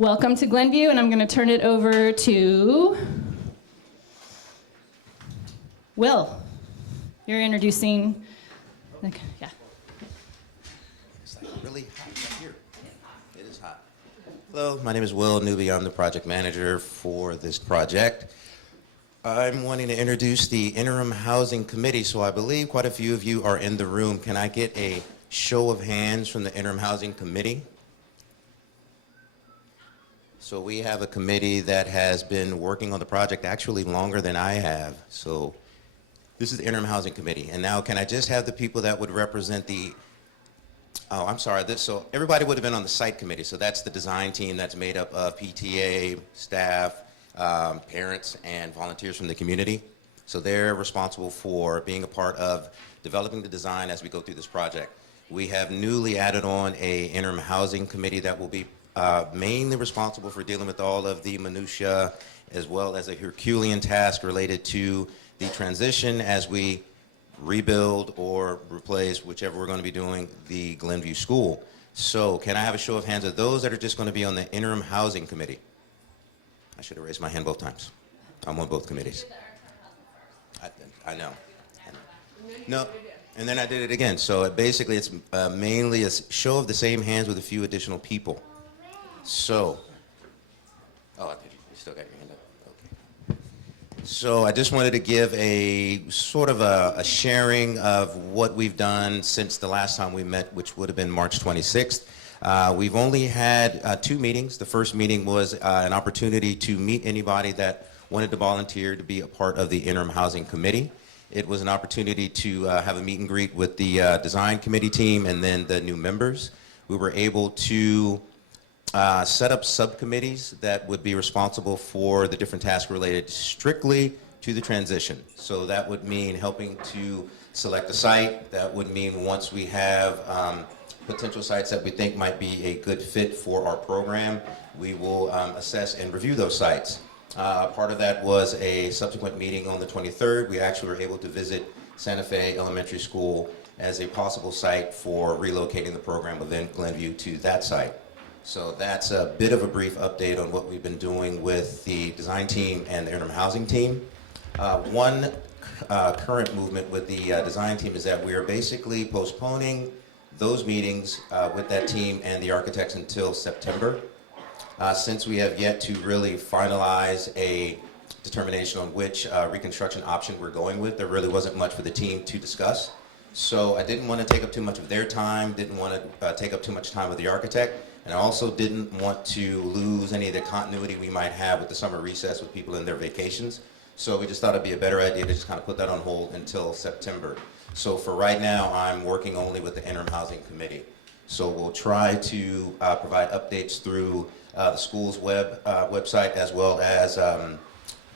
Welcome to Glenview, and I'm going to turn it over to Will. You're introducing. Yeah. It's like really hot right here. It is hot. Hello, my name is Will Newby. I'm the project manager for this project. I'm wanting to introduce the Interim Housing Committee, so I believe quite a few of you are in the room. Can I get a show of hands from the Interim Housing Committee? So we have a committee that has been working on the project actually longer than I have. So this is the Interim Housing Committee. And now can I just have the people that would represent the, oh, I'm sorry, so everybody would have been on the site committee. So that's the design team that's made up of PTA, staff, parents, and volunteers from the community. So they're responsible for being a part of developing the design as we go through this project. We have newly added on a interim housing committee that will be mainly responsible for dealing with all of the minutia, as well as a Herculean task related to the transition as we rebuild or replace, whichever we're going to be doing, the Glenview School. So can I have a show of hands of those that are just going to be on the interim housing committee? I should have raised my hand both times. I'm on both committees. I know. No, and then I did it again. So basically it's mainly a show of the same hands with a few additional people. So, you still got your hand up. Okay. So I just wanted to give a sort of a sharing of what we've done since the last time we met, which would have been March 26th. We've only had 2 meetings. The first meeting was an opportunity to meet anybody that wanted to volunteer to be a part of the Interim Housing Committee. It was an opportunity to have a meet and greet with the design committee team and then the new members. We were able to set up subcommittees that would be responsible for the different tasks related strictly to the transition. So that would mean helping to select a site. That would mean once we have potential sites that we think might be a good fit for our program, we will assess and review those sites. Part of that was a subsequent meeting on the 23rd. We actually were able to visit Santa Fe Elementary School as a possible site for relocating the program within Glenview to that site. So that's a bit of a brief update on what we've been doing with the design team and the interim housing team. One current movement with the design team is that we are basically postponing those meetings with that team and the architects until September. Since we have yet to really finalize a determination on which reconstruction option we're going with, there really wasn't much for the team to discuss. So I didn't want to take up too much of their time, didn't want to take up too much time with the architect. And I also didn't want to lose any of the continuity we might have with the summer recess with people in their vacations. So we just thought it'd be a better idea to just kind of put that on hold until September. So for right now, I'm working only with the Interim Housing Committee. So we'll try to provide updates through the school's website as well as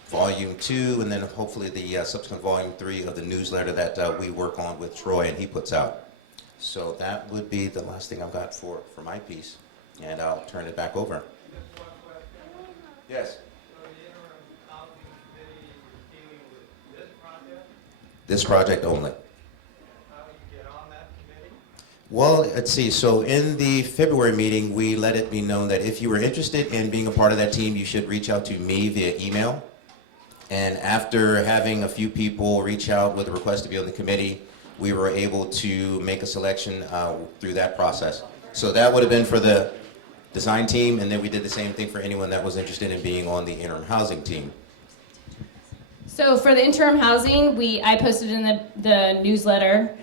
Volume 2, and then hopefully the subsequent Volume 3 of the newsletter that we work on with Troy and he puts out. So that would be the last thing I've got for my piece. And I'll turn it back over. Just one question. Yes. So the interim housing committee is dealing with this project? This project only. And how do you get on that committee? Well, let's see. So in the February meeting, we let it be known that if you were interested in being a part of that team, you should reach out to me via email. And after having a few people reach out with a request to be on the committee, we were able to make a selection through that process. So that would have been for the design team, and then we did the same thing for anyone that was interested in being on the interim housing team. So for the interim housing, I posted in the newsletter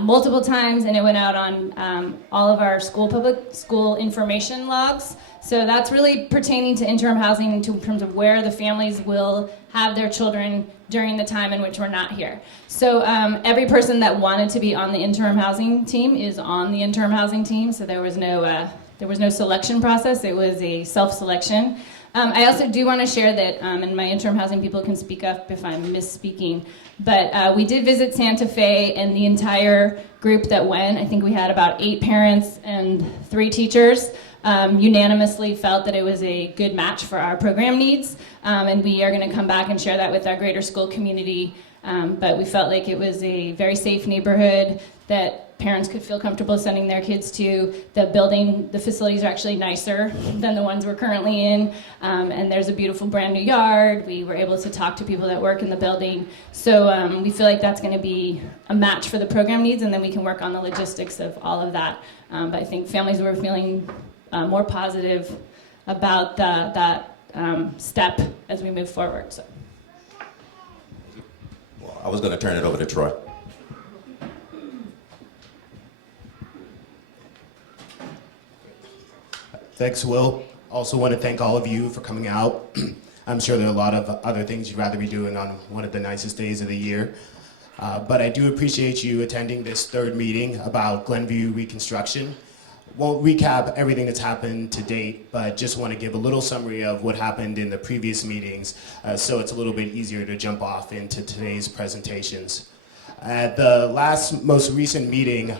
multiple times, and it went out on all of our public school information logs. So that's really pertaining to interim housing in terms of where the families will have their children during the time in which we're not here. So every person that wanted to be on the interim housing team is on the interim housing team. So there was no selection process. It was a self-selection. I also do want to share that, and my interim housing people can speak up if I'm misspeaking, but we did visit Santa Fe, and the entire group that went, I think we had about 8 parents and 3 teachers, unanimously felt that it was a good match for our program needs, and we are going to come back and share that with our greater school community. But we felt like it was a very safe neighborhood. that parents could feel comfortable sending their kids to. The facilities are actually nicer than the ones we're currently in, and there's a beautiful brand new yard. We were able to talk to people that work in the building, so we feel like that's going to be a match for the program needs, and then we can work on the logistics of all of that. But I think families were feeling more positive about that step as we move forward. So. Well, I was going to turn it over to Troy. Thanks, Will. Also want to thank all of you for coming out. I'm sure there are a lot of other things you'd rather be doing on one of the nicest days of the year. But I do appreciate you attending this third meeting about Glenview Reconstruction. Won't recap everything that's happened to date, but just want to give a little summary of what happened in the previous meetings, so it's a little bit easier to jump off into today's presentations. At the most recent meeting,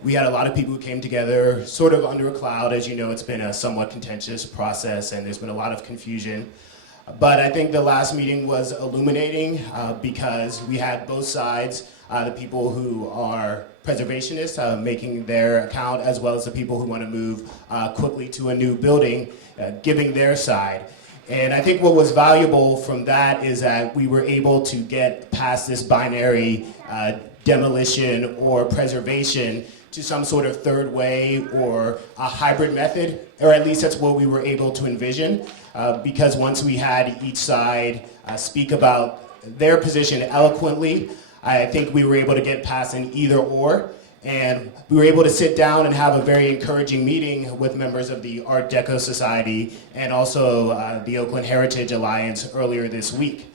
we had a lot of people who came together sort of under a cloud. As you know, it's been a somewhat contentious process and there's been a lot of confusion. But I think the last meeting was illuminating because we had both sides, the people who are preservationists making their account, as well as the people who want to move quickly to a new building, giving their side. And I think what was valuable from that is that we were able to get past this binary demolition or preservation to some sort of third way or a hybrid method, or at least that's what we were able to envision, because once we had each side speak about their position eloquently, I think we were able to get past an either or, and we were able to sit down and have a very encouraging meeting with members of the Art Deco Society and also the Oakland Heritage Alliance earlier this week.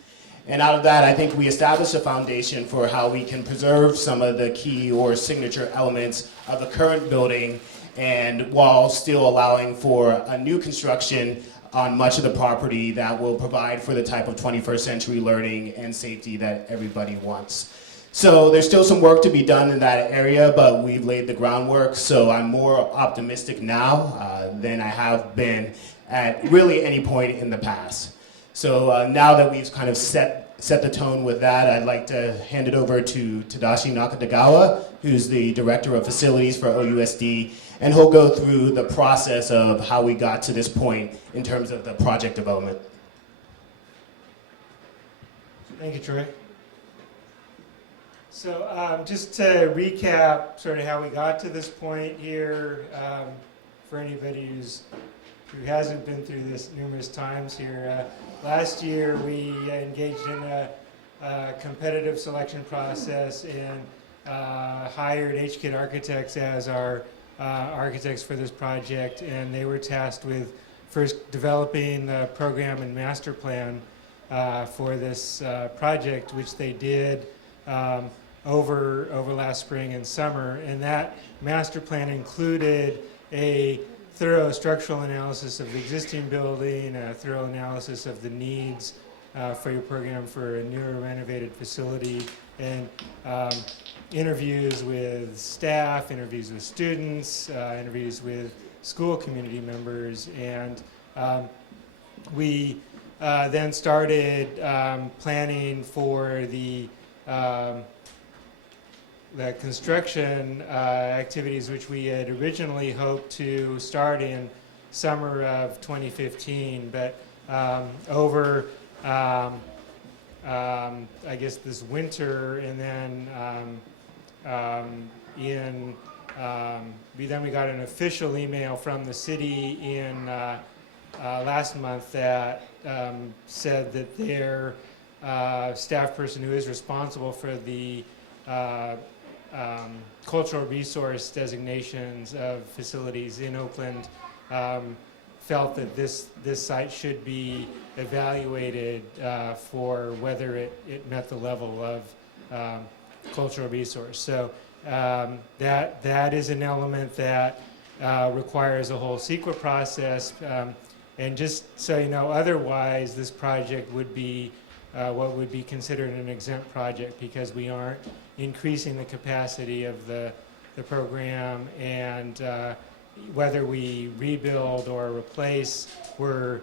And out of that, I think we established a foundation for how we can preserve some of the key or signature elements of the current building, and while still allowing for a new construction on much of the property that will provide for the type of 21st century learning and safety that everybody wants. So there's still some work to be done in that area, but we've laid the groundwork, so I'm more optimistic now than I have been at really any point in the past. So now that we've kind of set the tone with that, I'd like to hand it over to Tadashi Nakatagawa, who's the Director of Facilities for OUSD, and he'll go through the process of how we got to this point in terms of the project development. Thank you, Troy. So just to recap sort of how we got to this point here, for anybody who hasn't been through this numerous times here, last year we engaged in a competitive selection process and hired HKID Architects as our architects for this project, and they were tasked with first developing the program and master plan for this project, which they did over last spring and summer. And that master plan included a thorough structural analysis of the existing building, a thorough analysis of the needs for your program for a newer renovated facility, and interviews with staff, interviews with students, interviews with school community members, and we then started planning for the construction activities, which we had originally hoped to start in summer of 2015, but over I guess this winter, and then we got an official email from the city in last month that said that their staff person who is responsible for the cultural resource designations of facilities in Oakland felt that this site should be evaluated for whether it met the level of cultural resource. So that is an element that requires a whole CEQA process. And just so you know, otherwise this project would be what would be considered an exempt project, because we aren't increasing the capacity of the program, and whether we rebuild or replace, we're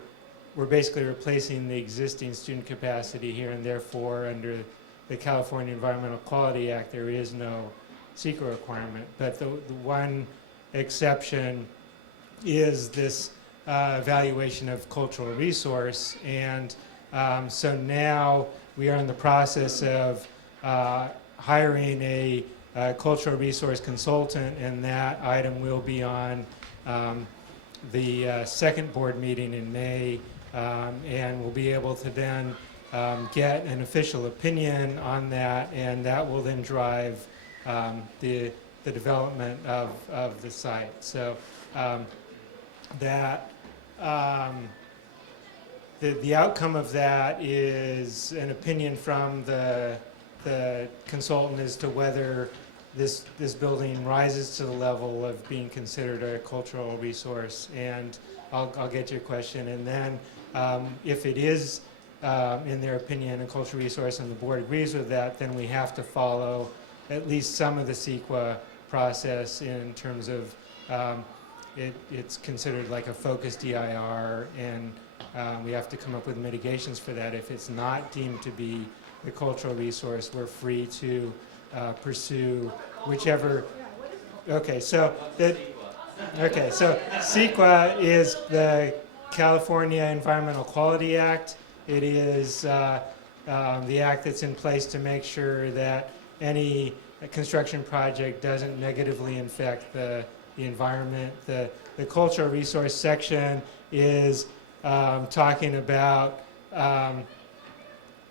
basically replacing the existing student capacity here, and therefore under the California Environmental Quality Act there is no secret requirement. But the one exception is this evaluation of cultural resource. And so now we are in the process of hiring a cultural resource consultant, and that item will be on the second board meeting in May, and we'll be able to then get an official opinion on that, and that will then drive the development of the site. So that the outcome of that is an opinion from the consultant as to whether this building rises to the level of being considered a cultural resource. And I'll get to your question. And then if it is, in their opinion, a cultural resource and the board agrees with that, then we have to follow at least some of the CEQA process in terms of it's considered like a focused DIR, and we have to come up with mitigations for that. If it's not deemed to be the cultural resource, we're free to pursue whichever. Okay, so CEQA is the California Environmental Quality Act. It is the act that's in place to make sure that any construction project doesn't negatively affect the environment. The cultural resource section is talking about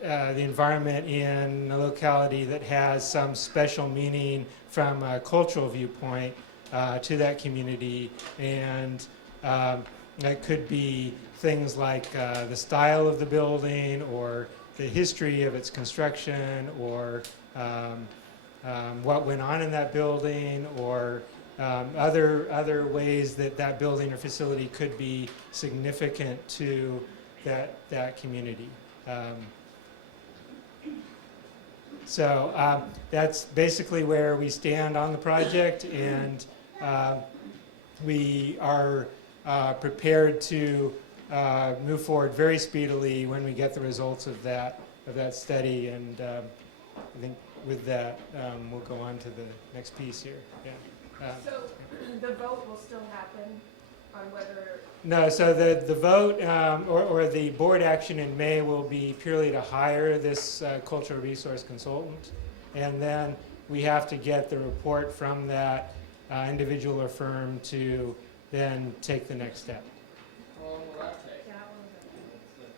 the environment in a locality that has some special meaning from a cultural viewpoint to that community, and that could be things like the style of the building or the history of its construction, or what went on in that building, or other ways that that building or facility could be significant to that community. So that's basically where we stand on the project, and we are prepared to move forward very speedily when we get the results of that study. And I think with that, we'll go on to the next piece here. Yeah. So the vote will still happen on whether... No, so the vote or the board action in May will be purely to hire this cultural resource consultant, and then we have to get the report from that individual or firm to then take the next step. How long will that take?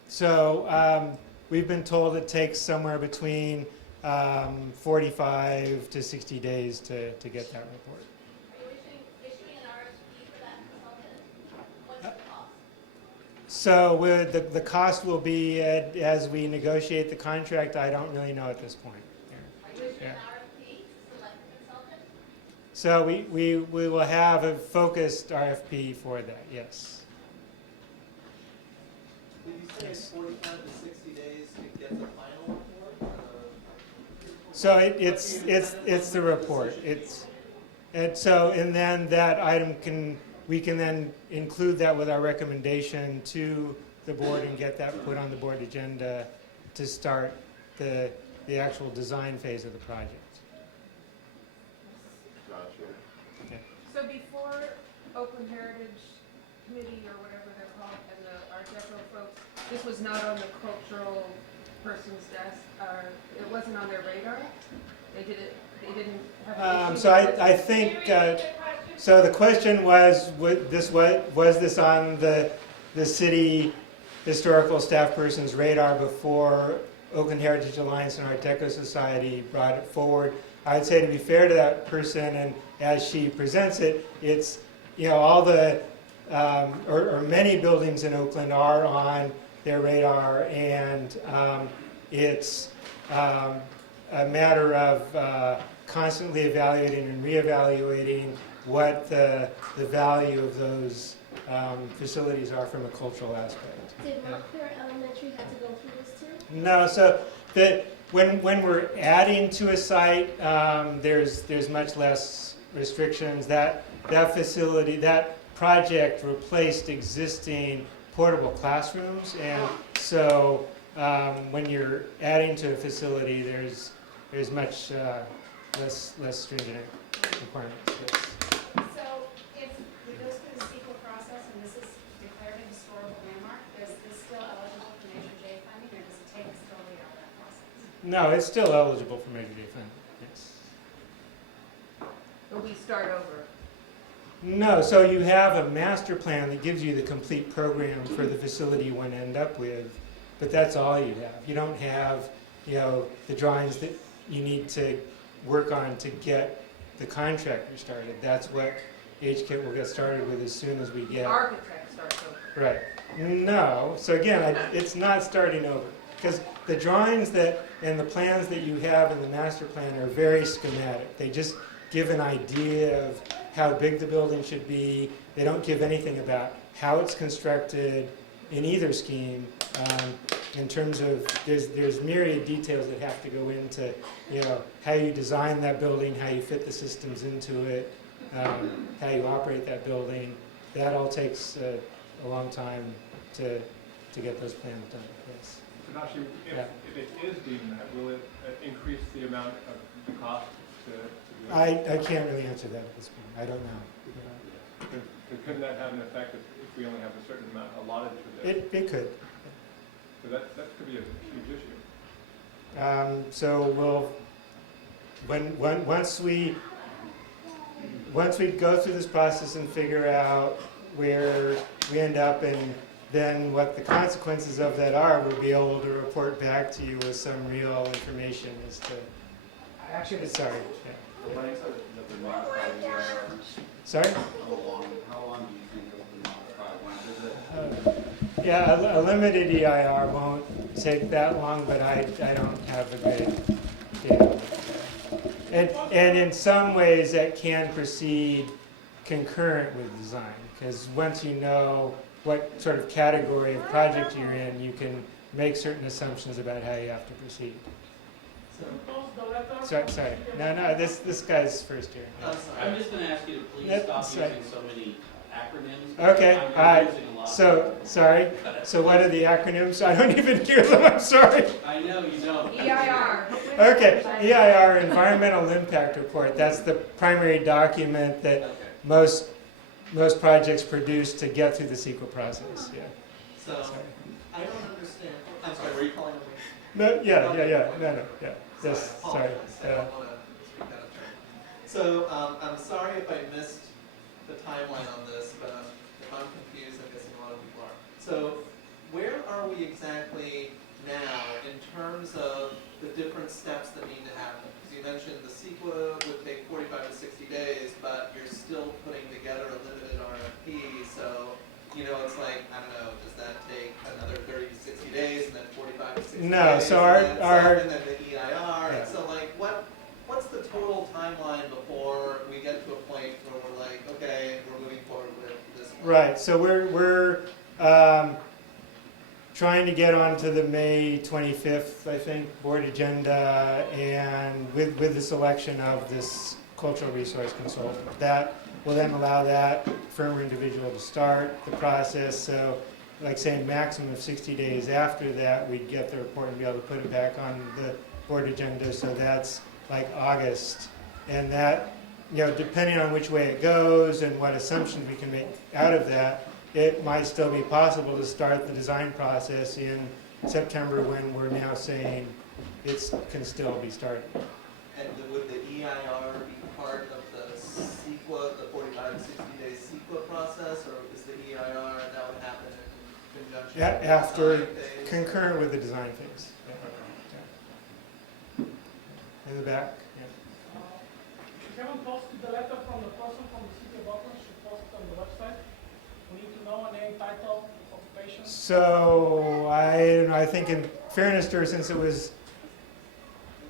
So we've been told it takes somewhere between 45 to 60 days to get that report. Are you issuing an RFP for that consultant? What's the cost? So the cost will be as we negotiate the contract. I don't really know at this point. Are you issuing Yeah. an RFP to select the consultant? So we will have a focused RFP for that, yes. Did you say 45 to 60 days to get the final report? So it's the report. And then that item we can then include that with our recommendation to the board and get that put on the board agenda to start the actual design phase of the project. Okay. So before Oakland Heritage Committee or whatever they're called and the Art Deco folks, this was not on the cultural person's desk, or it wasn't on their radar? They didn't have an issue So with I think, so the question was this on the city historical staff person's radar before Oakland Heritage Alliance and Art Deco Society brought it forward? I'd say, to be fair to that person, and as she presents it, it's, all the, or many buildings in Oakland are on their radar, and it's a matter of constantly evaluating and reevaluating what the value of those facilities are from a cultural aspect. Did Montclair Elementary have to go through this too? No, so when we're adding to a site, there's much less restrictions. That facility, that project replaced existing portable classrooms, and so when you're adding to a facility, there's much less stringent requirements. Yes. So if it goes through the CEQA process and this is declared a historical landmark, is this still eligible for Measure J funding, or does it take us totally out of that process? No, it's still eligible for Measure J funding. Yes. But we start over. No, so you have a master plan that gives you the complete program for the facility you want to end up with, but that's all you have. You don't have, the drawings that you need to work on to get the contractor started. That's what HKIT will get started with as soon as we The get. architect starts over. Right. No, so again, it's not starting over, because the drawings and the plans that you have in the master plan are very schematic. They just give an idea of how big the building should be. They don't give anything about how it's constructed in either scheme. In terms of, there's myriad details that have to go into, how you design that building, how you fit the systems into it, how you operate that building. That all takes a long time to get those plans done. Yes. So now, if it is deemed that, will it increase the amount of the cost to do it? I can't really answer that at this point. I don't know. Couldn't that have an effect if we only have a certain amount allotted for this? It could. So that could be a huge issue. So once we go through this process and figure out where we end up and then what the consequences of that are, we'll be able to report back to you with some real information as to. Actually, sorry. Yeah. The length of the modified EIR, Sorry. how long do you think of the modified one? Is it? Yeah, a limited EIR won't take that long, but I don't have a good data. And in some ways, that can proceed concurrent with design, because once you know what sort of category of project you're in, you can make certain assumptions about how you have to proceed. Sorry. No, this guy's first here. I'm just going to ask you to please Yep, stop sorry. using so many acronyms. Okay, I'm all right. using a lot. So, sorry. So what are the acronyms? I don't even hear them, I'm sorry. I know you don't. EIR. Okay, EIR, Environmental Impact Report. That's the primary document that Okay. most projects produce to get through the CEQA process, yeah. So, I don't understand. I'm sorry, were you calling me? No, yeah, yes, sorry. I don't want to speak out of turn. So, I'm sorry if I missed the timeline on this, but if I'm confused, I'm guessing a lot of people are. So, where are we exactly now in terms of the different steps that need to happen? Because you mentioned the CEQA would take 45 to 60 days, but you're still putting together a limited RFP, so it's like, I don't know, does that take another 30 to 60 days and then 45 to 60 No, days? so and then the EIR. Yeah. And so like what's the total timeline before we get to a point where we're like, okay, we're moving forward with this one? Right, so we're trying to get onto the May 25th, I think, board agenda, and with the selection of this cultural resource consultant. That will then allow that firm or individual to start the process. So, like saying maximum of 60 days after that, we'd get the report and be able to put it back on the board agenda. So that's like August. And that, depending on which way it goes and what assumptions we can make out of that, it might still be possible to start the design process in September when we're now saying it can still be started. And would the EIR be part of the CEQA, the 45 to 60 day CEQA process, or is the EIR that would happen in conjunction with the After, design phase? concurrent with the design phase. Yeah. In the back. Yeah. She haven't posted the letter from the person from the city of Oakland. She posted on the website. We need to know a name, title, occupation. So I think in fairness to her, since it was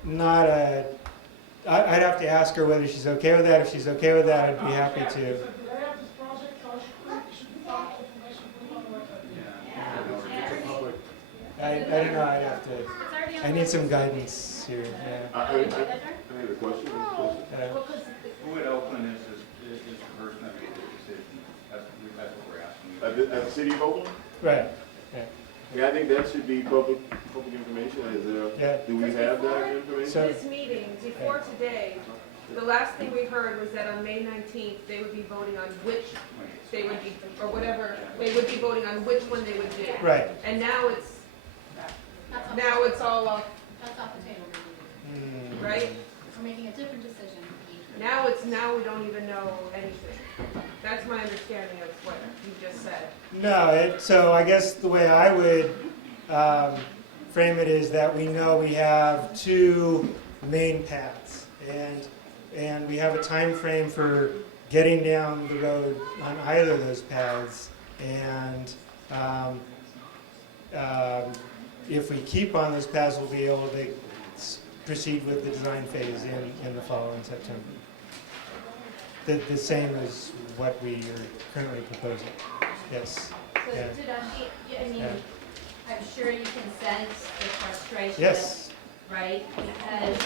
not I'd have to ask her whether she's okay with that. If she's okay with that, I'd be happy to. So do they have this project, so should be found information put on the website? I don't know. I'd have to. I need some guidance here. Yeah. I have a question. Who at Oakland is the person that made the decision? That's what we're asking you. At the city of Oakland? Right. Yeah, I think that should be public public information? Is there, Yeah. do we have that information? So- This meeting, before today, the last thing we heard was that on May 19th, they would be voting on which they would be, or whatever, they would be voting on which one they would do. Right. And now it's all off, That's off the table. right? We're making a different decision. Now we don't even know anything. That's my understanding of what you just said. No, so I guess the way I would frame it is that we know we have two main paths, and we have a time frame for getting down the road on either of those paths, and if we keep on those paths, we'll be able to proceed with the design phase in the following September. The same as what we are currently proposing. Yes. So, Yeah. Tadashi, I mean, Yeah. I'm sure you can sense the frustration. Yes. Right? Because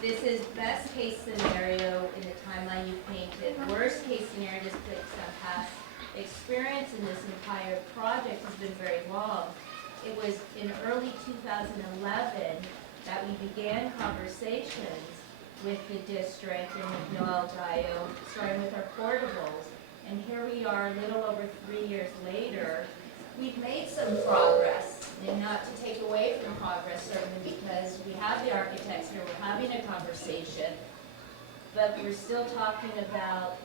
this is best case scenario in the timeline you painted. Worst case scenario, just based on past experience in this entire project has been very long. It was in early 2011 that we began conversations with the district and with Noel Dio, starting with our portables. And here we are, a little over 3 years later. We've made some progress, and not to take away from progress, certainly, because we have the architects here, we're having a conversation, but we're still talking about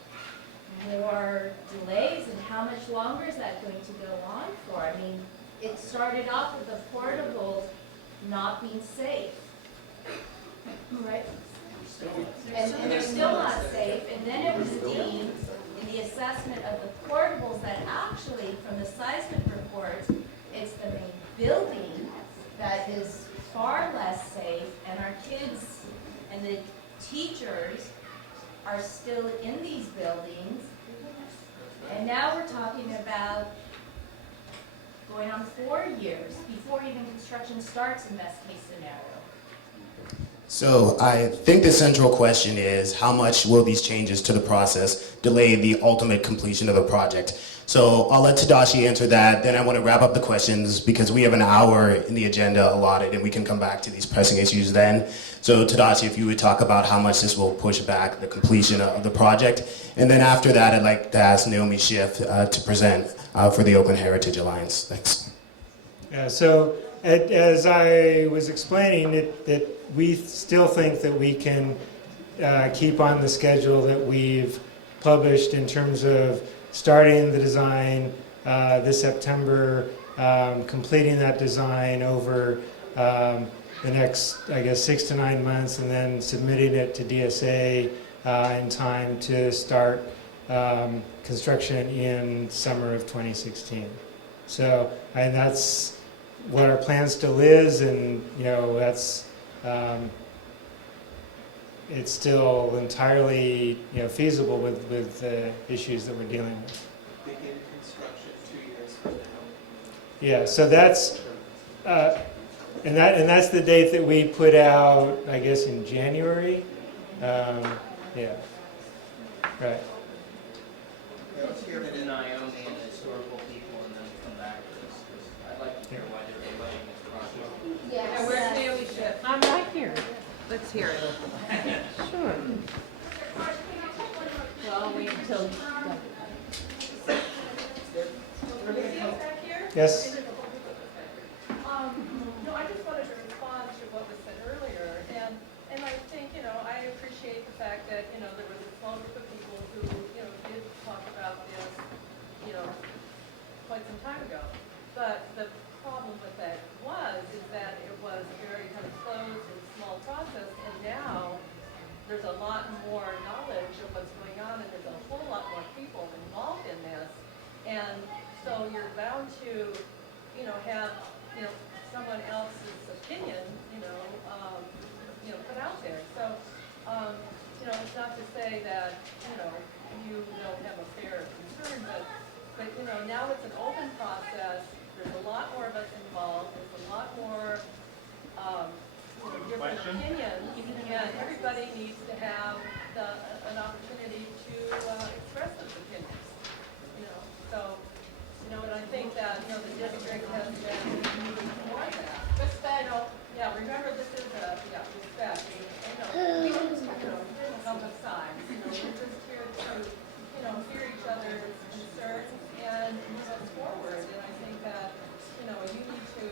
more delays, and how much longer is that going to go on for? I mean, it started off with the portables not being safe, right? And they're still not safe, and then it was deemed in the assessment of the portables that actually, from the seismic reports, it's the main building that is far less safe, and our kids and the teachers are still in these buildings. And now we're talking about going on 4 years before even construction starts in best case scenario. So I think the central question is how much will these changes to the process delay the ultimate completion of the project? So I'll let Tadashi answer that. Then I want to wrap up the questions because we have an hour in the agenda allotted and we can come back to these pressing issues then. So Tadashi, if you would talk about how much this will push back the completion of the project. And then after that, I'd like to ask Naomi Schiff to present for the Oakland Heritage Alliance. Thanks. Yeah, so as I was explaining, that we still think that we can keep on the schedule that we've published in terms of starting the design this September, completing that design over the next, I guess, 6 to 9 months, and then submitting it to DSA in time to start construction in summer of 2016. So, and that's what our plan still is, and that's it's still entirely feasible with the issues that we're dealing with. Begin construction 2 years from now. Yeah, so that's and that's the date that we put out, I guess, in January. Yeah, right. Let's hear from Naomi and the historical people and then come back to this, because I'd like to hear why they're delaying this process. And where's Naomi Schiff? I'm right here. Let's hear it. Sure. Well, I'll wait until. Yes. No, I just wanted to respond to what was said earlier, and I think, I appreciate the fact that, there was a small group of people who, did talk about this, quite some time ago. But the problem with that is that it was a very kind of closed and small process, and now there's a lot more knowledge of what's going on, and there's a whole lot more people involved in this. And so you're bound to, have, someone else's opinion, put out there. So, it's not to say that, you don't have a fair concern, but now it's an open process. There's a lot more of us involved. There's a lot more, different opinions, and everybody needs to have an opportunity to express those opinions. So You know, and I think that, you know, the district has been moving toward that. Respect. You know, yeah, remember this is a, yeah, respect. We don't, come aside. You know, we're just here to, you know, hear each other's concerns and move us forward. And I think that, you know, you need to,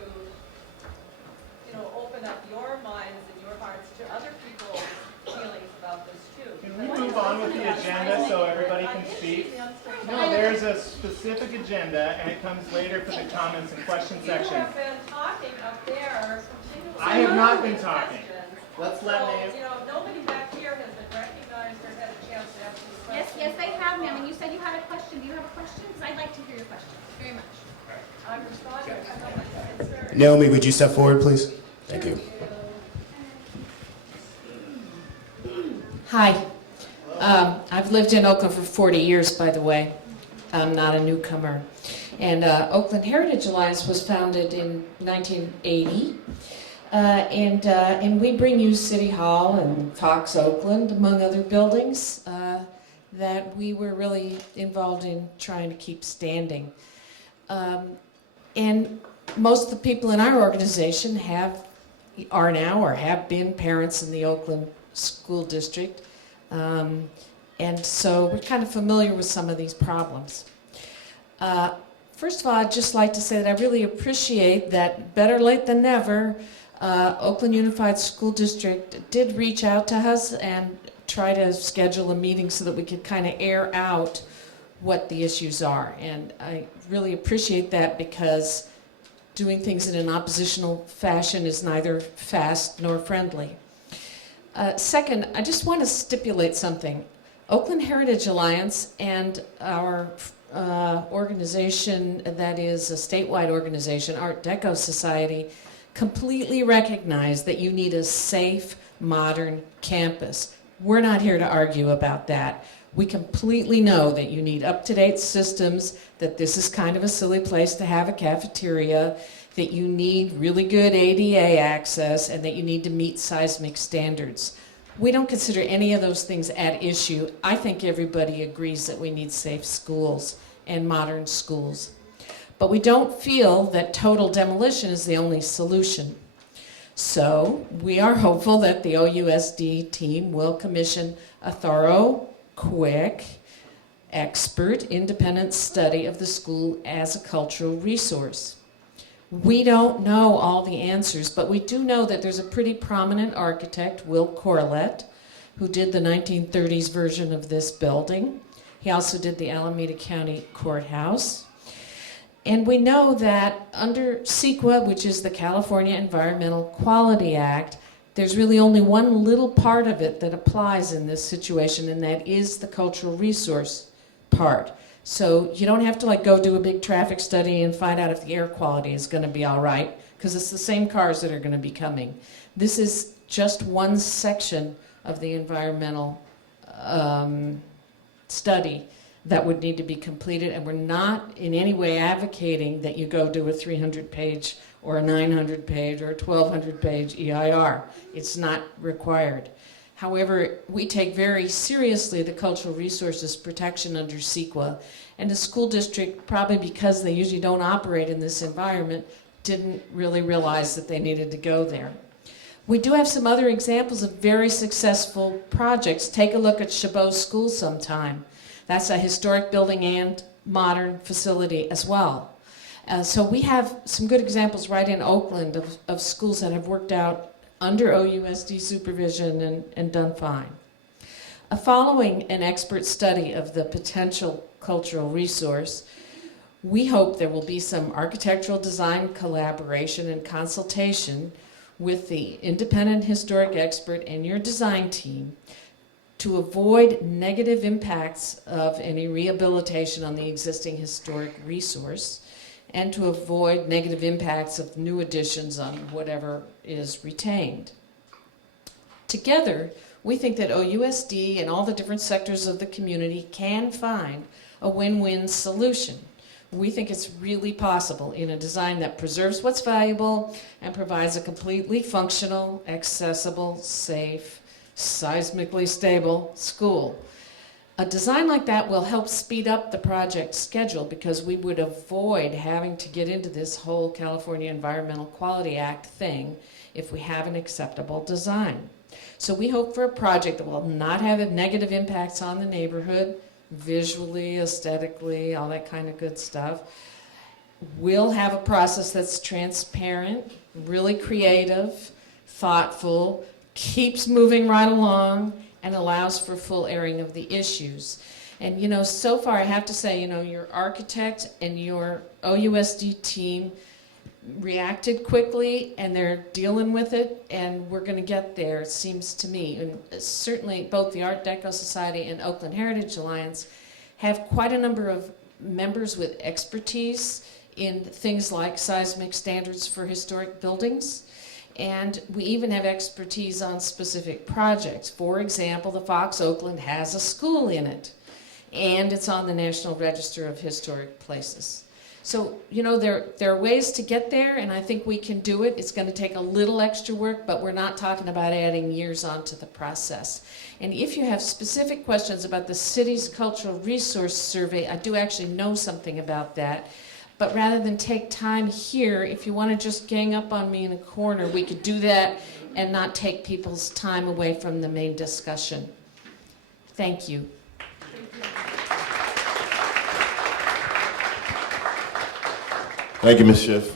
you know, open up your minds and your hearts to other people's feelings about this too. Can we move on with the agenda so everybody can speak? No, there's a specific agenda and it comes later for the comments and question section. You have been talking up there continuously. I have not been talking. Let's let Nancy. So, you know, nobody back here has been recognized or had a chance to ask you Yes, questions. yes, they have, ma'am, and you said you had a question. Do you have a question? Because I'd like to hear your question, very much. I'm responding. I'm not concerned. Naomi, would you step forward, please? Thank you. Hi. I've lived in Oakland for 40 years, by the way. I'm not a newcomer. And Oakland Heritage Alliance was founded in 1980. And we bring you City Hall and Fox Oakland, among other buildings, that we were really involved in trying to keep standing. And most of the people in our organization are now or have been parents in the Oakland School District. And so we're kind of familiar with some of these problems. First of all, I'd just like to say that I really appreciate that better late than never, Oakland Unified School District did reach out to us and try to schedule a meeting so that we could kind of air out what the issues are. And I really appreciate that because doing things in an oppositional fashion is neither fast nor friendly. Second, I just want to stipulate something. Oakland Heritage Alliance and our organization that is a statewide organization, Art Deco Society, completely recognize that you need a safe, modern campus. We're not here to argue about that. We completely know that you need up-to-date systems, that this is kind of a silly place to have a cafeteria, that you need really good ADA access, and that you need to meet seismic standards. We don't consider any of those things at issue. I think everybody agrees that we need safe schools and modern schools. But we don't feel that total demolition is the only solution. So we are hopeful that the OUSD team will commission a thorough, quick, expert, independent study of the school as a cultural resource. We don't know all the answers, but we do know that there's a pretty prominent architect, Will Corlett, who did the 1930s version of this building. He also did the Alameda County Courthouse. And we know that under CEQA, which is the California Environmental Quality Act, there's really only one little part of it that applies in this situation, and that is the cultural resource part. So you don't have to go do a big traffic study and find out if the air quality is going to be all right, because it's the same cars that are going to be coming. This is just one section of the environmental study that would need to be completed, and we're not in any way advocating that you go do a 300-page or a 900-page or a 1,200-page EIR. It's not required. However, we take very seriously the cultural resources protection under CEQA, and the school district, probably because they usually don't operate in this environment, didn't really realize that they needed to go there. We do have some other examples of very successful projects. Take a look at Chabot School sometime. That's a historic building and modern facility as well. So we have some good examples right in Oakland of schools that have worked out under OUSD supervision and done fine. Following an expert study of the potential cultural resource, we hope there will be some architectural design collaboration and consultation with the independent historic expert and your design team to avoid negative impacts of any rehabilitation on the existing historic resource, and to avoid negative impacts of new additions on whatever is retained. Together, we think that OUSD and all the different sectors of the community can find a win-win solution. We think it's really possible in a design that preserves what's valuable and provides a completely functional, accessible, safe, seismically stable school. A design like that will help speed up the project schedule because we would avoid having to get into this whole California Environmental Quality Act thing if we have an acceptable design. So we hope for a project that will not have negative impacts on the neighborhood, visually, aesthetically, all that kind of good stuff. We'll have a process that's transparent, really creative, thoughtful, keeps moving right along, and allows for full airing of the issues. And you know, so far I have to say, you know, your architect and your OUSD team reacted quickly and they're dealing with it, and we're going to get there, it seems to me. And certainly both the Art Deco Society and Oakland Heritage Alliance have quite a number of members with expertise in things like seismic standards for historic buildings. And we even have expertise on specific projects. For example, the Fox Oakland has a school in it, and it's on the National Register of Historic Places. So, you know, there are ways to get there, and I think we can do it. It's going to take a little extra work, but we're not talking about adding years onto the process. And if you have specific questions about the city's cultural resource survey, I do actually know something about that. But rather than take time here, if you want to just gang up on me in a corner, we could do that and not take people's time away from the main discussion. Thank you. Thank you, Ms. Schiff.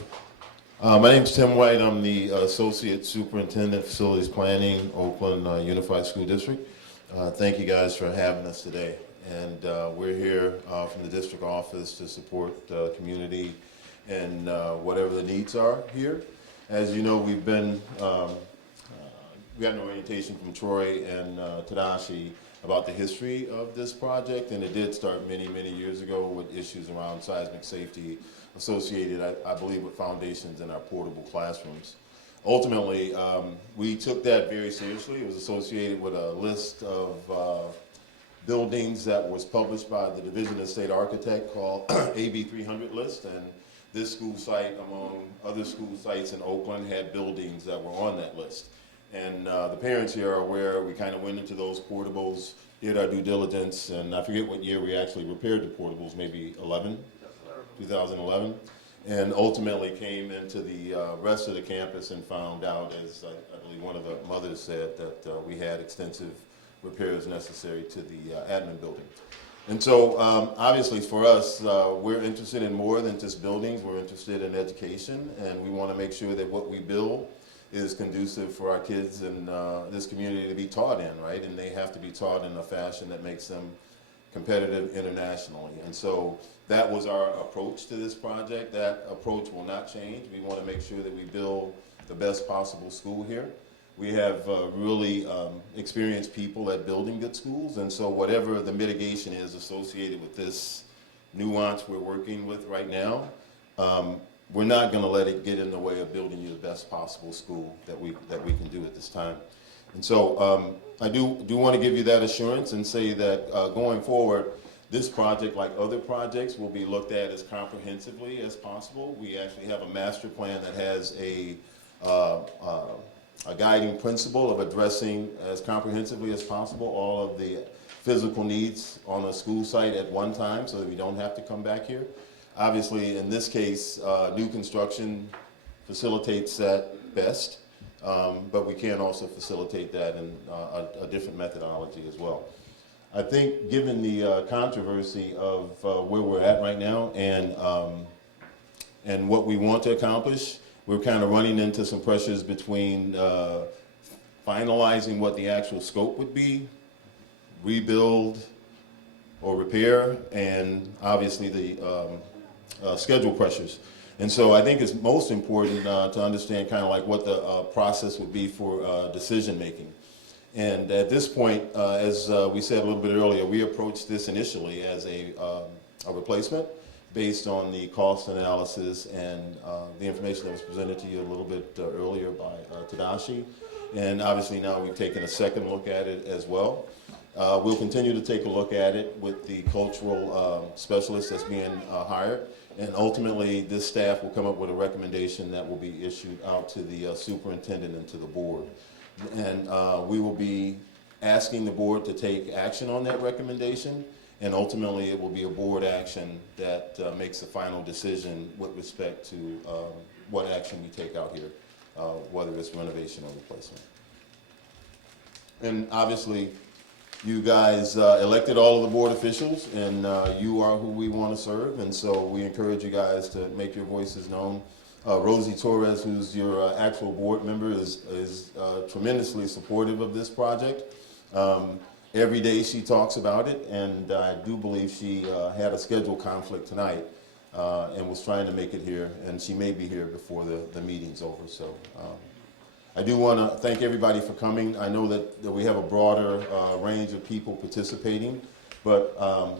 My name is Tim White. I'm the Associate Superintendent, Facilities Planning, Oakland Unified School District. Thank you guys for having us today. And we're here from the district office to support the community and whatever the needs are here. As you know, we got an orientation from Troy and Tadashi about the history of this project, and it did start many, many years ago with issues around seismic safety associated, I believe, with foundations in our portable classrooms. Ultimately, we took that very seriously. It was associated with a list of buildings that was published by the Division of State Architect called AB 300 list, and this school site, among other school sites in Oakland, had buildings that were on that list. And the parents here are aware. We kind of went into those portables, did our due diligence, and I forget what year we actually repaired the portables, maybe 2011, and ultimately came into the rest of the campus and found out, as I believe one of the mothers said, that we had extensive repairs necessary to the admin building. And so obviously for us, we're interested in more than just buildings. We're interested in education, and we want to make sure that what we build is conducive for our kids and this community to be taught in, right? And they have to be taught in a fashion that makes them competitive internationally. And so that was our approach to this project. That approach will not change. We want to make sure that we build the best possible school here. We have really experienced people at building good schools, and so whatever the mitigation is associated with this nuance we're working with right now, we're not going to let it get in the way of building you the best possible school that we can do at this time. And so I do want to give you that assurance and say that going forward, this project, like other projects, will be looked at as comprehensively as possible. We actually have a master plan that has a guiding principle of addressing as comprehensively as possible all of the physical needs on a school site at one time so that we don't have to come back here. Obviously, in this case, new construction facilitates that best, but we can also facilitate that in a different methodology as well. I think given the controversy of where we're at right now and what we want to accomplish, we're kind of running into some pressures between finalizing what the actual scope would be, rebuild or repair, and obviously the schedule pressures. And so I think it's most important to understand kind of like what the process would be for decision making. And at this point, as we said a little bit earlier, we approached this initially as a replacement based on the cost analysis and the information that was presented to you a little bit earlier by Tadashi. And obviously now we've taken a second look at it as well. We'll continue to take a look at it with the cultural specialist that's being hired. And ultimately, this staff will come up with a recommendation that will be issued out to the superintendent and to the board. And we will be asking the board to take action on that recommendation, and ultimately it will be a board action that makes the final decision with respect to what action we take out here, whether it's renovation or replacement. And obviously, you guys elected all of the board officials, and you are who we want to serve, and so we encourage you guys to make your voices known. Rosie Torres, who's your actual board member, is tremendously supportive of this project. Every day she talks about it, and I do believe she had a schedule conflict tonight and was trying to make it here, and she may be here before the meeting's over. So I do want to thank everybody for coming. I know that we have a broader range of people participating, but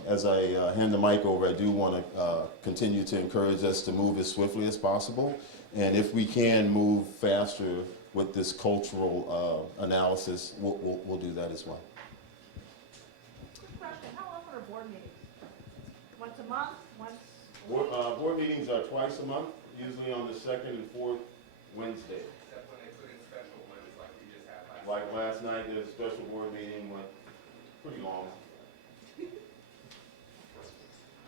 as I hand the mic over, I do want to continue to encourage us to move as swiftly as possible, and if we can move faster with this cultural analysis, we'll do that as well. Quick question, how often are board meetings? Once a month, once? Board meetings are twice a month, usually on the second and fourth Wednesday. Except when they put in special ones like we just had last Like last night, the special board meeting went pretty long.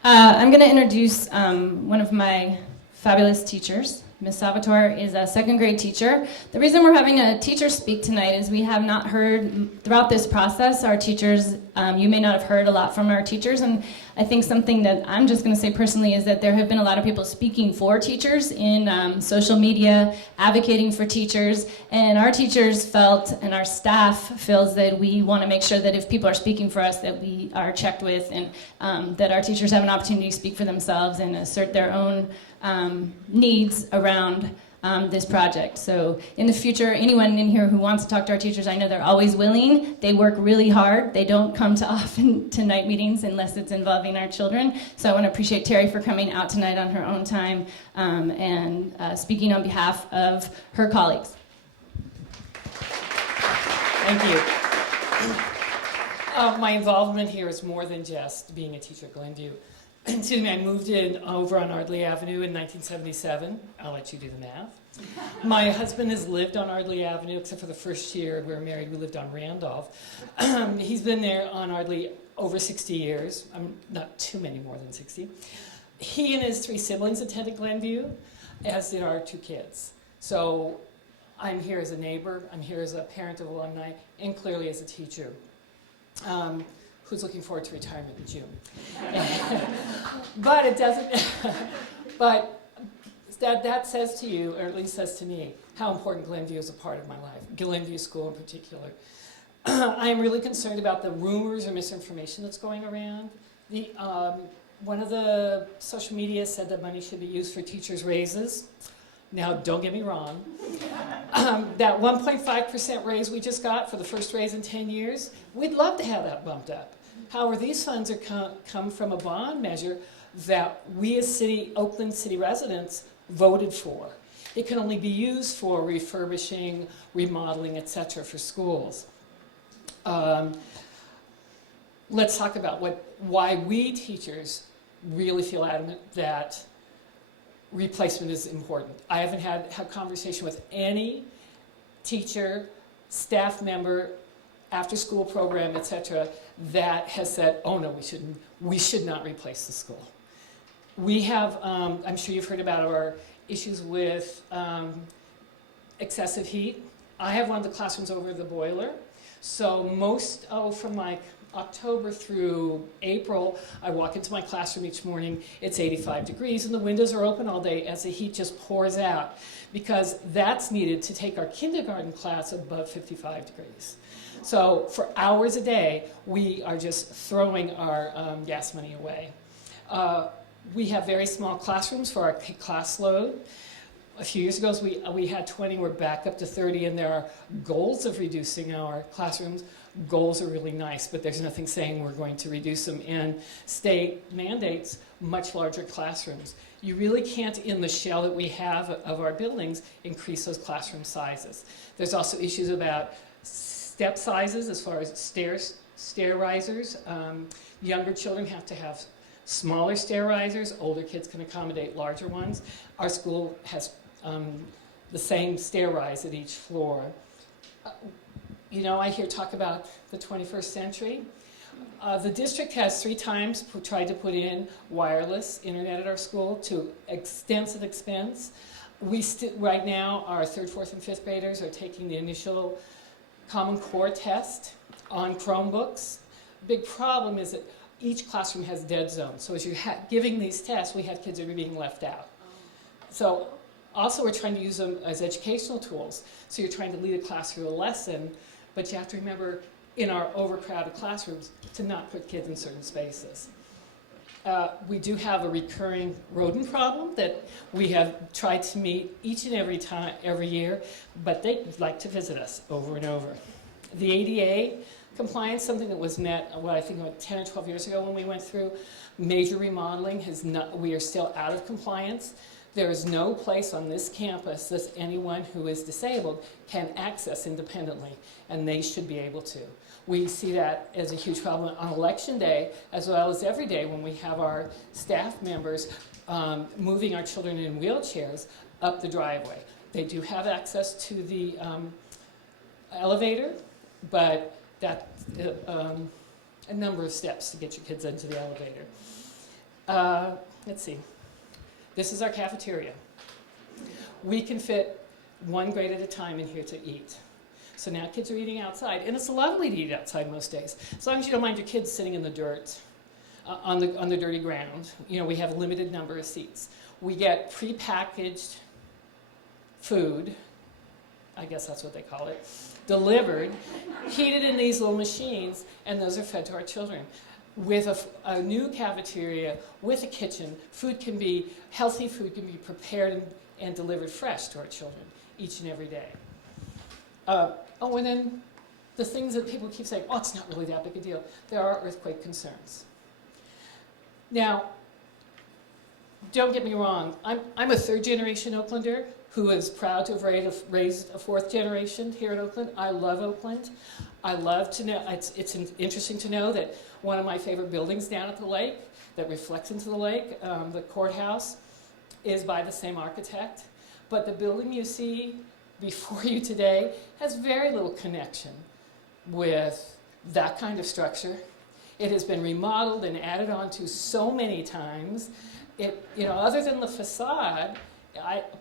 I'm going to introduce one of my fabulous teachers. Ms. Salvatore is a second grade teacher. The reason we're having a teacher speak tonight is we have not heard, throughout this process, our teachers, you may not have heard a lot from our teachers, and I think something that I'm just going to say personally is that there have been a lot of people speaking for teachers in social media, advocating for teachers, and our teachers felt, and our staff feels that we want to make sure that if people are speaking for us, that we are checked with, and that our teachers have an opportunity to speak for themselves and assert their own needs around this project. So in the future, anyone in here who wants to talk to our teachers, I know they're always willing. They work really hard. They don't come to often to night meetings unless it's involving our children. So I want to appreciate Terry for coming out tonight on her own time and speaking on behalf of her colleagues. Thank you. My involvement here is more than just being a teacher at Glenview. Excuse me, I moved in over on Ardley Avenue in 1977. I'll let you do the math. My husband has lived on Ardley Avenue, except for the first year we were married, we lived on Randolph. He's been there on Ardley over 60 years. Not too many more than 60. He and his 3 siblings attended Glenview, as did our 2 kids. So I'm here as a neighbor, I'm here as a parent of alumni, and clearly as a teacher. Who's looking forward to retirement in June. But it doesn't, but that says to you, or at least says to me, how important Glenview is a part of my life, Glenview School in particular. I am really concerned about the rumors or misinformation that's going around. One of the social media said that money should be used for teachers' raises. Now, don't get me wrong. That 1.5% raise we just got for the first raise in 10 years, we'd love to have that bumped up. However, these funds are come from a bond measure that we as Oakland City residents voted for. It can only be used for refurbishing, remodeling, etc. for schools. Let's talk about why we teachers really feel adamant that replacement is important. I haven't had a conversation with any teacher, staff member, after school program, etc., that has said, oh no, we should not replace the school. We have, I'm sure you've heard about our issues with excessive heat. I have one of the classrooms over the boiler. So from like October through April, I walk into my classroom each morning, it's 85 degrees and the windows are open all day as the heat just pours out, because that's needed to take our kindergarten class above 55 degrees. So for hours a day, we are just throwing our gas money away. We have very small classrooms for our class load. A few years ago, we had 20, we're back up to 30, and there are goals of reducing our classrooms. Goals are really nice, but there's nothing saying we're going to reduce them, and state mandates much larger classrooms. You really can't, in the shell that we have of our buildings, increase those classroom sizes. There's also issues about step sizes as far as stair risers. Younger children have to have smaller stair risers. Older kids can accommodate larger ones. Our school has the same stair rise at each floor. You know, I hear talk about the 21st century. The district has 3 times tried to put in wireless internet at our school to extensive expense. Right now, our 3rd, 4th, and 5th graders are taking the initial Common Core test on Chromebooks. Big problem is that each classroom has dead zones. So as you're giving these tests, we have kids that are being left out. So also we're trying to use them as educational tools. So you're trying to lead a class through a lesson, but you have to remember in our overcrowded classrooms to not put kids in certain spaces. We do have a recurring rodent problem that we have tried to meet each and every year, but they like to visit us over and over. The ADA compliance, something that was met, I think about 10 or 12 years ago when we went through major remodeling, we are still out of compliance. There is no place on this campus that anyone who is disabled can access independently, and they should be able to. We see that as a huge problem on election day, as well as every day when we have our staff members moving our children in wheelchairs up the driveway. They do have access to the elevator, but that's a number of steps to get your kids into the elevator. Let's see. This is our cafeteria. We can fit 1 grade at a time in here to eat. So now kids are eating outside, and it's lovely to eat outside most days, as long as you don't mind your kids sitting in the dirt, on the dirty ground. You know, we have a limited number of seats. We get prepackaged food, I guess that's what they call it, delivered, heated in these little machines, and those are fed to our children. With a new cafeteria, with a kitchen, healthy food can be prepared and delivered fresh to our children each and every day. And then the things that people keep saying, oh, it's not really that big a deal. There are earthquake concerns. Now, don't get me wrong. I'm a 3rd generation Oaklander who is proud to have raised a 4th generation here in Oakland. I love Oakland. I love to know, it's interesting to know that one of my favorite buildings down at the lake that reflects into the lake, the courthouse, is by the same architect. But the building you see before you today has very little connection with that kind of structure. It has been remodeled and added on to so many times. Other than the facade,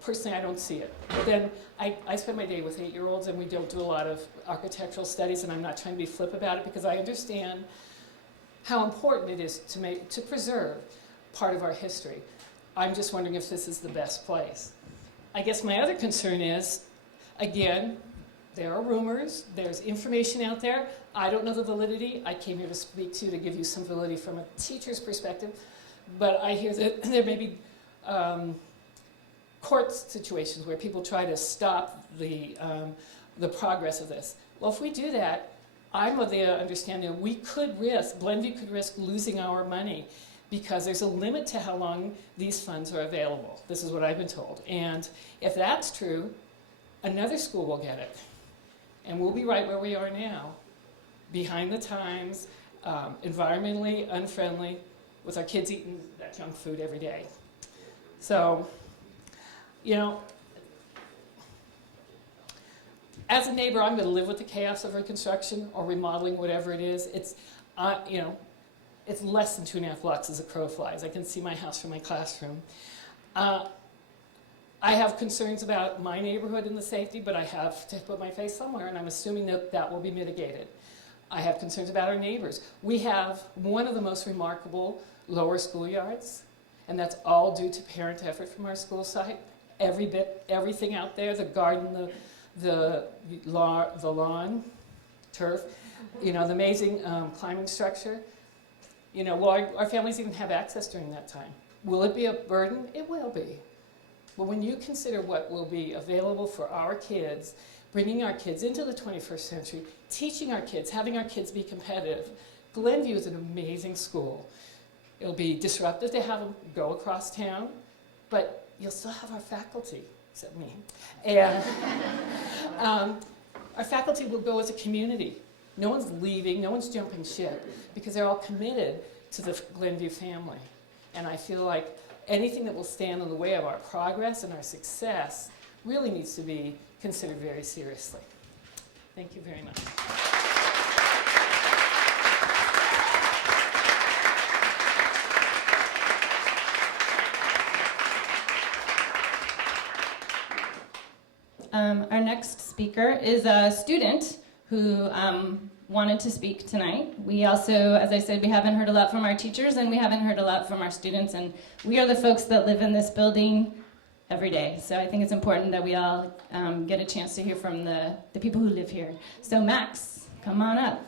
personally I don't see it. Then I spend my day with 8-year-olds, and we don't do a lot of architectural studies, and I'm not trying to be flip about it because I understand how important it is to preserve part of our history. I'm just wondering if this is the best place. I guess my other concern is, again, there are rumors, there's information out there. I don't know the validity. I came here to speak to give you some validity from a teacher's perspective, but I hear that there may be court situations where people try to stop the progress of this. Well, if we do that, I'm of the understanding that Glenview could risk losing our money because there's a limit to how long these funds are available. This is what I've been told. And if that's true, another school will get it. And we'll be right where we are now, behind the times, environmentally unfriendly, with our kids eating that junk food every day. So, as a neighbor, I'm going to live with the chaos of reconstruction or remodeling, whatever it is. It's less than 2.5 blocks as a crow flies. I can see my house from my classroom. I have concerns about my neighborhood and the safety, but I have to put my face somewhere, and I'm assuming that will be mitigated. I have concerns about our neighbors. We have one of the most remarkable lower schoolyards, and that's all due to parent effort from our school site. Everything out there, the garden, the lawn, turf, the amazing climbing structure. Our families even have access during that time. Will it be a burden? It will be. But when you consider what will be available for our kids, bringing our kids into the 21st century, teaching our kids, having our kids be competitive, Glenview is an amazing school. It'll be disruptive to have them go across town, but you'll still have our faculty, except me. And our faculty will go as a community. No one's leaving, no one's jumping ship, because they're all committed to the Glenview family. And I feel like anything that will stand in the way of our progress and our success really needs to be considered very seriously. Thank you very much. Our next speaker is a student who wanted to speak tonight. We also, as I said, we haven't heard a lot from our teachers and we haven't heard a lot from our students, and we are the folks that live in this building every day. So I think it's important that we all get a chance to hear from the people who live here. So Max, come on up.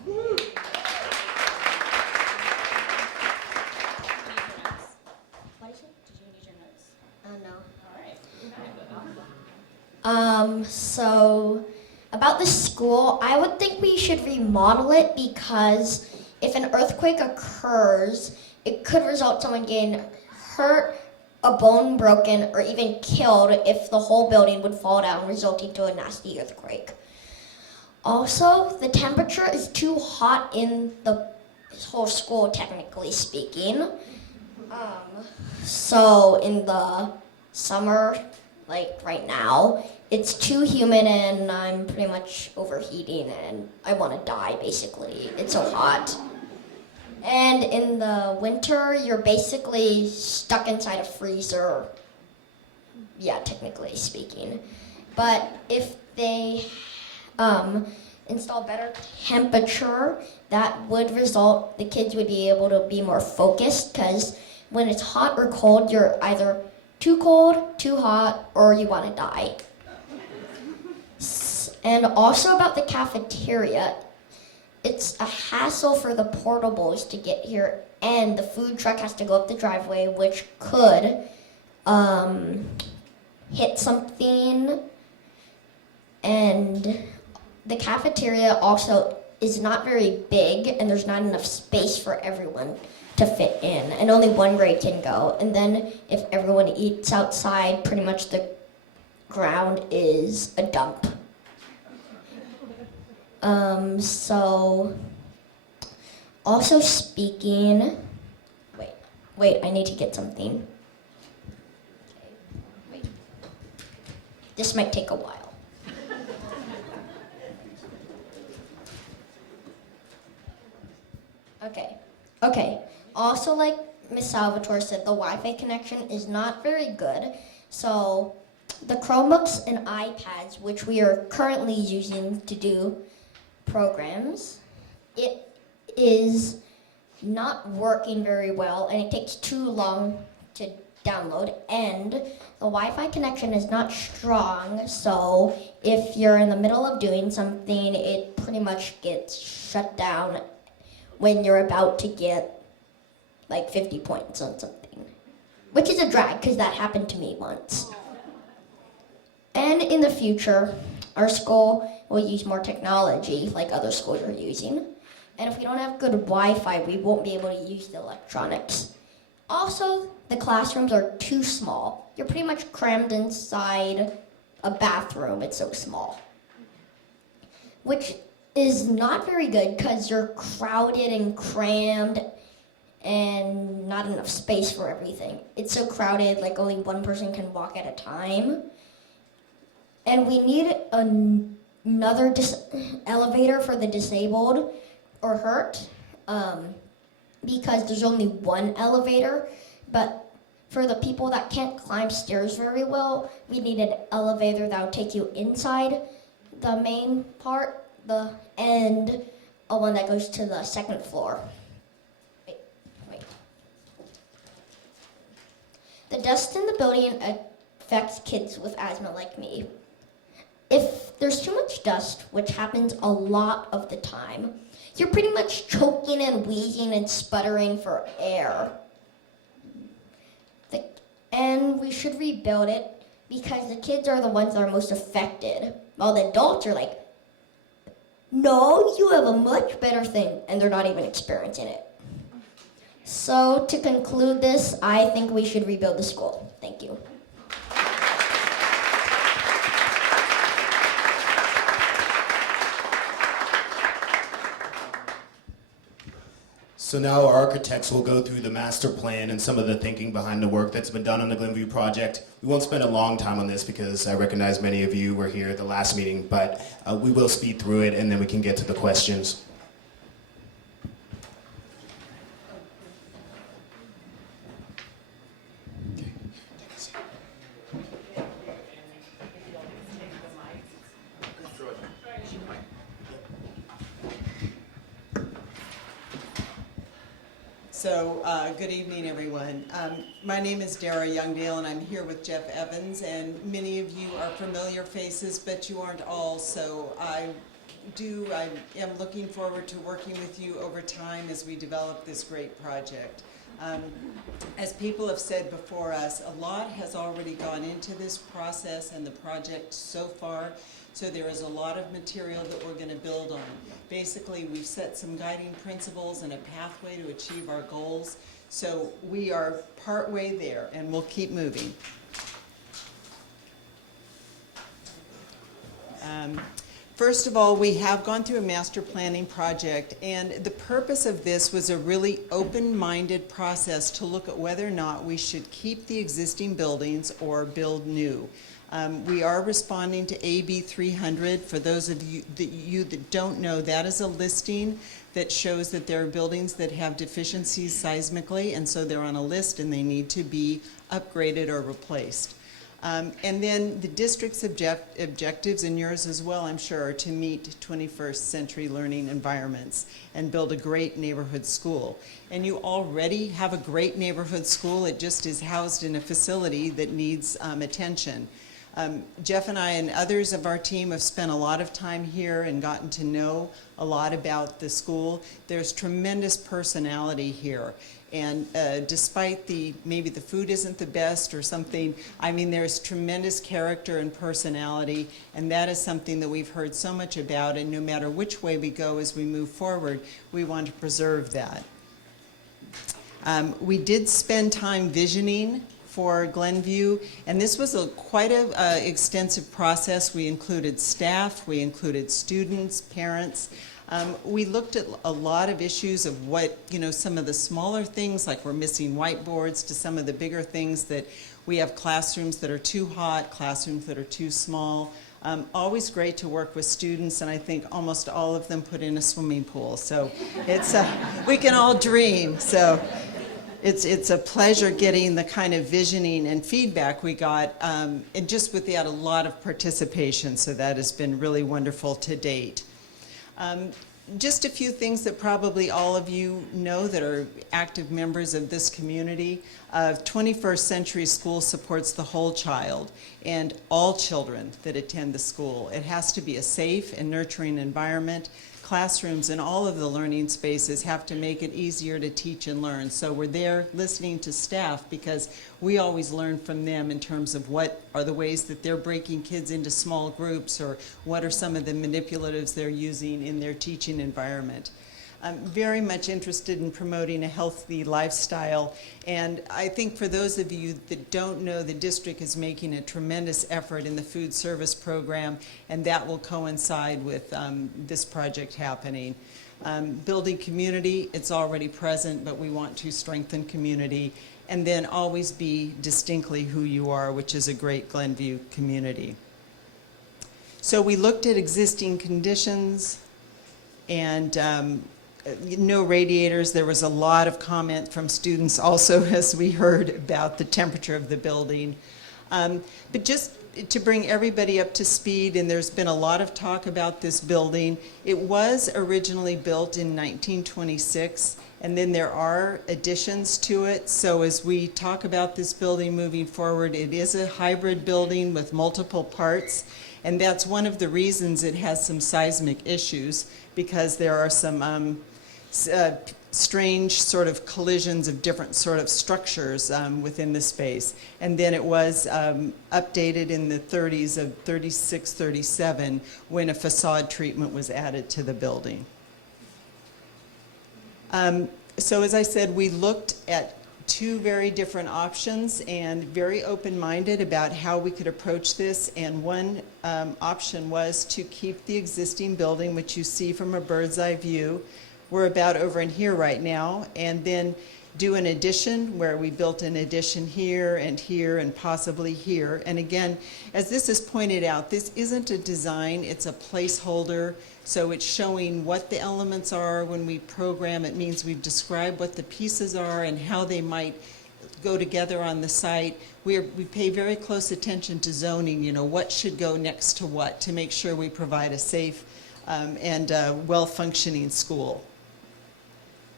So about the school, I would think we should remodel it because if an earthquake occurs, it could result in someone getting hurt, a bone broken, or even killed if the whole building would fall down, resulting to a nasty earthquake. Also, the temperature is too hot in the whole school, technically speaking. So in the summer, like right now, it's too humid and I'm pretty much overheating and I want to die, basically. It's so hot. And in the winter, you're basically stuck inside a freezer. Yeah, technically speaking. But if they install better temperature, that would result, the kids would be able to be more focused, because when it's hot or cold, you're either too cold, too hot, or you want to die. And also about the cafeteria, it's a hassle for the portables to get here, and the food truck has to go up the driveway, which could hit something. And the cafeteria also is not very big, and there's not enough space for everyone to fit in, and only one grade can go. And then if everyone eats outside, pretty much the ground is a dump. So, also speaking, wait, I need to get something. Okay, wait. This might take a while. Okay. Also, like Ms. Salvatore said, the Wi-Fi connection is not very good. So the Chromebooks and iPads, which we are currently using to do programs, it is not working very well and it takes too long to download, and the Wi-Fi connection is not strong, so if you're in the middle of doing something, it pretty much gets shut down when you're about to get like 50 points on something, which is a drag because that happened to me once. And in the future, our school will use more technology like other schools are using. And if we don't have good Wi-Fi, we won't be able to use the electronics. Also, the classrooms are too small. You're pretty much crammed inside a bathroom, it's so small. Which is not very good because you're crowded and crammed and not enough space for everything. It's so crowded, like only one person can walk at a time. And we need another elevator for the disabled or hurt, because there's only one elevator, but for the people that can't climb stairs very well, we need an elevator that will take you inside the main part, and a one that goes to the second floor. Wait. The dust in the building affects kids with asthma like me. If there's too much dust, which happens a lot of the time, you're pretty much choking and wheezing and sputtering for air. And we should rebuild it because the kids are the ones that are most affected, while the adults are like, no, you have a much better thing, and they're not even experiencing it. So to conclude this, I think we should rebuild the school. Thank you. So now our architects will go through the master plan and some of the thinking behind the work that's been done on the Glenview project. We won't spend a long time on this because I recognize many of you were here at the last meeting, but we will speed through it and then we can get to the questions. Good evening, everyone. My name is Dara Youngdale, and I'm here with Jeff Evans, and many of you are familiar faces, but you aren't all, so I am looking forward to working with you over time as we develop this great project. As people have said before us, a lot has already gone into this process and the project so far, so there is a lot of material that we're going to build on. Basically, we've set some guiding principles and a pathway to achieve our goals, so we are partway there, and we'll keep moving. First of all, we have gone through a master planning project, and the purpose of this was a really open-minded process to look at whether or not we should keep the existing buildings or build new. We are responding to AB 300. For those of you that don't know, that is a listing that shows that there are buildings that have deficiencies seismically, and so they're on a list and they need to be upgraded or replaced. And then the district's objectives, and yours as well, I'm sure, are to meet 21st century learning environments and build a great neighborhood school. And you already have a great neighborhood school. It just is housed in a facility that needs attention. Jeff and I and others of our team have spent a lot of time here and gotten to know a lot about the school. There's tremendous personality here. And despite maybe the food isn't the best or something, I mean, there's tremendous character and personality, and that is something that we've heard so much about, and no matter which way we go as we move forward, we want to preserve that. We did spend time visioning for Glenview, and this was quite an extensive process. We included staff, we included students, parents. We looked at a lot of issues of what, some of the smaller things, like we're missing whiteboards, to some of the bigger things that we have classrooms that are too hot, classrooms that are too small. Always great to work with students, and I think almost all of them put in a swimming pool. So it's we can all dream. So it's a pleasure getting the kind of visioning and feedback we got, and just without a lot of participation. So that has been really wonderful to date. Just a few things that probably all of you know that are active members of this community. 21st Century School supports the whole child and all children that attend the school. It has to be a safe and nurturing environment. Classrooms and all of the learning spaces have to make it easier to teach and learn. So we're there listening to staff because we always learn from them in terms of what are the ways that they're breaking kids into small groups, or what are some of the manipulatives they're using in their teaching environment. I'm very much interested in promoting a healthy lifestyle, and I think for those of you that don't know, the district is making a tremendous effort in the food service program, and that will coincide with this project happening. Building community, it's already present, but we want to strengthen community, and then always be distinctly who you are, which is a great Glenview community. So we looked at existing conditions, and no radiators. There was a lot of comment from students also, as we heard, about the temperature of the building. But just to bring everybody up to speed, and there's been a lot of talk about this building, it was originally built in 1926, and then there are additions to it. So as we talk about this building moving forward, it is a hybrid building with multiple parts, and that's one of the reasons it has some seismic issues, because there are some strange sort of collisions of different sort of structures within the space. And then it was updated in the 30s of 36, 37 when a facade treatment was added to the building. So as I said, we looked at two very different options and very open-minded about how we could approach this. And one option was to keep the existing building, which you see from a bird's eye view. We're about over in here right now, and then do an addition where we built an addition here and possibly here. And again, as this is pointed out, this isn't a design, it's a placeholder. So it's showing what the elements are when we program. It means we've described what the pieces are and how they might go together on the site. We pay very close attention to zoning, what should go next to what, to make sure we provide a safe and well-functioning school.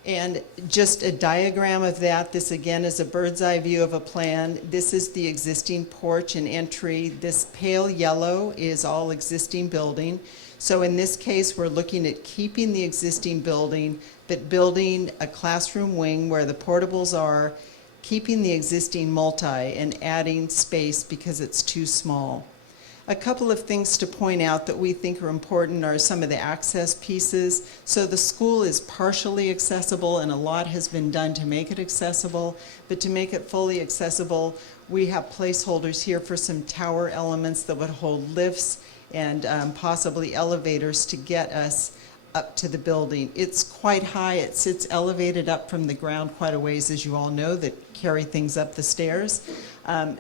And just a diagram of that. This again is a bird's eye view of a plan. This is the existing porch and entry. This pale yellow is all existing building. So in this case, we're looking at keeping the existing building, but building a classroom wing where the portables are, keeping the existing multi and adding space because it's too small. A couple of things to point out that we think are important are some of the access pieces. So the school is partially accessible and a lot has been done to make it accessible, but to make it fully accessible, we have placeholders here for some tower elements that would hold lifts and possibly elevators to get us up to the building. It's quite high. It sits elevated up from the ground quite a ways, as you all know, that carry things up the stairs.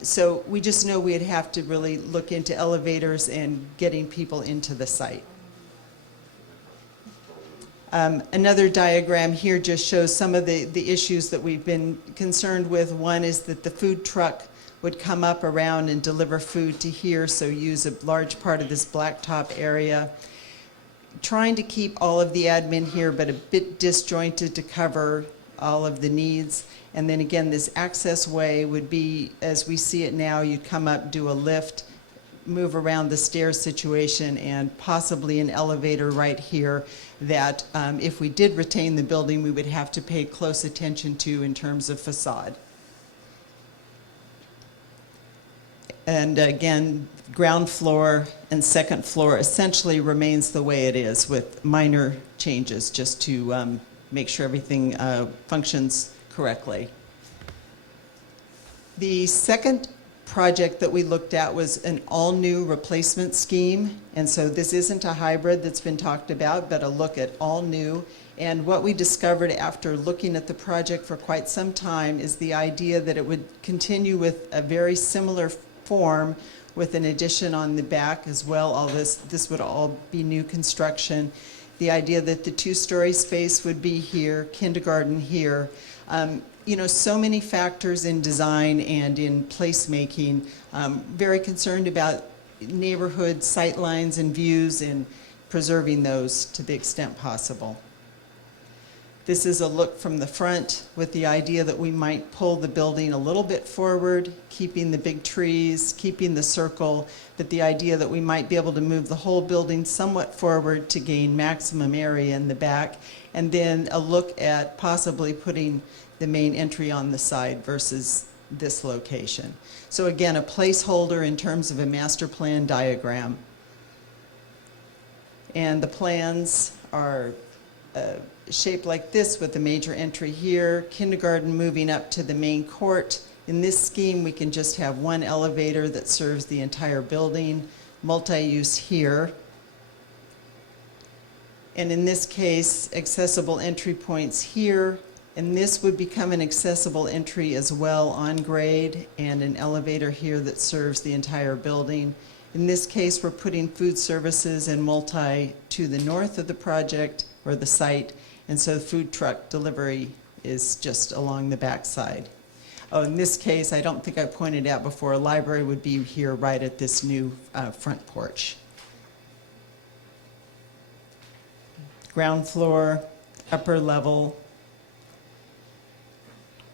So we just know we'd have to really look into elevators and getting people into the site. Another diagram here just shows some of the issues that we've been concerned with. One is that the food truck would come up around and deliver food to here, so use a large part of this blacktop area. Trying to keep all of the admin here, but a bit disjointed to cover all of the needs. And then again, this access way would be, as we see it now, you come up, do a lift, move around the stairs situation, and possibly an elevator right here that if we did retain the building, we would have to pay close attention to in terms of facade. And again, ground floor and second floor essentially remains the way it is with minor changes just to make sure everything functions correctly. The second project that we looked at was an all-new replacement scheme. And so this isn't a hybrid that's been talked about, but a look at all new. And what we discovered after looking at the project for quite some time is the idea that it would continue with a very similar form with an addition on the back as well. All this would all be new construction. The idea that the two-story space would be here, kindergarten here. You know, so many factors in design and in placemaking. Very concerned about neighborhood sight lines and views and preserving those to the extent possible. This is a look from the front with the idea that we might pull the building a little bit forward, keeping the big trees, keeping the circle, but the idea that we might be able to move the whole building somewhat forward to gain maximum area in the back, and then a look at possibly putting the main entry on the side versus this location. So again, a placeholder in terms of a master plan diagram. And the plans are shaped like this with the major entry here, kindergarten moving up to the main court. In this scheme, we can just have one elevator that serves the entire building, multi-use here. And in this case, accessible entry points here, and this would become an accessible entry as well on grade, and an elevator here that serves the entire building. In this case, we're putting food services and multi to the north of the project or the site, and so food truck delivery is just along the back side. Oh, in this case, I don't think I pointed out before, a library would be here right at this new front porch. Ground floor, upper level.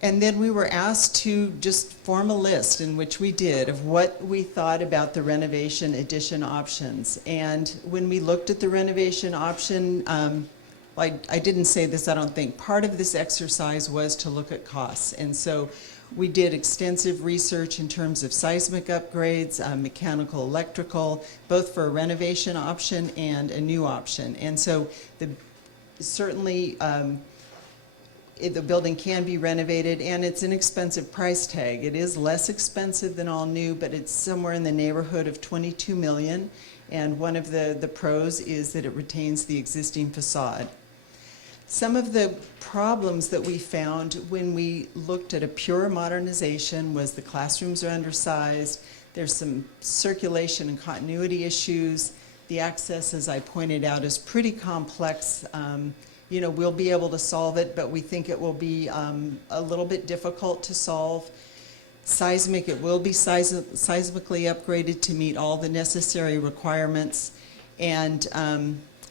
And then we were asked to just form a list, in which we did, of what we thought about the renovation addition options. And when we looked at the renovation option, I didn't say this, I don't think. Part of this exercise was to look at costs. And so we did extensive research in terms of seismic upgrades, mechanical, electrical, both for a renovation option and a new option. And so certainly the building can be renovated, and it's an expensive price tag. It is less expensive than all new, but it's somewhere in the neighborhood of $22 million. And one of the pros is that it retains the existing facade. Some of the problems that we found when we looked at a pure modernization was the classrooms are undersized, there's some circulation and continuity issues, the access, as I pointed out, is pretty complex. You know, we'll be able to solve it, but we think it will be a little bit difficult to solve. Seismic, it will be seismically upgraded to meet all the necessary requirements. And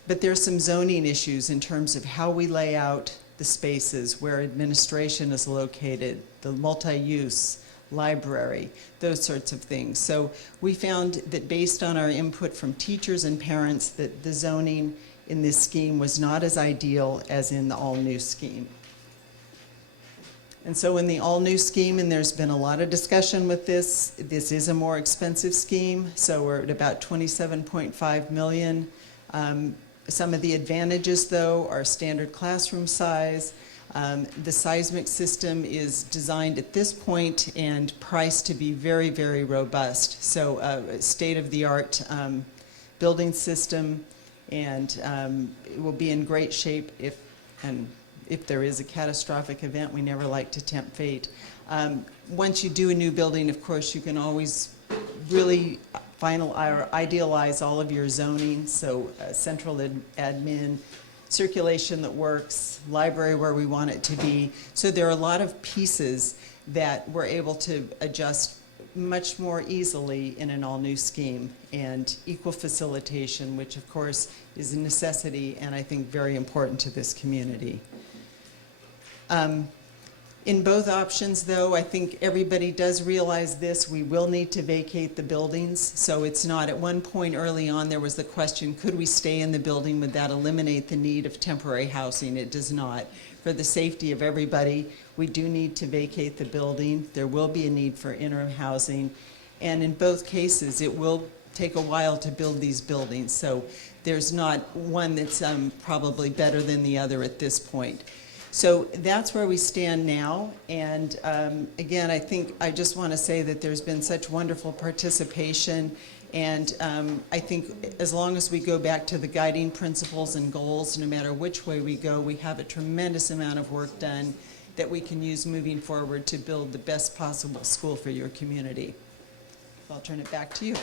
but there's some zoning issues in terms of how we lay out the spaces where administration is located, the multi-use library, those sorts of things. So we found that based on our input from teachers and parents that the zoning in this scheme was not as ideal as in the all-new scheme. And so in the all-new scheme, and there's been a lot of discussion with this is a more expensive scheme, so we're at about $27.5 million. Some of the advantages, though, are standard classroom size. The seismic system is designed at this point and priced to be very, very robust. So state-of-the-art building system, and it will be in great shape if there is a catastrophic event. We never like to tempt fate. Once you do a new building, of course, you can always really idealize all of your zoning, so central admin, circulation that works, library where we want it to be. So there are a lot of pieces that we're able to adjust much more easily in an all-new scheme, and equal facilitation, which of course is a necessity and I think very important to this community. In both options, though, I think everybody does realize this. We will need to vacate the buildings. So it's not, at one point early on, there was the question, could we stay in the building? Would that eliminate the need of temporary housing? It does not. For the safety of everybody, we do need to vacate the building. There will be a need for interim housing. And in both cases, it will take a while to build these buildings. So there's not one that's probably better than the other at this point. So that's where we stand now, and again, I just want to say that there's been such wonderful participation, and I think as long as we go back to the guiding principles and goals, no matter which way we go, we have a tremendous amount of work done that we can use moving forward to build the best possible school for your community. I'll turn it back to you.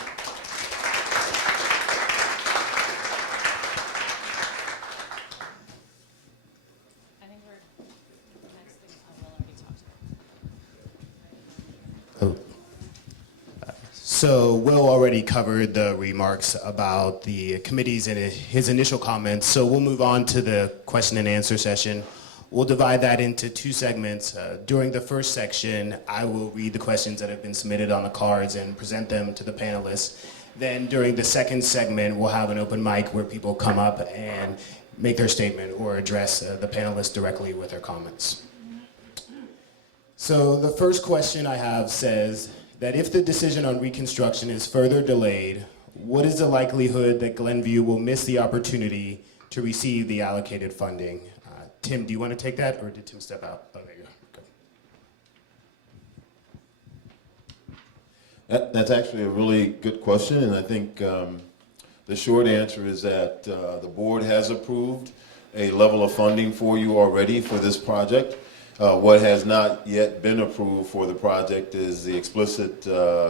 So Will already covered the remarks about the committees and his initial comments, so we'll move on to the question and answer session. We'll divide that into two segments. During the first section, I will read the questions that have been submitted on the cards and present them to the panelists. Then during the second segment, we'll have an open mic where people come up and make their statement or address the panelists directly with their comments. So the first question I have says that if the decision on reconstruction is further delayed, what is the likelihood that Glenview will miss the opportunity to receive the allocated funding? Tim, do you want to take that, or did Tim step out? Oh, there you go. Okay. That's actually a really good question, and I think the short answer is that the board has approved a level of funding for you already for this project. What has not yet been approved for the project is the explicit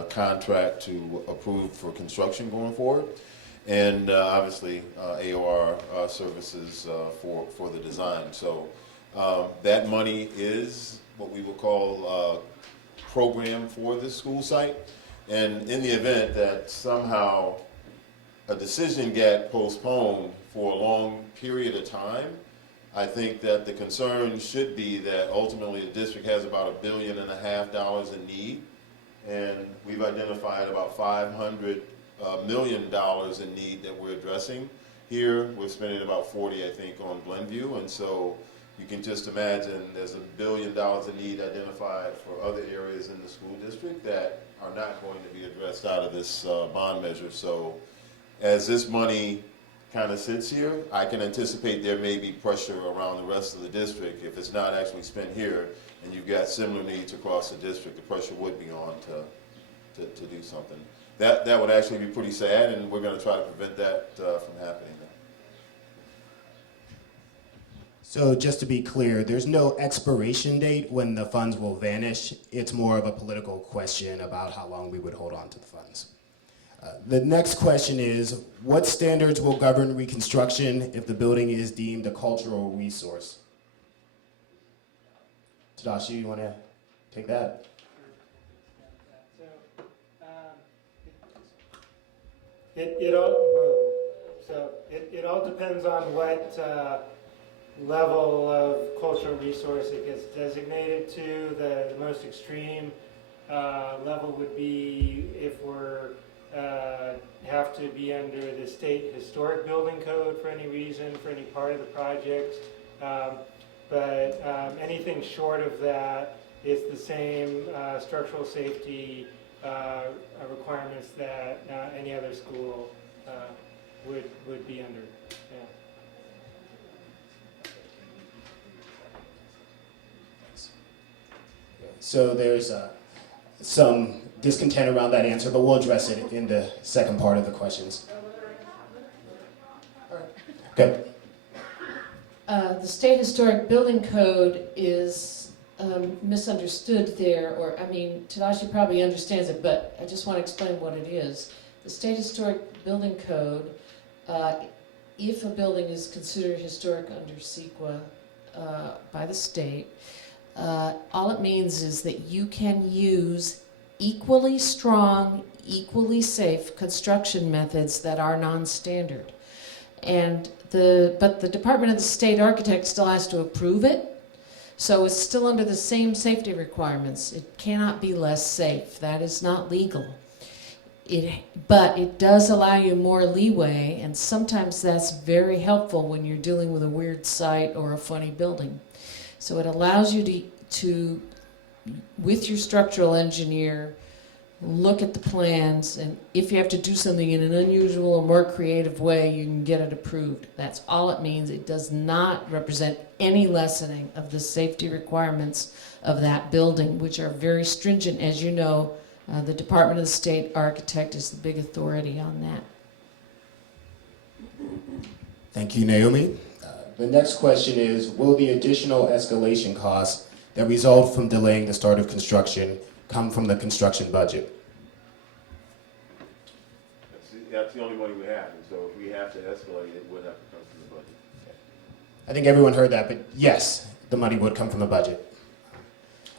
contract to approve for construction going forward, and obviously AOR services for the design. So that money is what we would call program for this school site, and in the event that somehow a decision got postponed for a long period of time, I think that the concern should be that ultimately the district has about $1.5 billion in need, and we've identified about $500 million in need that we're addressing. Here, we're spending about 40, I think, on Glenview, and so you can just imagine there's $1 billion in need identified for other areas in the school district that are not going to be addressed out of this bond measure. So as this money kind of sits here, I can anticipate there may be pressure around the rest of the district. If it's not actually spent here and you've got similar needs across the district, the pressure would be on to do something. That would actually be pretty sad, and we're going to try to prevent that from happening. So just to be clear, there's no expiration date when the funds will vanish. It's more of a political question about how long we would hold on to the funds. The next question is, what standards will govern reconstruction if the building is deemed a cultural resource? Tadashi, you want to take that? It all depends on level of cultural resource it gets designated to. The most extreme level would be if we're have to be under the state historic building code for any reason, for any part of the project. But anything short of that, it's the same structural safety requirements that any other school would be under. Yeah. So there's some discontent around that answer, but we'll address it in the second part of the questions. Okay. The State Historic Building Code is misunderstood there, or I mean, Tadashi probably understands it, but I just want to explain what it is. The State Historic Building Code, if a building is considered historic under CEQA by the state, all it means is that you can use equally strong, equally safe construction methods that are non-standard. But the Department of the State Architect still has to approve it, so it's still under the same safety requirements. It cannot be less safe. That is not legal. But it does allow you more leeway, and sometimes that's very helpful when you're dealing with a weird site or a funny building. So it allows you to with your structural engineer, look at the plans, and if you have to do something in an unusual or more creative way, you can get it approved. That's all it means. It does not represent any lessening of the safety requirements of that building, which are very stringent. As you know, the Department of the State Architect is the big authority on that. Thank you, Naomi. The next question is, will the additional escalation costs that result from delaying the start of construction come from the construction budget? That's the only money we have, and so if we have to escalate, it would have to come from the budget. I think everyone heard that, but yes, the money would come from the budget.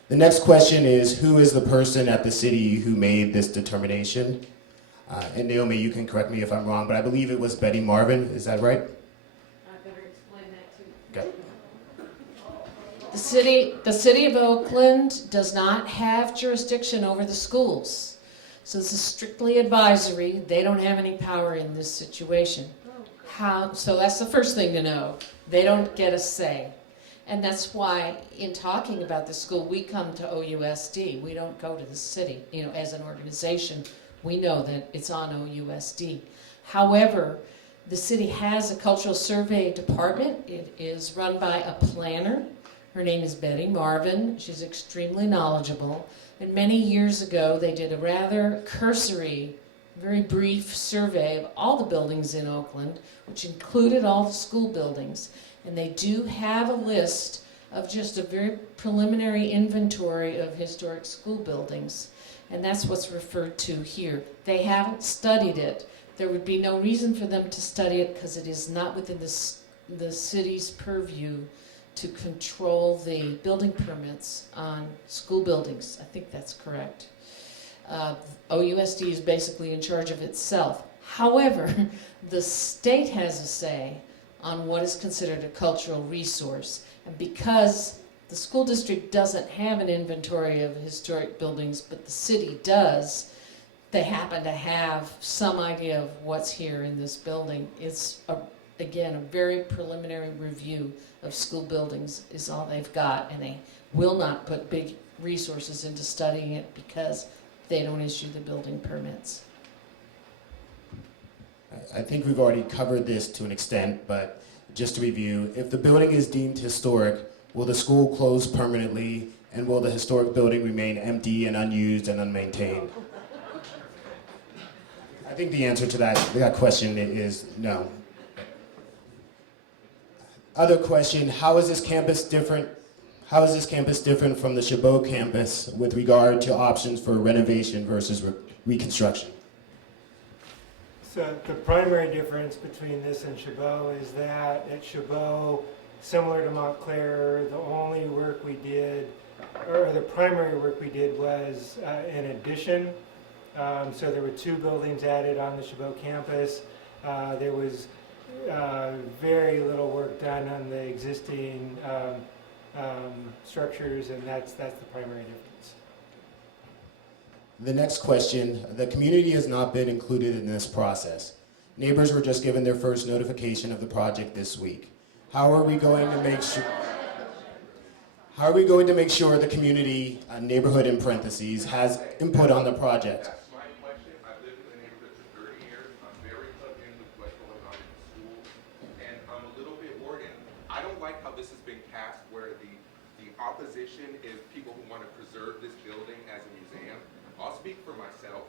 The next question is, who is the person at the city who made this determination? And Naomi, you can correct me if I'm wrong, but I believe it was Betty Marvin. Is that right? I better explain that too. Okay. The city of Oakland does not have jurisdiction over the schools. So this is strictly advisory. They don't have any power in this situation. So that's the first thing to know. They don't get a say. And that's why in talking about the school, we come to OUSD. We don't go to the city, as an organization. We know that it's on OUSD. However, the city has a cultural survey department. It is run by a planner. Her name is Betty Marvin. She's extremely knowledgeable. And many years ago, they did a rather cursory, very brief survey of all the buildings in Oakland, which included all the school buildings. And they do have a list of just a very preliminary inventory of historic school buildings. And that's what's referred to here. They haven't studied it. There would be no reason for them to study it because it is not within the city's purview to control the building permits on school buildings. I think that's correct. OUSD is basically in charge of itself. However, the state has a say on what is considered a cultural resource. And because the school district doesn't have an inventory of historic buildings, but the city does, they happen to have some idea of what's here in this building. It's, again, a very preliminary review of school buildings is all they've got, and they will not put big resources into studying it because they don't issue the building permits. I think we've already covered this to an extent, but just to review, if the building is deemed historic, will the school close permanently, and will the historic building remain empty and unused and unmaintained? I think the answer to that question is no. Other question, how is this campus different from the Chabot campus with regard to options for renovation versus reconstruction? So the primary difference between this and Chabot is that at Chabot, similar to Montclair, the only work we did, or the primary work we did was an addition. So there were 2 buildings added on the Chabot campus. There was very little work done on the existing structures, and that's the primary difference. The next question, the community has not been included in this process. Neighbors were just given their first notification of the project this week. How are we going to make sure the community, neighborhood in parentheses, has input on the project? That's my question. I've lived in the neighborhood for 30 years. I'm very plugged in with what's going on in the school. And I'm a little bit worried. I don't like how this has been cast where the opposition is people who want to preserve this building as a museum. I'll speak for myself.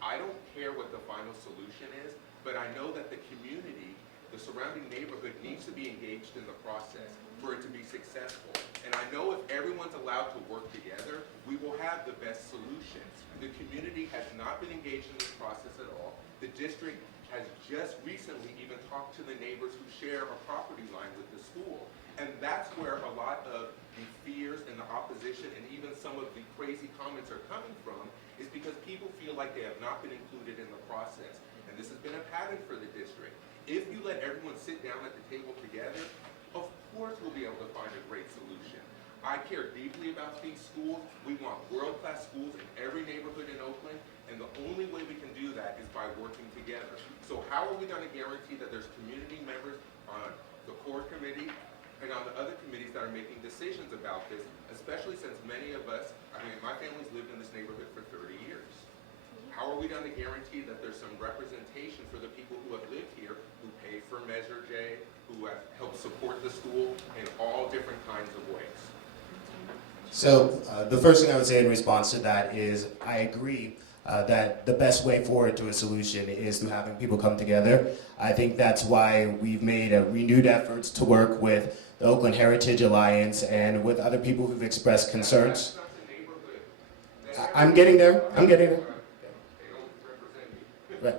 I don't care what the final solution is, but I know that the community, the surrounding neighborhood, needs to be engaged in the process for it to be successful. And I know if everyone's allowed to work together, we will have the best solutions. The community has not been engaged in this process at all. The district has just recently even talked to the neighbors who share a property line with the school. And that's where a lot of the fears and the opposition and even some of the crazy comments are coming from, is because people feel like they have not been included in the process. And this has been a pattern for the district. If you let everyone sit down at the table together, of course we'll be able to find a great solution. I care deeply about these schools. We want world-class schools in every neighborhood in Oakland, and the only way we can do that is by working together. So how are we going to guarantee that there's community members on the core committee and on the other committees that are making decisions about this, especially since many of us, I mean, my family's lived in this neighborhood for 30 years. How are we going to guarantee that there's some representation for the people who have lived here, who pay for Measure J, who have helped support the school in all different kinds of ways? So the first thing I would say in response to that is I agree that the best way forward to a solution is through having people come together. I think that's why we've made a renewed efforts to work with the Oakland Heritage Alliance and with other people who've expressed concerns. I'm getting there. Right.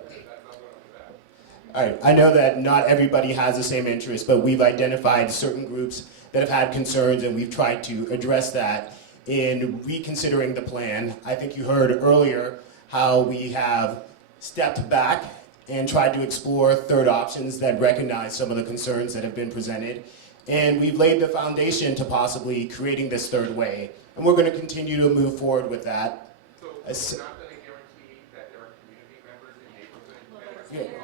All right. I know that not everybody has the same interest, but we've identified certain groups that have had concerns, and we've tried to address that in reconsidering the plan. I think you heard earlier how we have stepped back and tried to explore third options that recognize some of the concerns that have been presented. And we've laid the foundation to possibly creating this third way. And we're going to continue to move forward with that. So we're not going to guarantee that there are community members in neighborhoods?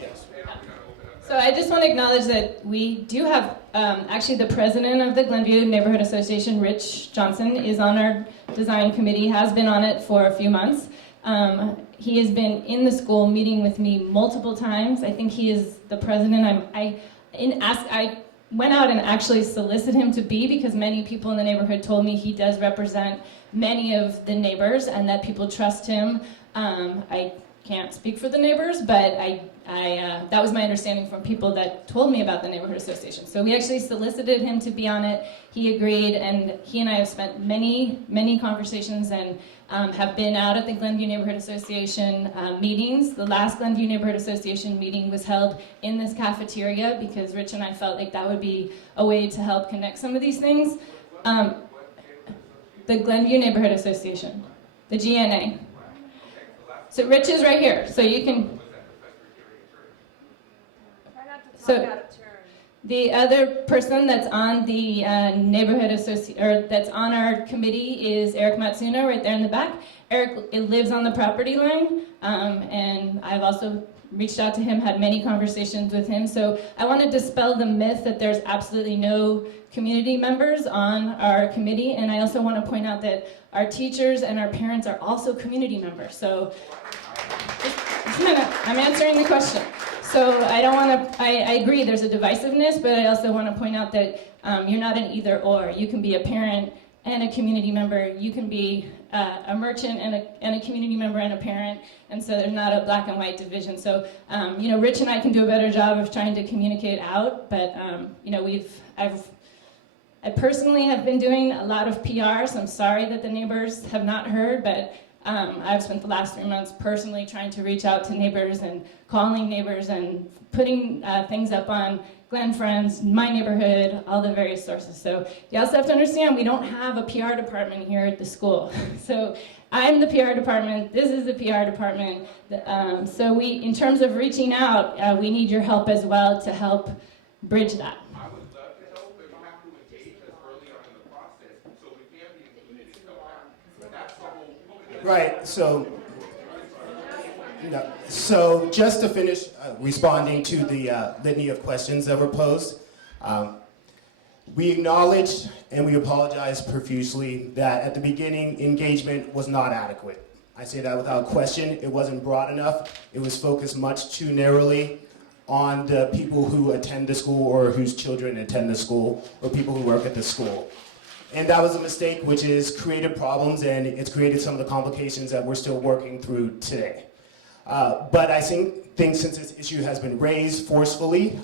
Yes. So I just want to acknowledge that we do have, actually the president of the Glenview Neighborhood Association, Rich Johnson, is on our design committee, has been on it for a few months. He has been in the school meeting with me multiple times. I think he is the president. I went out and actually solicited him to be, because many people in the neighborhood told me he does represent many of the neighbors and that people trust him. I can't speak for the neighbors, but that was my understanding from people that told me about the neighborhood association. So we actually solicited him to be on it. He agreed, and he and I have spent many, many conversations and have been out at the Glenview Neighborhood Association meetings. The last Glenview Neighborhood Association meeting was held in this cafeteria because Rich and I felt like that would be a way to help connect some of these things. The Glenview Neighborhood Association, the GNA. So Rich is right here, so you can. So the other person that's on the that's on our committee is Eric Matsuno, right there in the back. Eric lives on the property line, and I've also reached out to him, had many conversations with him. So I want to dispel the myth that there's absolutely no community members on our committee, and I also want to point out that our teachers and our parents are also community members. So I'm answering the question. So I don't want to, I agree there's a divisiveness, but I also want to point out that you're not an either or. You can be a parent and a community member. You can be a merchant and a community member and a parent. And so there's not a black and white division. So, Rich and I can do a better job of trying to communicate out, but, I personally have been doing a lot of PR, so I'm sorry that the neighbors have not heard, but I've spent the last 3 months personally trying to reach out to neighbors and calling neighbors and putting things up on Glen Friends, my neighborhood, all the various sources. So you also have to understand we don't have a PR department here at the school. So I'm the PR department, this is the PR department. So we, in terms of reaching out, we need your help as well to help bridge that. I would love to help, but you have to engage us early on in the process so we can be included in something. That's the whole point. Right, so just to finish responding to the litany of questions that were posed, we acknowledge and we apologize profusely that at the beginning engagement was not adequate. I say that without question. It wasn't broad enough. It was focused much too narrowly on the people who attend the school or whose children attend the school or people who work at the school. And that was a mistake which has created problems and it's created some of the complications that we're still working through today. But I think since this issue has been raised forcefully,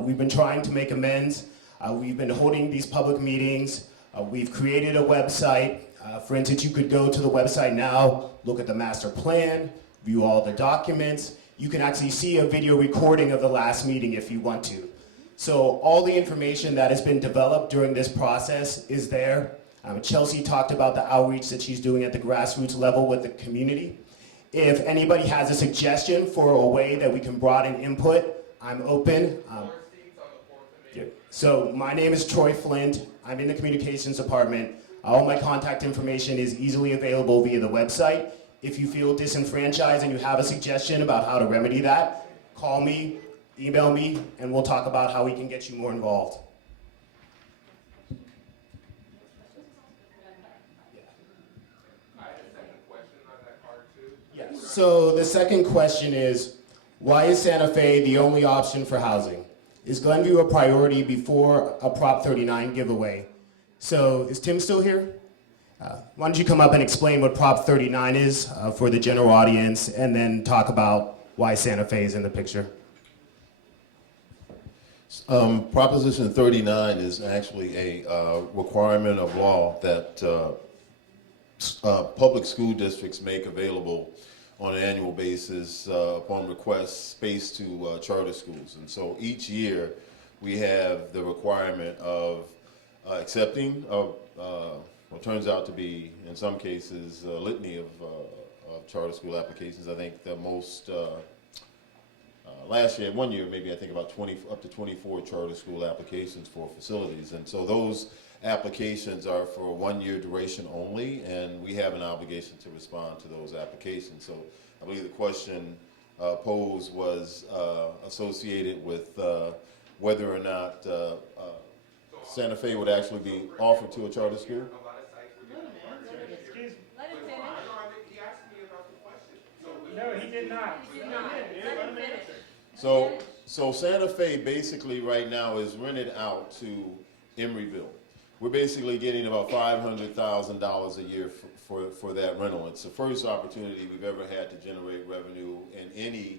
we've been trying to make amends. We've been holding these public meetings. We've created a website. For instance, you could go to the website now, look at the master plan, view all the documents. You can actually see a video recording of the last meeting if you want to. So all the information that has been developed during this process is there. Chelsea talked about the outreach that she's doing at the grassroots level with the community. If anybody has a suggestion for a way that we can broaden input, I'm open. So my name is Troy Flint. I'm in the communications department. All my contact information is easily available via the website. If you feel disenfranchised and you have a suggestion about how to remedy that, call me, email me, and we'll talk about how we can get you more involved. So the second question is, why is Santa Fe the only option for housing? Is Glenview a priority before a Prop 39 giveaway? So is Tim still here? Why don't you come up and explain what Prop 39 is for the general audience and then talk about why Santa Fe is in the picture. Proposition 39 is actually a requirement of law that public school districts make available on an annual basis upon request space to charter schools. And so each year we have the requirement of accepting what turns out to be, in some cases, a litany of charter school applications. I think the most, last year, one year, maybe I think about up to 24 charter school applications for facilities. And so those applications are for a 1-year duration only, and we have an obligation to respond to those applications. So I believe the question posed was associated with whether or not Santa Fe would actually be offered to a charter school. No, he did not. So Santa Fe basically right now is rented out to Emeryville. We're basically getting about $500,000 a year for that rental. It's the first opportunity we've ever had to generate revenue in any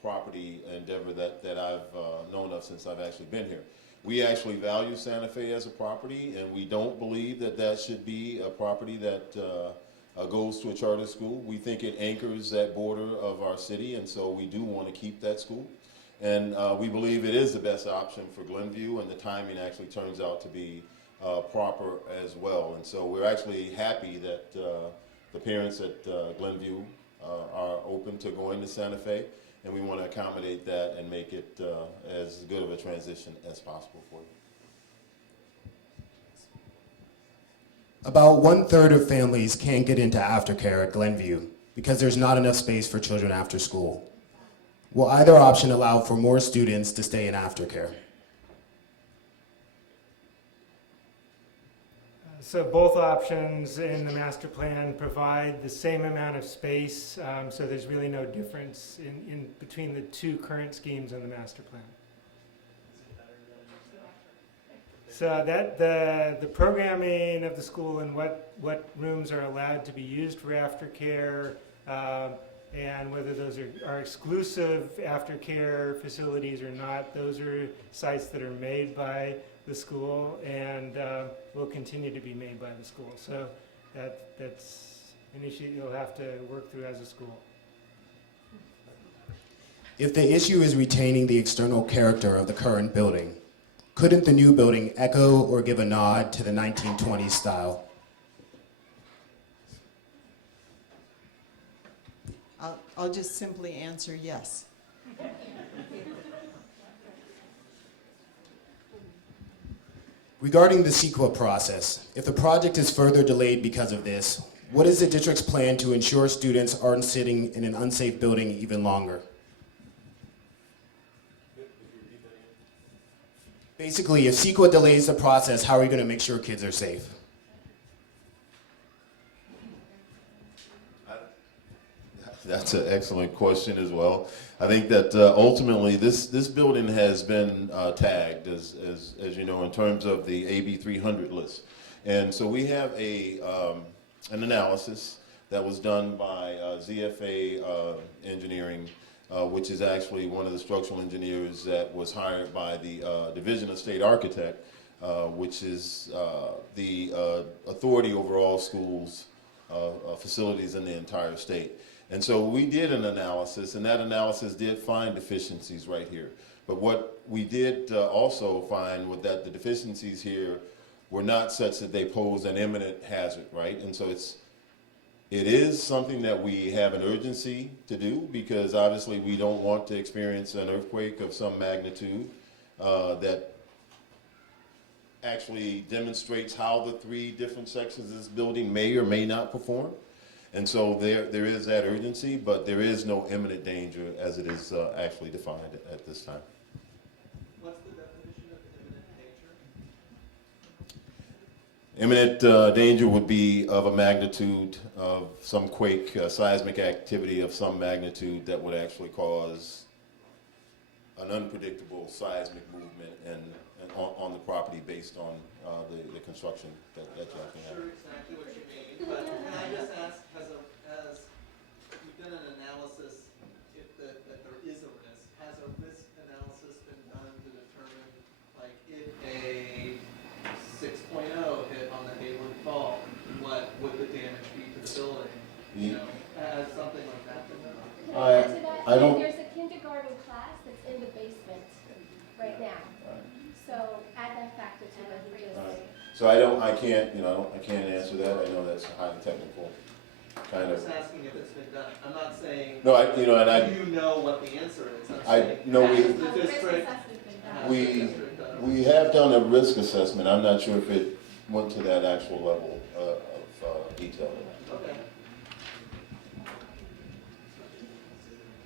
property endeavor that I've known of since I've actually been here. We actually value Santa Fe as a property, and we don't believe that that should be a property that goes to a charter school. We think it anchors that border of our city, and so we do want to keep that school. And we believe it is the best option for Glenview, and the timing actually turns out to be proper as well. And so we're actually happy that the parents at Glenview are open to going to Santa Fe, and we want to accommodate that and make it as good of a transition as possible for you. About 1/3 of families can't get into aftercare at Glenview because there's not enough space for children after school. Will either option allow for more students to stay in aftercare? So both options in the master plan provide the same amount of space, so there's really no difference in between the two current schemes in the master plan. So that the programming of the school and what rooms are allowed to be used for aftercare, and whether those are exclusive aftercare facilities or not, those are sites that are made by the school and will continue to be made by the school. So that's an issue you'll have to work through as a school. If the issue is retaining the external character of the current building, couldn't the new building echo or give a nod to the 1920s style? I'll just simply answer yes. Regarding the CEQA process, if the project is further delayed because of this, what is the district's plan to ensure students aren't sitting in an unsafe building even longer? Basically, if CEQA delays the process, how are you going to make sure kids are safe? That's an excellent question as well. I think that ultimately this building has been tagged as you know, in terms of the AB 300 list. And so we have an analysis that was done by ZFA Engineering, which is actually one of the structural engineers that was hired by the Division of State Architect, which is the authority over all schools, facilities in the entire state. And so we did an analysis, and that analysis did find deficiencies right here. But what we did also find was that the deficiencies here were not such that they pose an imminent hazard, right? And so it is something that we have an urgency to do, because obviously we don't want to experience an earthquake of some magnitude that actually demonstrates how the three different sections of this building may or may not perform. And so there is that urgency, but there is no imminent danger as it is actually defined at this time. What's the definition of imminent danger? Imminent danger would be of a magnitude of some quake, seismic activity of some magnitude that would actually cause an unpredictable seismic movement and on the property based on the construction that you're looking at. I'm not sure exactly what you mean, but can I just ask, has you've done an analysis that there is a risk? Has a risk analysis been done to determine, like, if a 6.0 hit on the Hayward Fault, what would the damage be to the building? You know, has something like that been done? I don't. There's a kindergarten class that's in the basement right now. So add that factor to what he just said. So I can't answer that. I know that's a highly technical kind I'm of. just asking if it's been done. I'm not saying. No, do you know what the answer is? I'm saying, has the district. We have done a risk assessment. I'm not sure if it went to that actual level of detail. Okay.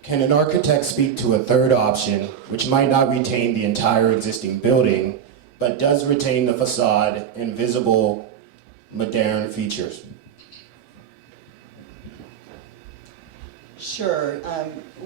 Can an architect speak to a third option, which might not retain the entire existing building, but does retain the facade and visible modern features? Sure.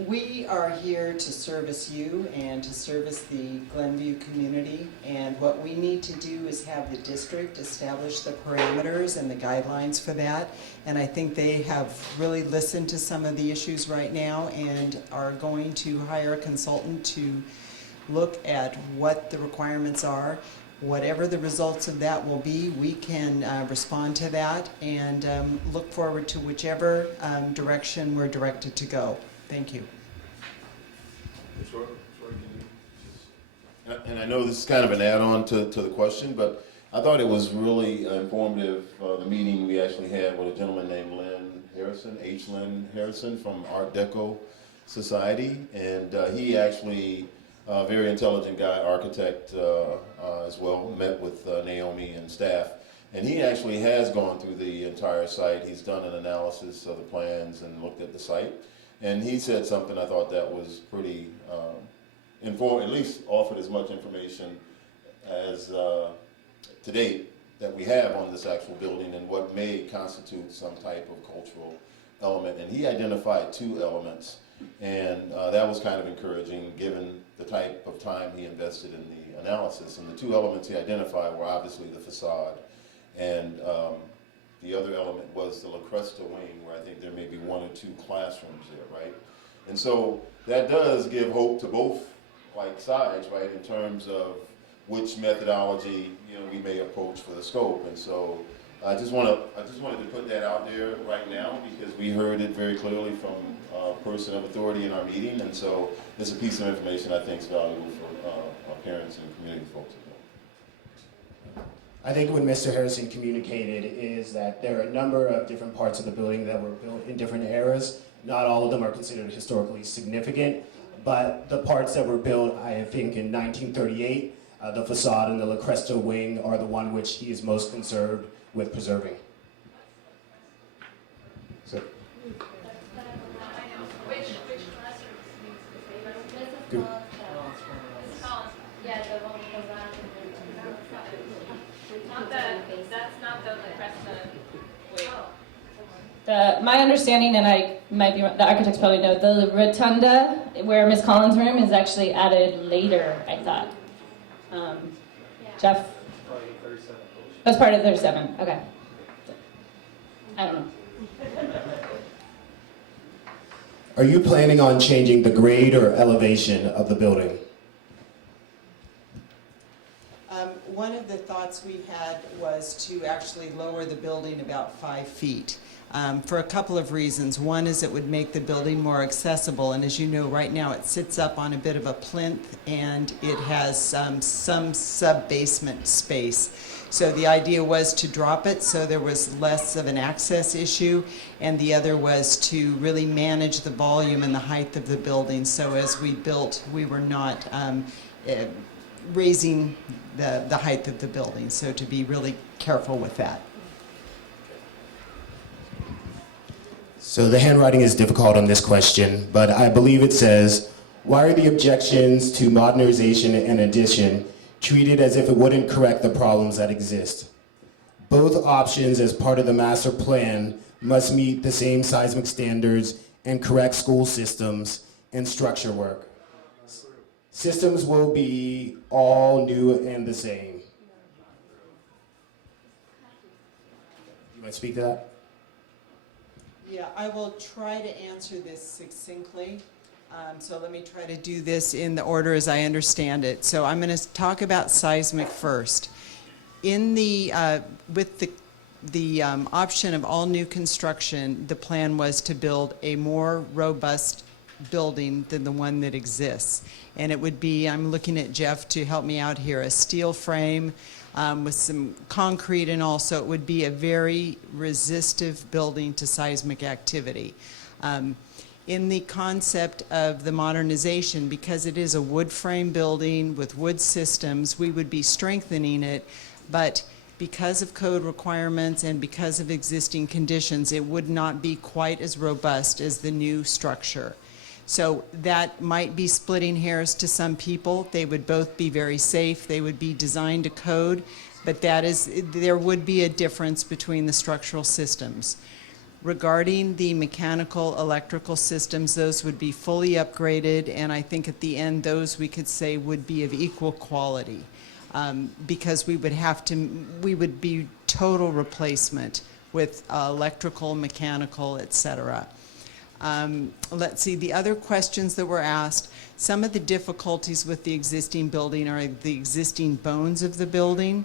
We are here to service you and to service the Glenview community, and what we need to do is have the district establish the parameters and the guidelines for that, and I think they have really listened to some of the issues right now and are going to hire a consultant to look at what the requirements are. Whatever the results of that will be, we can respond to that and look forward to whichever direction we're directed to go. Thank you. Sure. And I know this is kind of an add-on to the question, but I thought it was really informative, the meeting we actually had with a gentleman named Lynn Harrison from Art Deco Society, and he actually, a very intelligent guy, architect as well, met with Naomi and staff, and he actually has gone through the entire site. He's done an analysis of the plans and looked at the site, and he said something I thought that was pretty informative, at least offered as much information as to date that we have on this actual building and what may constitute some type of cultural element. And he identified two elements, and that was kind of encouraging given the type of time he invested in the analysis. And the two elements he identified were obviously the facade, and the other element was the La Cresta wing, where I think there may be one or two classrooms there, right? And so that does give hope to both sides, right, in terms of which methodology we may approach for the scope. And so I just wanted to put that out there right now because we heard it very clearly from a person of authority in our meeting, and so it's a piece of information I think is valuable for our parents and community folks. I think what Mr. Harrison communicated is that there are a number of different parts of the building that were built in different eras. Not all of them are considered historically significant, but the parts that were built, I think, in 1938, the facade and the La Cresta wing are the one which he is most concerned with preserving. So. Which classrooms? Good. Yeah, the one with the round. Not that's not the Cresta wing. My understanding, and I might be the architects probably know, the rotunda where Miss Collins' room is actually added later, I thought. Jeff? That's part of 37. Okay. I don't know. Are you planning on changing the grade or elevation of the building? One of the thoughts we had was to actually lower the building about 5 feet. For a couple of reasons. One is it would make the building more accessible, and as you know, right now it sits up on a bit of a plinth and it has some sub-basement space. So the idea was to drop it so there was less of an access issue, and the other was to really manage the volume and the height of the building. So as we built, we were not raising the height of the building, so to be really careful with that. So the handwriting is difficult on this question, but I believe it says, why are the objections to modernization and addition treated as if it wouldn't correct the problems that exist? Both options as part of the master plan must meet the same seismic standards and correct school systems and structure work. Systems will be all new and the same. You might speak to that? Yeah, I will try to answer this succinctly. So let me try to do this in the order as I understand it. So I'm going to talk about seismic first. In the with the option of all new construction, the plan was to build a more robust building than the one that exists, and it would be, I'm looking at Jeff to help me out here, a steel frame with some concrete, and also it would be a very resistive building to seismic activity. In the concept of the modernization, because it is a wood frame building with wood systems, we would be strengthening it, but because of code requirements and because of existing conditions, it would not be quite as robust as the new structure. So that might be splitting hairs to some people. They would both be very safe. They would be designed to code, but there would be a difference between the structural systems. Regarding the mechanical, electrical systems, those would be fully upgraded, and I think at the end those we could say would be of equal quality, because we would be total replacement with electrical, mechanical, etc. Let's see, the other questions that were asked, some of the difficulties with the existing building are the existing bones of the building.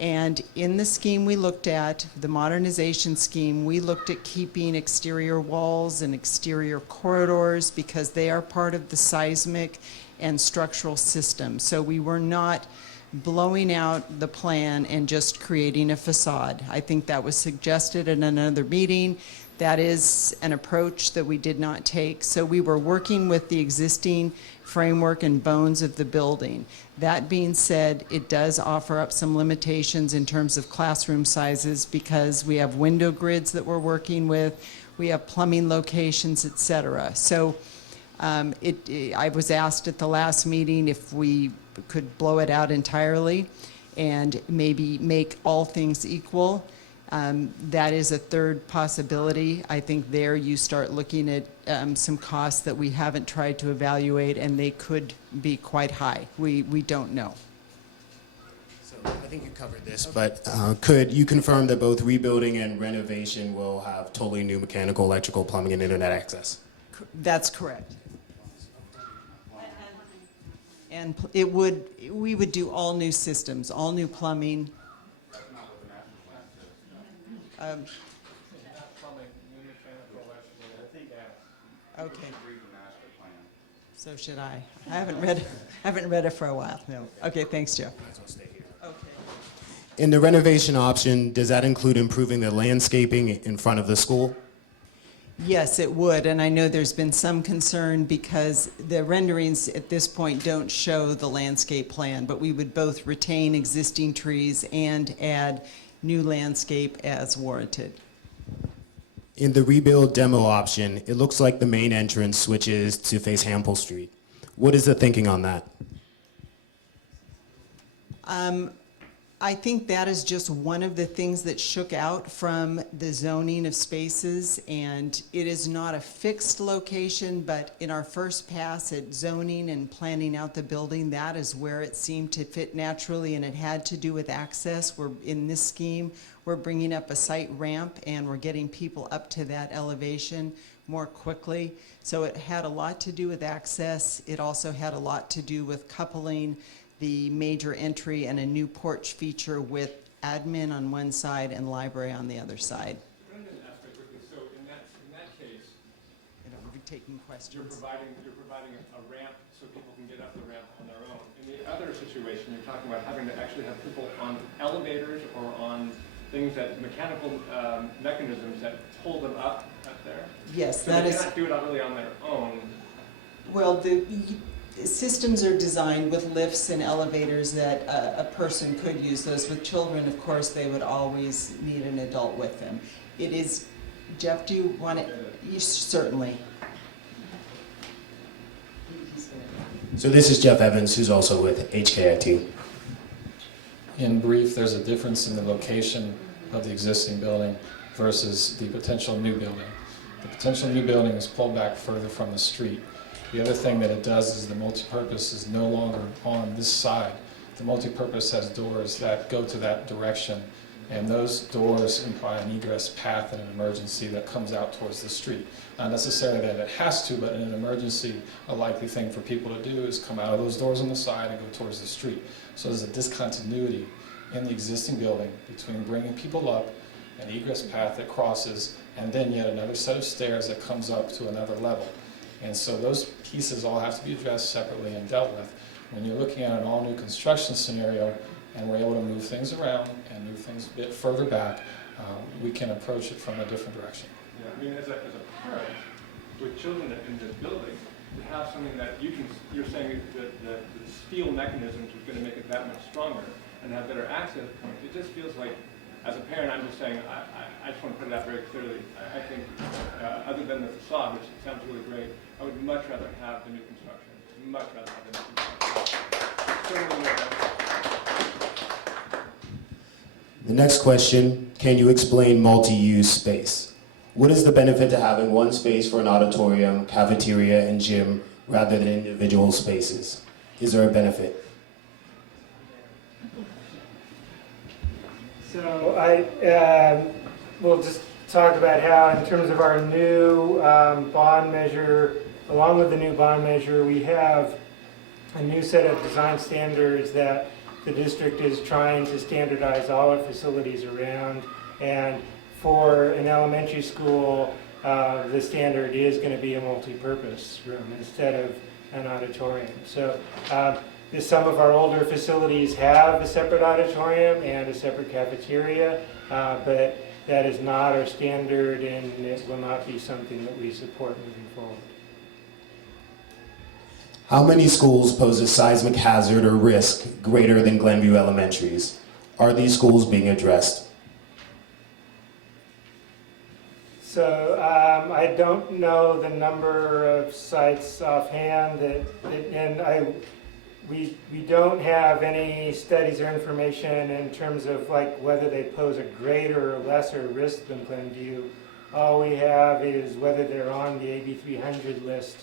And in the scheme we looked at, the modernization scheme, we looked at keeping exterior walls and exterior corridors because they are part of the seismic and structural system. So we were not blowing out the plan and just creating a facade. I think that was suggested in another meeting. That is an approach that we did not take. So we were working with the existing framework and bones of the building. That being said, it does offer up some limitations in terms of classroom sizes because we have window grids that we're working with, we have plumbing locations, etc. So I was asked at the last meeting if we could blow it out entirely and maybe make all things equal. That is a third possibility. I think there you start looking at some costs that we haven't tried to evaluate, and they could be quite high. We don't know. So I think you covered this, but could you confirm that both rebuilding and renovation will have totally new mechanical, electrical, plumbing, and internet access? That's correct. And we would do all new systems, all new plumbing. Um, Not plumbing, mechanical, electrical, gas. Okay. Read the master plan. So should I? I haven't read it for a while. No. Okay, thanks, Joe. Okay. In the renovation option, does that include improving the landscaping in front of the school? Yes, it would, and I know there's been some concern because the renderings at this point don't show the landscape plan, but we would both retain existing trees and add new landscape as warranted. In the rebuild demo option, it looks like the main entrance switches to face Hampel Street. What is the thinking on that? I think that is just one of the things that shook out from the zoning of spaces, and it is not a fixed location, but in our first pass at zoning and planning out the building, that is where it seemed to fit naturally, and it had to do with access. In this scheme, we're bringing up a site ramp, and we're getting people up to that elevation more quickly. So it had a lot to do with access. It also had a lot to do with coupling the major entry and a new porch feature with admin on one side and library on the other side. Brendan asked very quickly, so in that case, We'll be taking questions. you're providing a ramp so people can get up the ramp on their own. In the other situation, you're talking about having to actually have people on elevators or on things that mechanical mechanisms that pull them up there. Yes, so that they is. cannot do it really on their own. Well, the systems are designed with lifts and elevators that a person could use those. With children, of course, they would always need an adult with them. It is, Jeff, do you want it? You certainly. So this is Jeff Evans, who's also with HKIT. In brief, there's a difference in the location of the existing building versus the potential new building. The potential new building is pulled back further from the street. The other thing that it does is the multipurpose is no longer on this side. The multipurpose has doors that go to that direction, and those doors imply an egress path in an emergency that comes out towards the street. Not necessarily that it has to, but in an emergency, a likely thing for people to do is come out of those doors on the side and go towards the street. So there's a discontinuity in the existing building between bringing people up, an egress path that crosses, and then yet another set of stairs that comes up to another level. And so those pieces all have to be addressed separately and dealt with. When you're looking at an all-new construction scenario and we're able to move things around and move things a bit further back, we can approach it from a different direction. Yeah, I mean, as a parent with children in this building, to have something that you're saying that the steel mechanisms is going to make it that much stronger and have better access points. It just feels like, as a parent, I'm just saying, I just want to put it out very clearly. I think, other than the facade, which sounds really great, I would much rather have the new construction. Much rather have the new construction. Certainly more. The next question, can you explain multi-use space? What is the benefit to having one space for an auditorium, cafeteria, and gym rather than individual spaces? Is there a benefit? So we'll just talk about how, in terms of our new bond measure, along with the new bond measure, we have a new set of design standards that the district is trying to standardize all our facilities around. And for an elementary school, the standard is going to be a multi-purpose room instead of an auditorium. So some of our older facilities have a separate auditorium and a separate cafeteria, but that is not our standard, and it will not be something that we support moving forward. How many schools pose a seismic hazard or risk greater than Glenview Elementary's? Are these schools being addressed? So I don't know the number of sites offhand, we don't have any studies or information in terms of like whether they pose a greater or lesser risk than Glenview. All we have is whether they're on the AB 300 list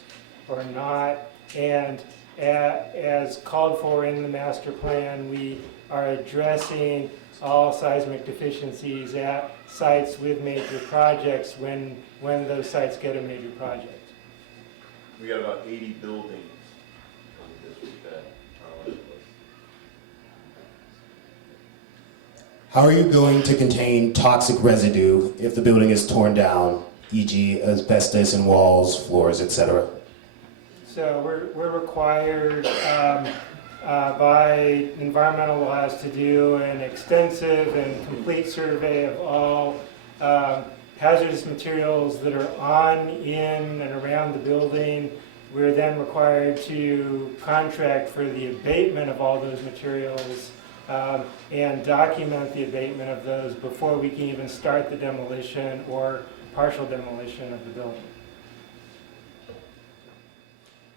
or not. And as called for in the master plan, we are addressing all seismic deficiencies at sites with major projects when those sites get a major project. We got about 80 buildings in the district that are on that list. How are you going to contain toxic residue if the building is torn down, e.g. asbestos in walls, floors, etc.? So we're required by environmental laws to do an extensive and complete survey of all hazardous materials that are on, in, and around the building. We're then required to contract for the abatement of all those materials and document the abatement of those before we can even start the demolition or partial demolition of the building.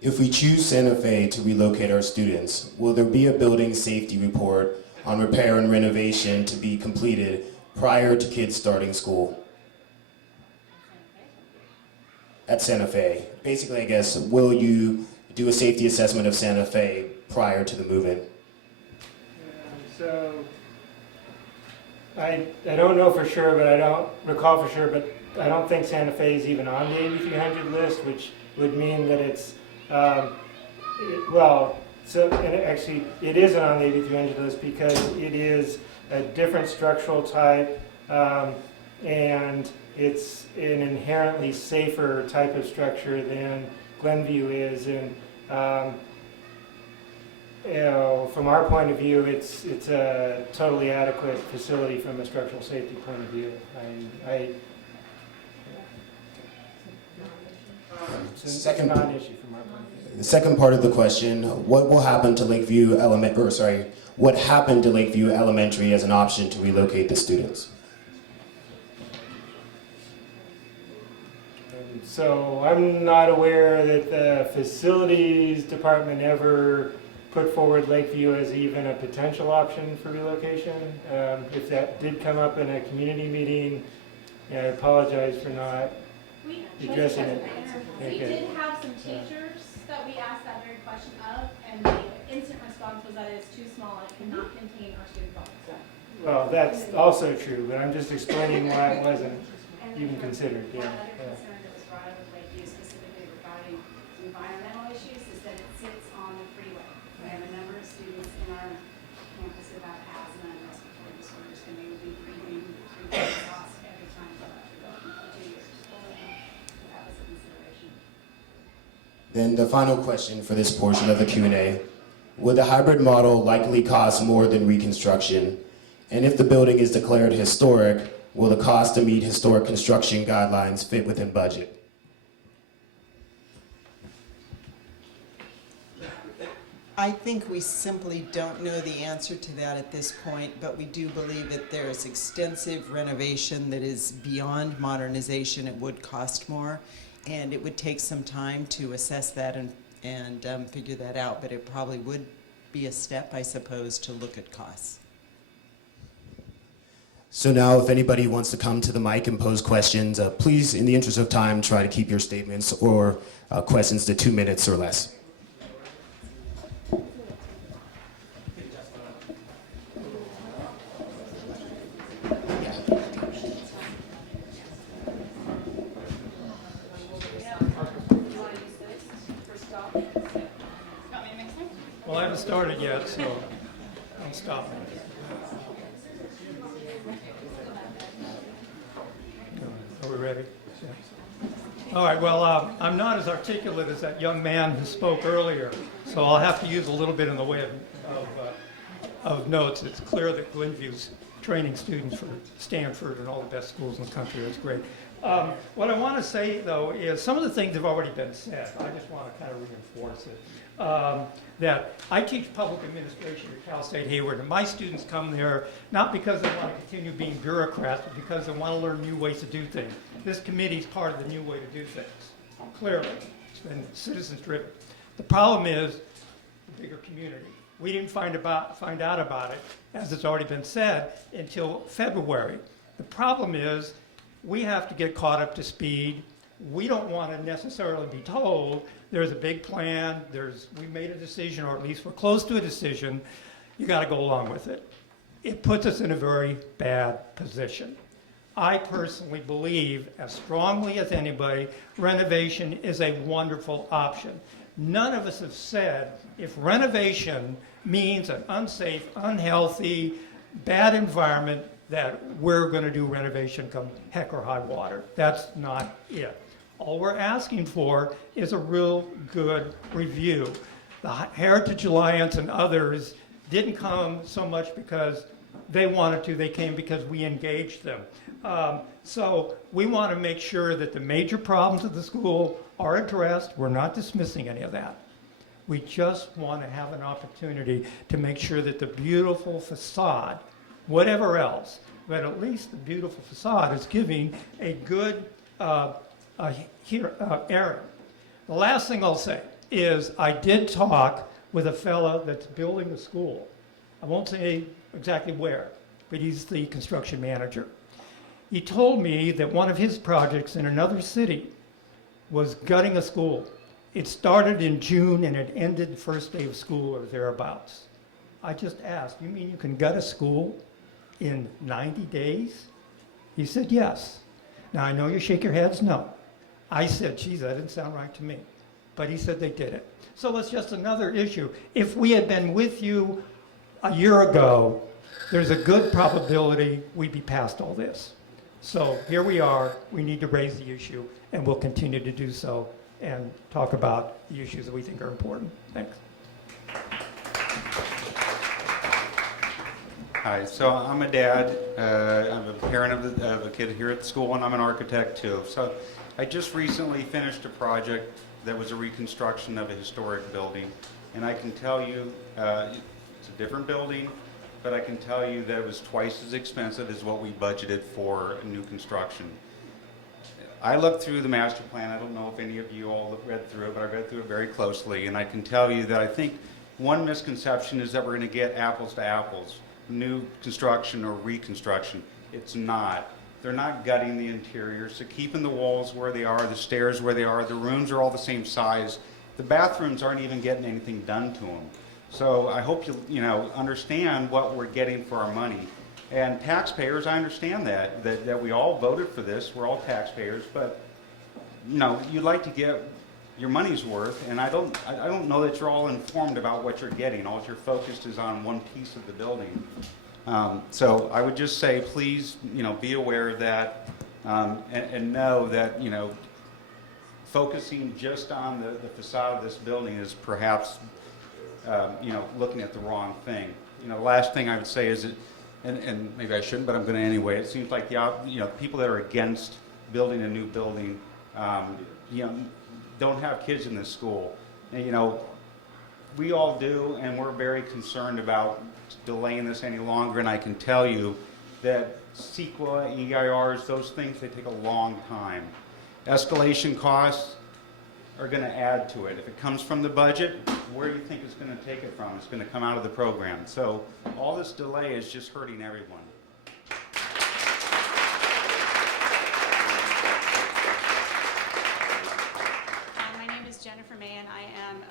If we choose Santa Fe to relocate our students, will there be a building safety report on repair and renovation to be completed prior to kids starting school? At Santa Fe. Basically, I guess, will you do a safety assessment of Santa Fe prior to the move-in? So I don't know for sure, but I don't recall for sure, but I don't think Santa Fe is even on the 8300 list, which would mean that it's, actually it isn't on the 8300 list because it is a different structural type and it's an inherently safer type of structure than Glenview is. And from our point of view, it's a totally adequate facility from a structural safety point of view. It's a non-issue from our point of view. The second part of the question, what happened to Lakeview Elementary as an option to relocate the students? So I'm not aware that the facilities department ever put forward Lakeview as even a potential option for relocation. If that did come up in a community meeting, I apologize for not addressing it. We did have some teachers that we asked that very question of, and the instant response was that it's too small and it cannot contain our student bodies. Well, that's also true, but I'm just explaining why it wasn't even considered. Yeah. One other concern that was brought up with Lakeview specifically regarding environmental issues is that it sits on the freeway. We have a number of students in our campus who have asthma and respiratory disorders, and they would be breathing exhaust every time they left the building for 2 years. So that was a consideration. Then the final question for this portion of the Q&A. Would the hybrid model likely cost more than reconstruction? And if the building is declared historic, will the cost to meet historic construction guidelines fit within budget? I think we simply don't know the answer to that at this point, but we do believe that there is extensive renovation that is beyond modernization. It would cost more, and it would take some time to assess that and figure that out, but it probably would be a step, I suppose, to look at costs. So now if anybody wants to come to the mic and pose questions, please, in the interest of time, try to keep your statements or questions to 2 minutes or less. Well, I haven't started yet, so I'm stopping. Are we ready? Yeah. All right, well, I'm not as articulate as that young man who spoke earlier, so I'll have to use a little bit in the way of notes. It's clear that Glenview's training students for Stanford and all the best schools in the country. That's great. What I want to say, though, is some of the things have already been said. I just want to kind of reinforce it. That I teach public administration at Cal State Hayward, and my students come there not because they want to continue being bureaucrats, but because they want to learn new ways to do things. This committee is part of the new way to do things, clearly. It's been citizens-driven. The problem is the bigger community. We didn't find out about it, as it's already been said, until February. The problem is we have to get caught up to speed. We don't want to necessarily be told there's a big plan, we made a decision, or at least we're close to a decision, you got to go along with it. It puts us in a very bad position. I personally believe, as strongly as anybody, renovation is a wonderful option. None of us have said if renovation means an unsafe, unhealthy, bad environment that we're going to do renovation come heck or high water. That's not it. All we're asking for is a real good review. The Heritage Alliance and others didn't come so much because they wanted to, they came because we engaged them. So we want to make sure that the major problems of the school are addressed. We're not dismissing any of that. We just want to have an opportunity to make sure that the beautiful facade, whatever else, but at least the beautiful facade is giving a good area. The last thing I'll say is I did talk with a fellow that's building a school. I won't say exactly where, but he's the construction manager. He told me that one of his projects in another city was gutting a school. It started in June and it ended the first day of school or thereabouts. I just asked, you mean you can gut a school in 90 days? He said, yes. Now I know you shake your heads, no. I said, geez, that didn't sound right to me. But he said they did it. So it's just another issue. If we had been with you a year ago, there's a good probability we'd be past all this. So here we are, we need to raise the issue, and we'll continue to do so and talk about the issues that we think are important. Thanks. Hi, so I'm a dad, I'm a parent of a kid here at the school, and I'm an architect too. So I just recently finished a project that was a reconstruction of a historic building, and I can tell you, it's a different building, but I can tell you that it was twice as expensive as what we budgeted for new construction. I looked through the master plan. I don't know if any of you all read through it, but I read through it very closely, and I can tell you that I think one misconception is that we're going to get apples to apples, new construction or reconstruction. It's not. They're not gutting the interior, so keeping the walls where they are, the stairs where they are, the rooms are all the same size. The bathrooms aren't even getting anything done to them. So I hope you understand what we're getting for our money. And taxpayers, I understand that we all voted for this. We're all taxpayers, but you'd like to get your money's worth, and I don't know that you're all informed about what you're getting. All you're focused is on one piece of the building. So I would just say, please, be aware of that, and know that, focusing just on the facade of this building is perhaps, looking at the wrong thing. The last thing I would say is that, and maybe I shouldn't, but I'm going to anyway. It seems like people that are against building a new building, don't have kids in this school. And, we all do, and we're very concerned about delaying this any longer. And I can tell you that CEQA, EIRs, those things, they take a long time. Escalation costs are going to add to it. If it comes from the budget, where do you think it's going to take it from? It's going to come out of the program. So all this delay is just hurting everyone. My name is Jennifer May, and I am,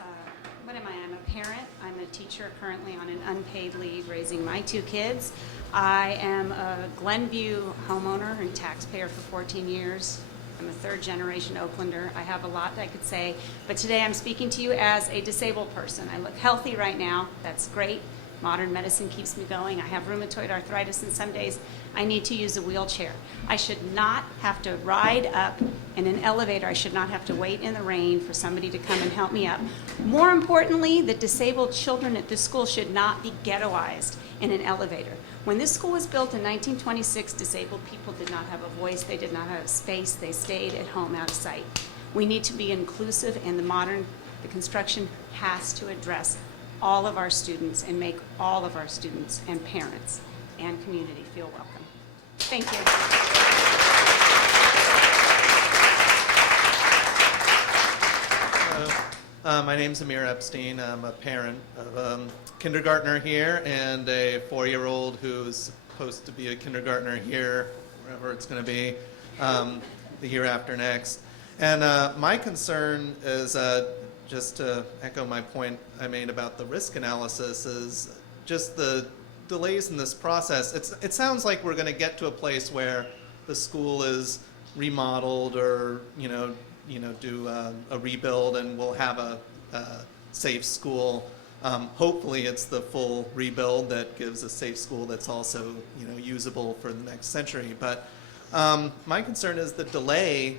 I'm a parent. I'm a teacher currently on an unpaid leave raising my two kids. I am a Glenview homeowner and taxpayer for 14 years. I'm a third-generation Oaklander. I have a lot I could say, but today I'm speaking to you as a disabled person. I look healthy right now. That's great. Modern medicine keeps me going. I have rheumatoid arthritis, and some days I need to use a wheelchair. I should not have to ride up in an elevator. I should not have to wait in the rain for somebody to come and help me up. More importantly, the disabled children at this school should not be ghettoized in an elevator. When this school was built in 1926, disabled people did not have a voice. They did not have space. They stayed at home out of sight. We need to be inclusive, and the construction has to address all of our students and make all of our students and parents and community feel welcome. Thank you. Hello. My name's Amir Epstein. I'm a parent of a kindergartner here and a 4-year-old who's supposed to be a kindergartner here, wherever it's going to be, the year after next. And my concern is, just to echo my point I made about the risk analysis, is just the delays in this process. It sounds like we're going to get to a place where the school is remodeled or do a rebuild, and we'll have a safe school. Hopefully it's the full rebuild that gives a safe school that's also, you know, usable for the next century. But my concern is the delay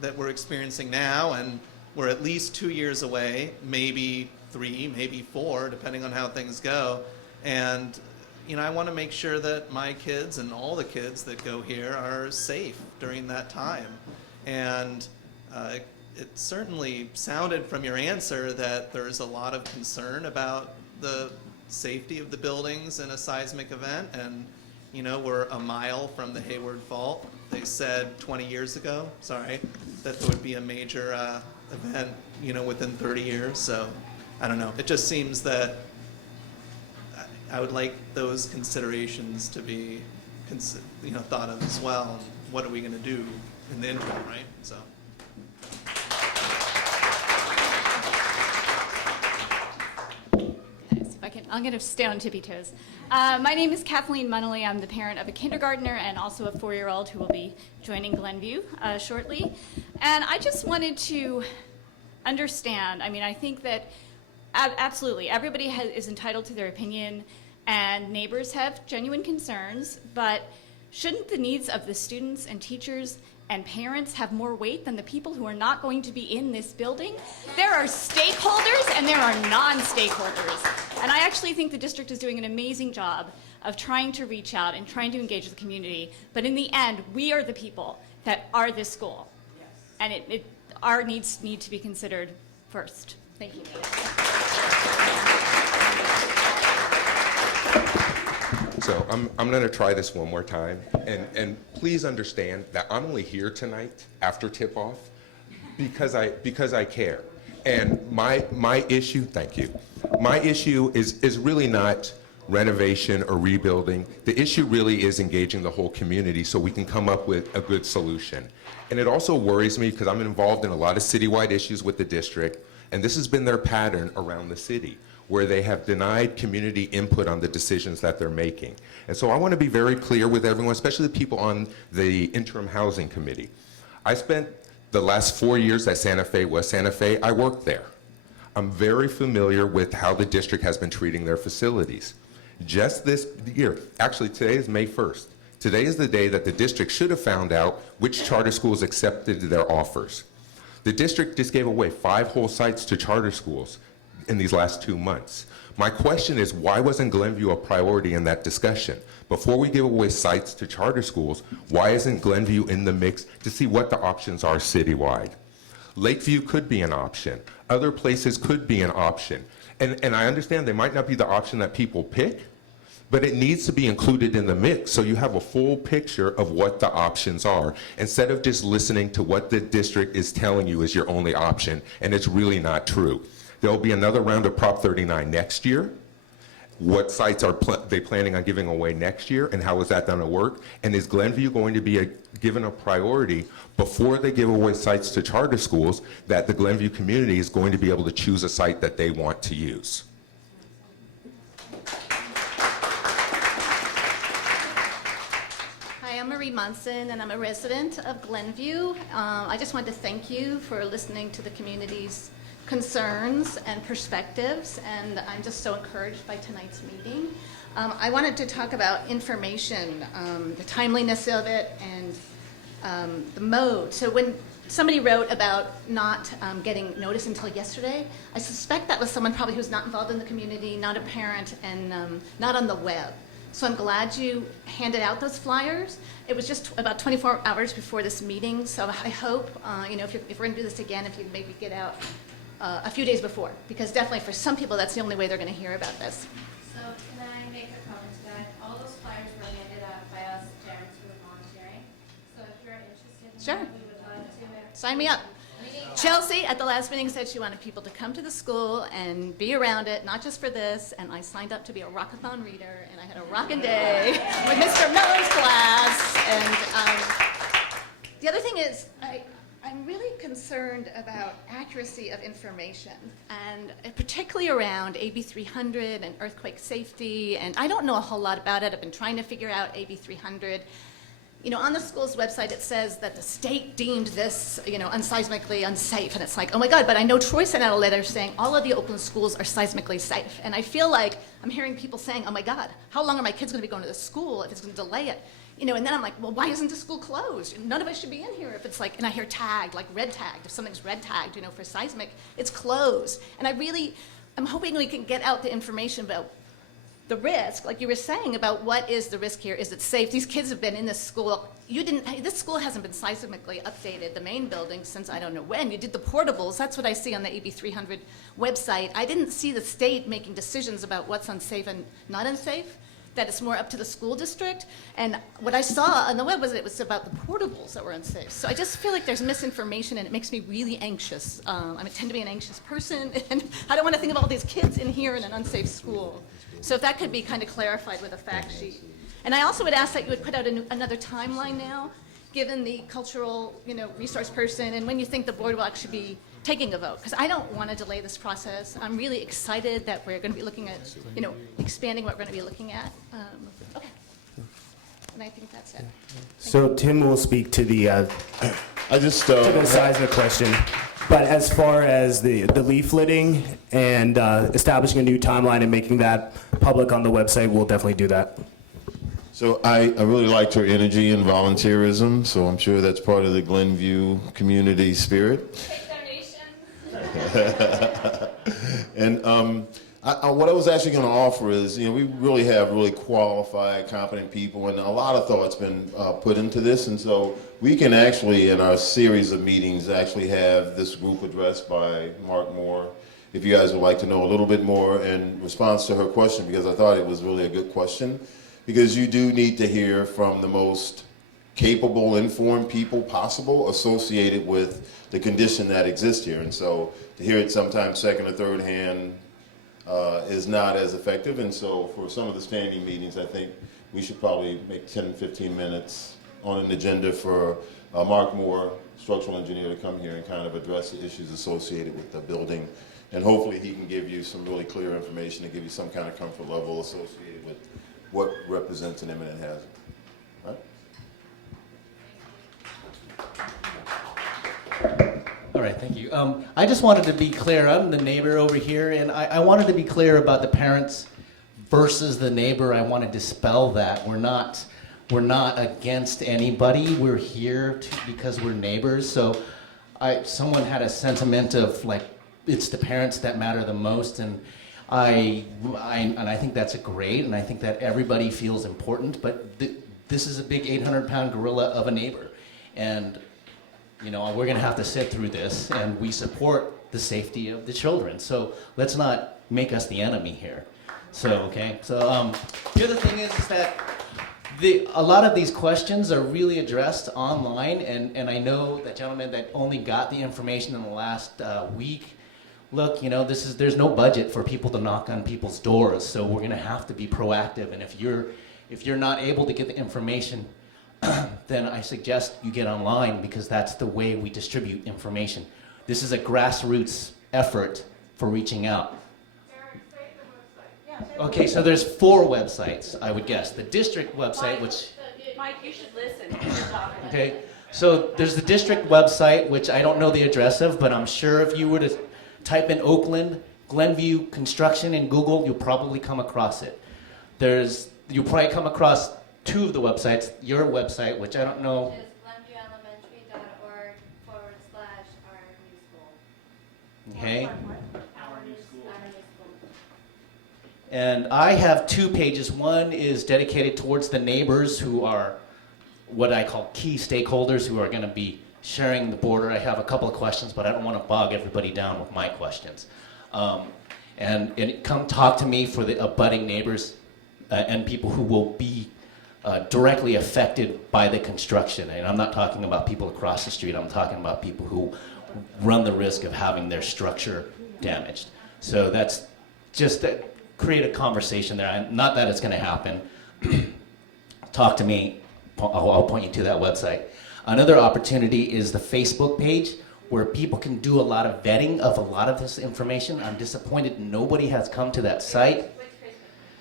that we're experiencing now, and we're at least 2 years away, maybe 3, maybe 4, depending on how things go. And you know, I want to make sure that my kids and all the kids that go here are safe during that time. And it certainly sounded from your answer that there's a lot of concern about the safety of the buildings in a seismic event. And you know, we're a mile from the Hayward Fault. They said 20 years ago, sorry, that there would be a major event, you know, within 30 years. So I don't know. It just seems that I would like those considerations to be, you know, thought of as well. And what are we going to do in the interim, right? So. I'm going to stay on tippy toes. My name is Kathleen Munnelly. I'm the parent of a kindergartner and also a 4-year-old who will be joining Glenview shortly. And I just wanted to understand, I mean, I think that absolutely everybody is entitled to their opinion, and neighbors have genuine concerns, but shouldn't the needs of the students and teachers and parents have more weight than the people who are not going to be in this building? There are stakeholders and there are non-stakeholders. And I actually think the district is doing an amazing job of trying to reach out and trying to engage the community. But in the end, we are the people that are this school. Yes. And our needs need to be considered first. Thank you. So I'm going to try this one more time, and please understand that I'm only here tonight after tip-off because I care. And my issue, thank you, my issue is really not renovation or rebuilding. The issue really is engaging the whole community so we can come up with a good solution. And it also worries me because I'm involved in a lot of citywide issues with the district, and this has been their pattern around the city, where they have denied community input on the decisions that they're making. And so I want to be very clear with everyone, especially the people on the interim housing committee. I spent the last 4 years at Santa Fe, West Santa Fe. I worked there. I'm very familiar with how the district has been treating their facilities. Just this year, actually today is May 1st. Today is the day that the district should have found out which charter schools accepted their offers. The district just gave away 5 whole sites to charter schools in these last 2 months. My question is, why wasn't Glenview a priority in that discussion? Before we give away sites to charter schools, why isn't Glenview in the mix to see what the options are citywide? Lakeview could be an option. Other places could be an option. And I understand they might not be the option that people pick, but it needs to be included in the mix so you have a full picture of what the options are, instead of just listening to what the district is telling you is your only option, and it's really not true. There'll be another round of Prop 39 next year. What sites are they planning on giving away next year, and how is that going to work? And is Glenview going to be given a priority before they give away sites to charter schools, that the Glenview community is going to be able to choose a site that they want to use? Hi, I'm Marie Munson, and I'm a resident of Glenview. I just wanted to thank you for listening to the community's concerns and perspectives, and I'm just so encouraged by tonight's meeting. I wanted to talk about information, the timeliness of it, and the mode. So when somebody wrote about not getting notice until yesterday, I suspect that was someone probably who's not involved in the community, not a parent, and not on the web. So I'm glad you handed out those flyers. It was just about 24 hours before this meeting, so I hope, you know, if we're going to do this again, if you'd maybe get out a few days before, because definitely for some people that's the only way they're going to hear about this. So can I make a comment to that? All those flyers were handed out by us parents who are volunteering. So if you're interested in Sure. that, we would love to. Sign me up. Chelsea at the last meeting said she wanted people to come to the school and be around it, not just for this, and I signed up to be a rockathon reader, and I had a rockin' day with Mr. Miller's class. And the other thing is, I'm really concerned about accuracy of information, and particularly around AB 300 and earthquake safety, and I don't know a whole lot about it. I've been trying to figure out AB 300. you know, on the school's website, it says that the state deemed this, you know, unseismically unsafe. And it's like, oh my God, but I know Troy sent out a letter saying all of the Oakland schools are seismically safe. And I feel like I'm hearing people saying, oh my God, how long are my kids going to be going to this school if it's going to delay it? You know, and then I'm like, well, why isn't the school closed? None of us should be in here if it's like, and I hear tagged, like red tagged. If something's red tagged, you know, for seismic, it's closed. And I'm hoping we can get out the information about the risk, like you were saying, about what is the risk here. Is it safe? These kids have been in this school. This school hasn't been seismically updated, the main building, since I don't know when. You did the portables. That's what I see on the AB 300 website. I didn't see the state making decisions about what's unsafe and not unsafe, that it's more up to the school district. And what I saw on the web was it was about the portables that were unsafe. So I just feel like there's misinformation, and it makes me really anxious. I tend to be an anxious person, and I don't want to think of all these kids in here in an unsafe school. So if that could be kind of clarified with a fact sheet. And I also would ask that you would put out another timeline now, given the cultural, you know, resource person, and when you think the board will actually be taking a vote, because I don't want to delay this process. I'm really excited that we're going to be looking at, you know, expanding what we're going to be looking at. Okay. And I think that's it. So Tim will speak to the I just to the seismic question. But as far as the leafleting and establishing a new timeline and making that public on the website, we'll definitely do that. So I really liked her energy and volunteerism, so I'm sure that's part of the Glenview community spirit. And what I was actually going to offer is, you know, we really have really qualified, competent people, and a lot of thought's been put into this, and so we can actually, in our series of meetings, actually have this group addressed by Mark Moore, if you guys would like to know a little bit more in response to her question, because I thought it was really a good question, because you do need to hear from the most capable, informed people possible associated with the condition that exists here. And so to hear it sometimes second or third hand is not as effective. And so for some of the standing meetings, I think we should probably make 10, 15 minutes on an agenda for Mark Moore, structural engineer, to come here and kind of address the issues associated with the building. And hopefully he can give you some really clear information to give you some kind of comfort level associated with what represents an imminent hazard. All right, thank you. I just wanted to be clear. I'm the neighbor over here, and I wanted to be clear about the parents versus the neighbor. I want to dispel that. We're not against anybody. We're here because we're neighbors. So someone had a sentiment of like it's the parents that matter the most, and I think that's great, and I think that everybody feels important. But this is a big 800-pound gorilla of a neighbor, and you know, we're going to have to sit through this, and we support the safety of the children. So let's not make us the enemy here. So, okay. So the other thing is that a lot of these questions are really addressed online, and I know that gentleman that only got the information in the last week. Look, you know, there's no budget for people to knock on people's doors, so we're going to have to be proactive. And if you're not able to get the information, then I suggest you get online, because that's the way we distribute information. This is a grassroots effort for reaching out. Okay, so there's 4 websites, I would guess. The district website, which... Mike, you should listen when you're talking. Okay, so there's the district website, which I don't know the address of, but I'm sure if you were to type in Oakland, Glenview Construction in Google, you'll probably come across it. You'll probably come across 2 of the websites. Your website, which I don't know. Which is glenviewelementary.org/our-new-school. Okay. Our new school. And I have 2 pages. One is dedicated towards the neighbors who are what I call key stakeholders who are going to be sharing the border. I have a couple of questions, but I don't want to bog everybody down with my questions. And come talk to me for the abutting neighbors and people who will be directly affected by the construction. And I'm not talking about people across the street. I'm talking about people who run the risk of having their structure damaged. So that's just to create a conversation there. Not that it's going to happen. Talk to me. I'll point you to that website. Another opportunity is the Facebook page, where people can do a lot of vetting of a lot of this information. I'm disappointed nobody has come to that site.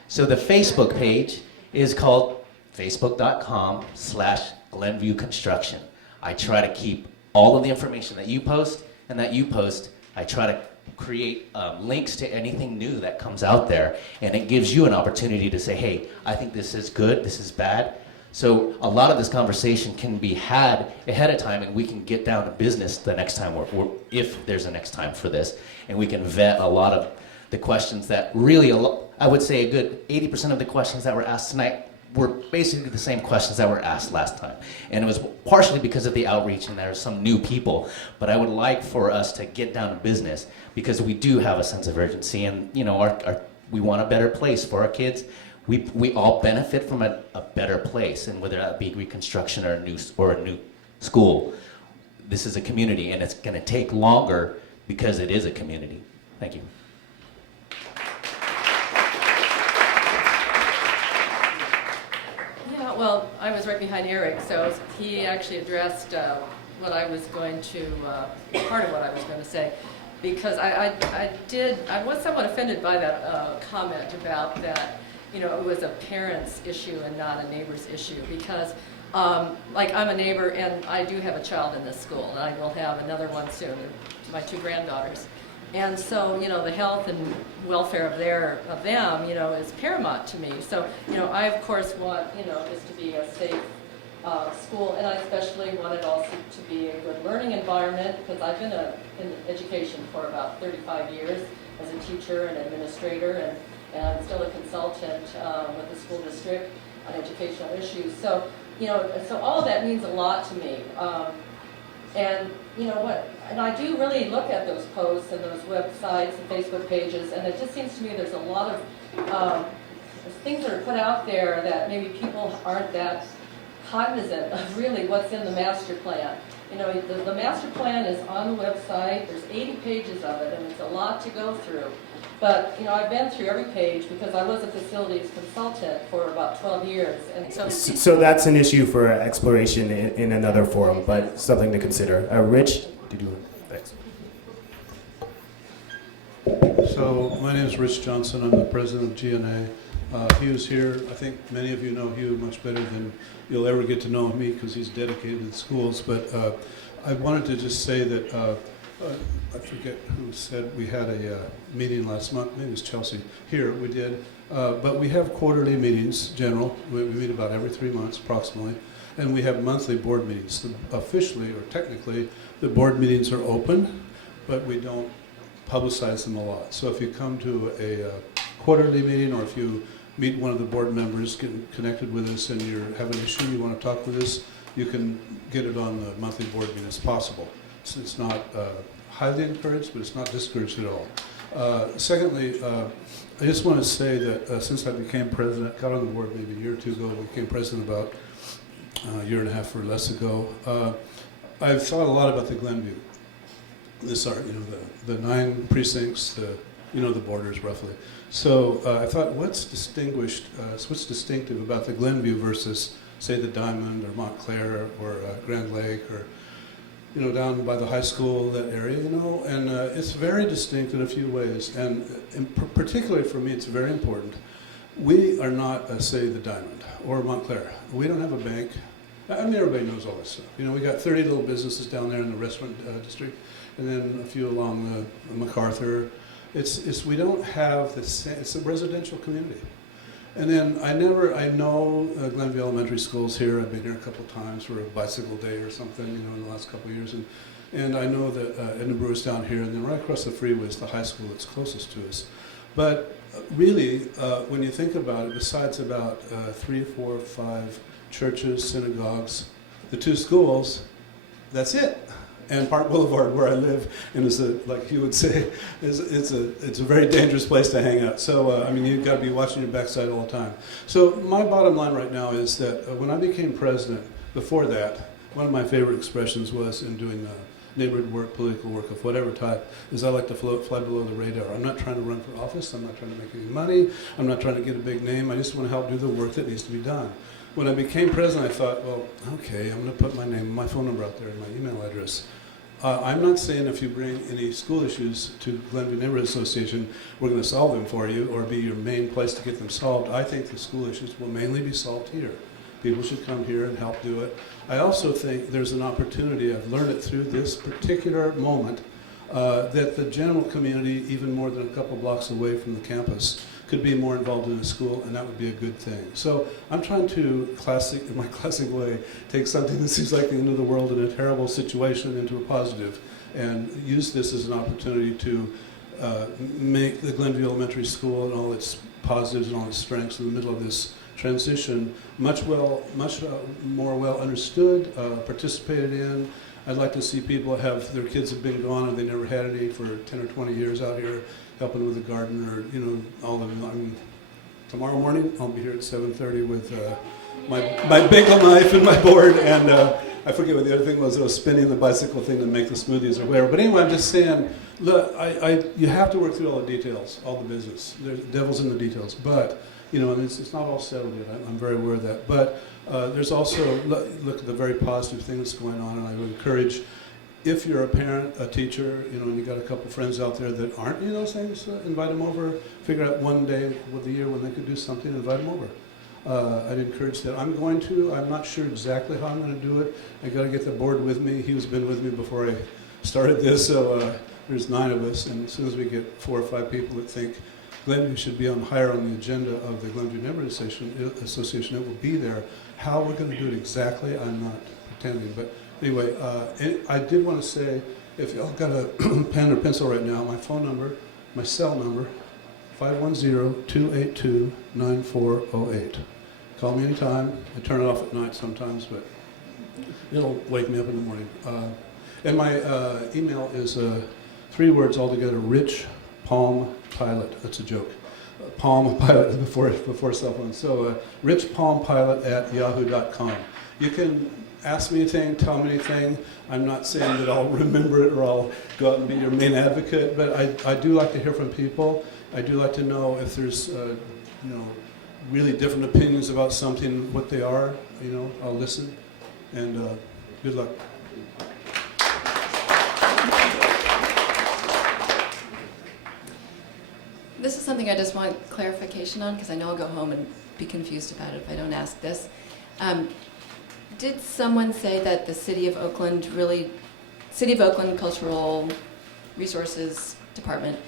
So the Facebook page is called facebook.com/Glenview Glenview Construction. I try to keep all of the information that you post and that you post. I try to create links to anything new that comes out there, and it gives you an opportunity to say, hey, I think this is good, this is bad. So a lot of this conversation can be had ahead of time, and we can get down to business the next time, if there's a next time for this, and we can vet a lot of the questions that really, I would say a good 80% of the questions that were asked tonight were basically the same questions that were asked last time. And it was partially because of the outreach and there are some new people, but I would like for us to get down to business because we do have a sense of urgency, and you know, we want a better place for our kids. We all benefit from a better place, and whether that be Reconstruction or a new school, this is a community, and it's going to take longer because it is a community. Thank you. Yeah, well, I was right behind Eric, so he actually addressed what I was going to, part of what I was going to say, because I was somewhat offended by that comment about that, you know, it was a parent's issue and not a neighbor's issue, because like I'm a neighbor and I do have a child in this school, and I will have another one soon, my 2 granddaughters. And so, you know, the health and welfare of them, you know, is paramount to me. So, you know, I of course want, you know, this to be a safe school, and I especially want it also to be a good learning environment, because I've been in education for about 35 years as a teacher and administrator, and I'm still a consultant with the school district on educational issues. So, you know, so all of that means a lot to me. And you know what? And I do really look at those posts and those websites and Facebook pages, and it just seems to me there's a lot of things that are put out there that maybe people aren't that cognizant of really what's in the master plan. You know, the master plan is on the website. There's 80 pages of it, and it's a lot to go through. But, you know, I've been through every page because I was a facilities consultant for about 12 years. And So that's an issue for exploration in another forum, but something to consider. Rich, did you? Thanks. So my name is Rich Johnson. I'm the president of GNA. Hugh's here. I think many of you know Hugh much better than you'll ever get to know me because he's dedicated to the schools. But I wanted to just say that I forget who said we had a meeting last month. Maybe it was Chelsea. Here we did. But we have quarterly meetings, general. We meet about every 3 months approximately. And we have monthly board meetings. Officially or technically, the board meetings are open, but we don't publicize them a lot. So if you come to a quarterly meeting, or if you meet one of the board members, get connected with us, and you have an issue, you want to talk with us, you can get it on the monthly board meeting as possible. So it's not highly encouraged, but it's not discouraged at all. Secondly, I just want to say that since I became president, got on the board maybe a year or 2 ago, became president about a year and a half or less ago, I've thought a lot about the Glenview. This are, you know, the 9 precincts, you know, the borders roughly. So I thought, what's distinctive about the Glenview versus, say, the Diamond or Montclair or Grand Lake or, you know, down by the high school, that area, you know? And it's very distinct in a few ways. And particularly for me, it's very important. We are not, say, the Diamond or Montclair. We don't have a bank. I mean, everybody knows all this stuff. You know, we got 30 little businesses down there in the restaurant district, and then a few along the MacArthur. We don't have the same, it's a residential community. And then I know Glenview Elementary School's here. I've been here a couple times for a bicycle day or something, you know, in the last couple of years. And I know that Edna Brewer's down here, and then right across the freeway is the high school that's closest to us. But really, when you think about it, besides about 3, 4, 5 churches, synagogues, the 2 schools, that's it. And Park Boulevard, where I live, and is like you would say, it's a very dangerous place to hang out. So I mean, you've got to be watching your backside all the time. So my bottom line right now is that when I became president, before that, one of my favorite expressions was in doing neighborhood work, political work of whatever type, is I like to fly below the radar. I'm not trying to run for office. I'm not trying to make any money. I'm not trying to get a big name. I just want to help do the work that needs to be done. When I became president, I thought, well, okay, I'm going to put my name and my phone number out there and my email address. I'm not saying if you bring any school issues to Glenview Neighborhood Association, we're going to solve them for you or be your main place to get them solved. I think the school issues will mainly be solved here. People should come here and help do it. I also think there's an opportunity, I've learned it through this particular moment, that the general community, even more than a couple blocks away from the campus, could be more involved in the school, and that would be a good thing. So I'm trying to, in my classic way, take something that seems like the end of the world in a terrible situation into a positive, and use this as an opportunity to make the Glenview Elementary School and all its positives and all its strengths in the middle of this transition much more well understood, participated in. I'd like to see people their kids have been gone and they never had any for 10 or 20 years out here helping with the garden, or all of them. Tomorrow morning I'll be here at 7:30 with my bagel knife and my board, and I forget what the other thing was. I was spinning the bicycle thing to make the smoothies or whatever. But anyway, I'm just saying, look, you have to work through all the details, all the business. There's devil's in the details, but and it's not all settled yet. I'm very aware of that. But there's also, look at the very positive thing that's going on, and I would encourage, if you're a parent, a teacher, and you've got a couple friends out there that aren't any of those things, invite them over. Figure out one day of the year when they could do something, invite them over. I'd encourage that. I'm not sure exactly how I'm going to do it. I got to get the board with me. He's been with me before I started this, so there's 9 of us, and as soon as we get 4 or 5 people that think Glenview should be higher on the agenda of the Glenview Neighborhood Association, it will be there. How we're going to do it exactly, I'm not pretending. But anyway, I did want to say, if y'all got a pen or pencil right now, my phone number, my cell number, 510-282-9408. Call me anytime. I turn it off at night sometimes, but it'll wake me up in the morning. And my email is 3 words altogether: Rich Palm Pilot. That's a joke. Palm Pilot before cell phone. So richpalmpilot@yahoo.com. You can ask me anything, tell me anything. I'm not saying that I'll remember it or I'll go out and be your main advocate, but I do like to hear from people. I do like to know if there's really different opinions about something, what they are. I'll listen. And good luck. This is something I just want clarification on, because I know I'll go home and be confused about it if I don't ask this. Did someone say that the City of Oakland Cultural Resources Department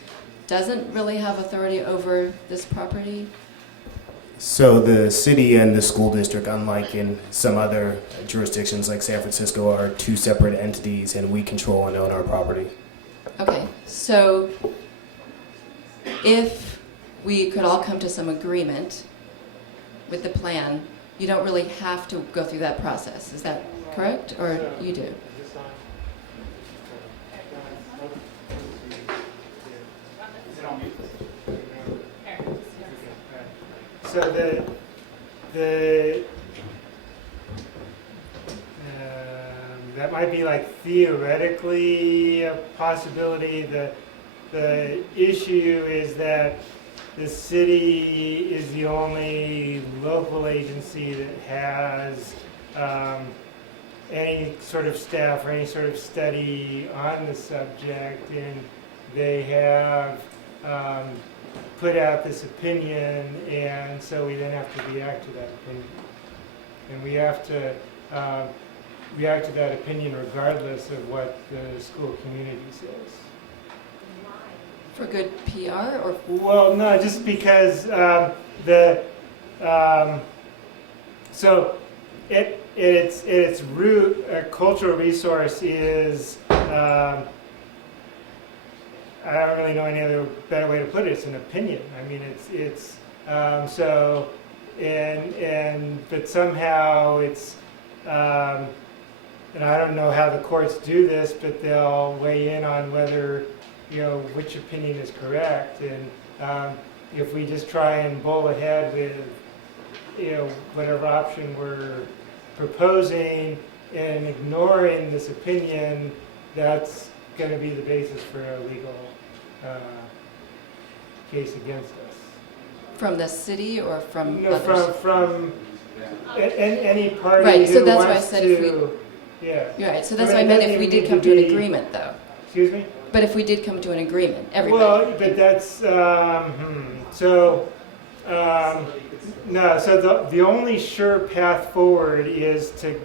doesn't really have authority over this property? So the city and the school district, unlike in some other jurisdictions like San Francisco, are 2 separate entities, and we control and own our property. Okay, so if we could all come to some agreement with the plan, you don't really have to go through that process. Is that correct, or you do? So that might be like theoretically a possibility. The issue is that the city is the only local agency that has any sort of staff or any sort of study on the subject, and they have put out this opinion, and so we then have to react to that opinion. And we have to react to that opinion regardless of what the school community says. For good PR, or? Well, no, just because so its root, a cultural resource is, I don't really know any other better way to put it. It's an opinion. I mean, but somehow it's, and I don't know how the courts do this, but they'll weigh in on whether, which opinion is correct. And if we just try and bowl ahead with, whatever option we're proposing and ignoring this opinion, that's going to be the basis for a legal case against us. From the city or from No, others? from any party right, so who that's why I wants said to, if we, yeah. You're right, so that's why I meant if we did come to an agreement, though. Excuse me? But if we did come to an agreement, everybody. Well, but that's, so No, so the only sure path forward is to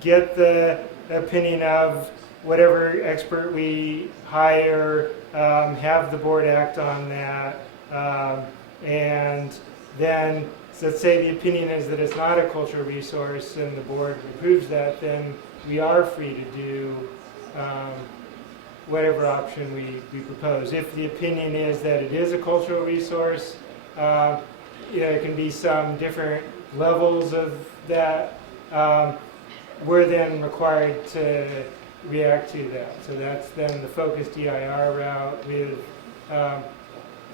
get the opinion of whatever expert we hire, have the board act on that, and then, so let's say the opinion is that it's not a cultural resource and the board approves that, then we are free to do whatever option we propose. If the opinion is that it is a cultural resource, there can be some different levels of that. We're then required to react to that. So that's then the focused DIR route with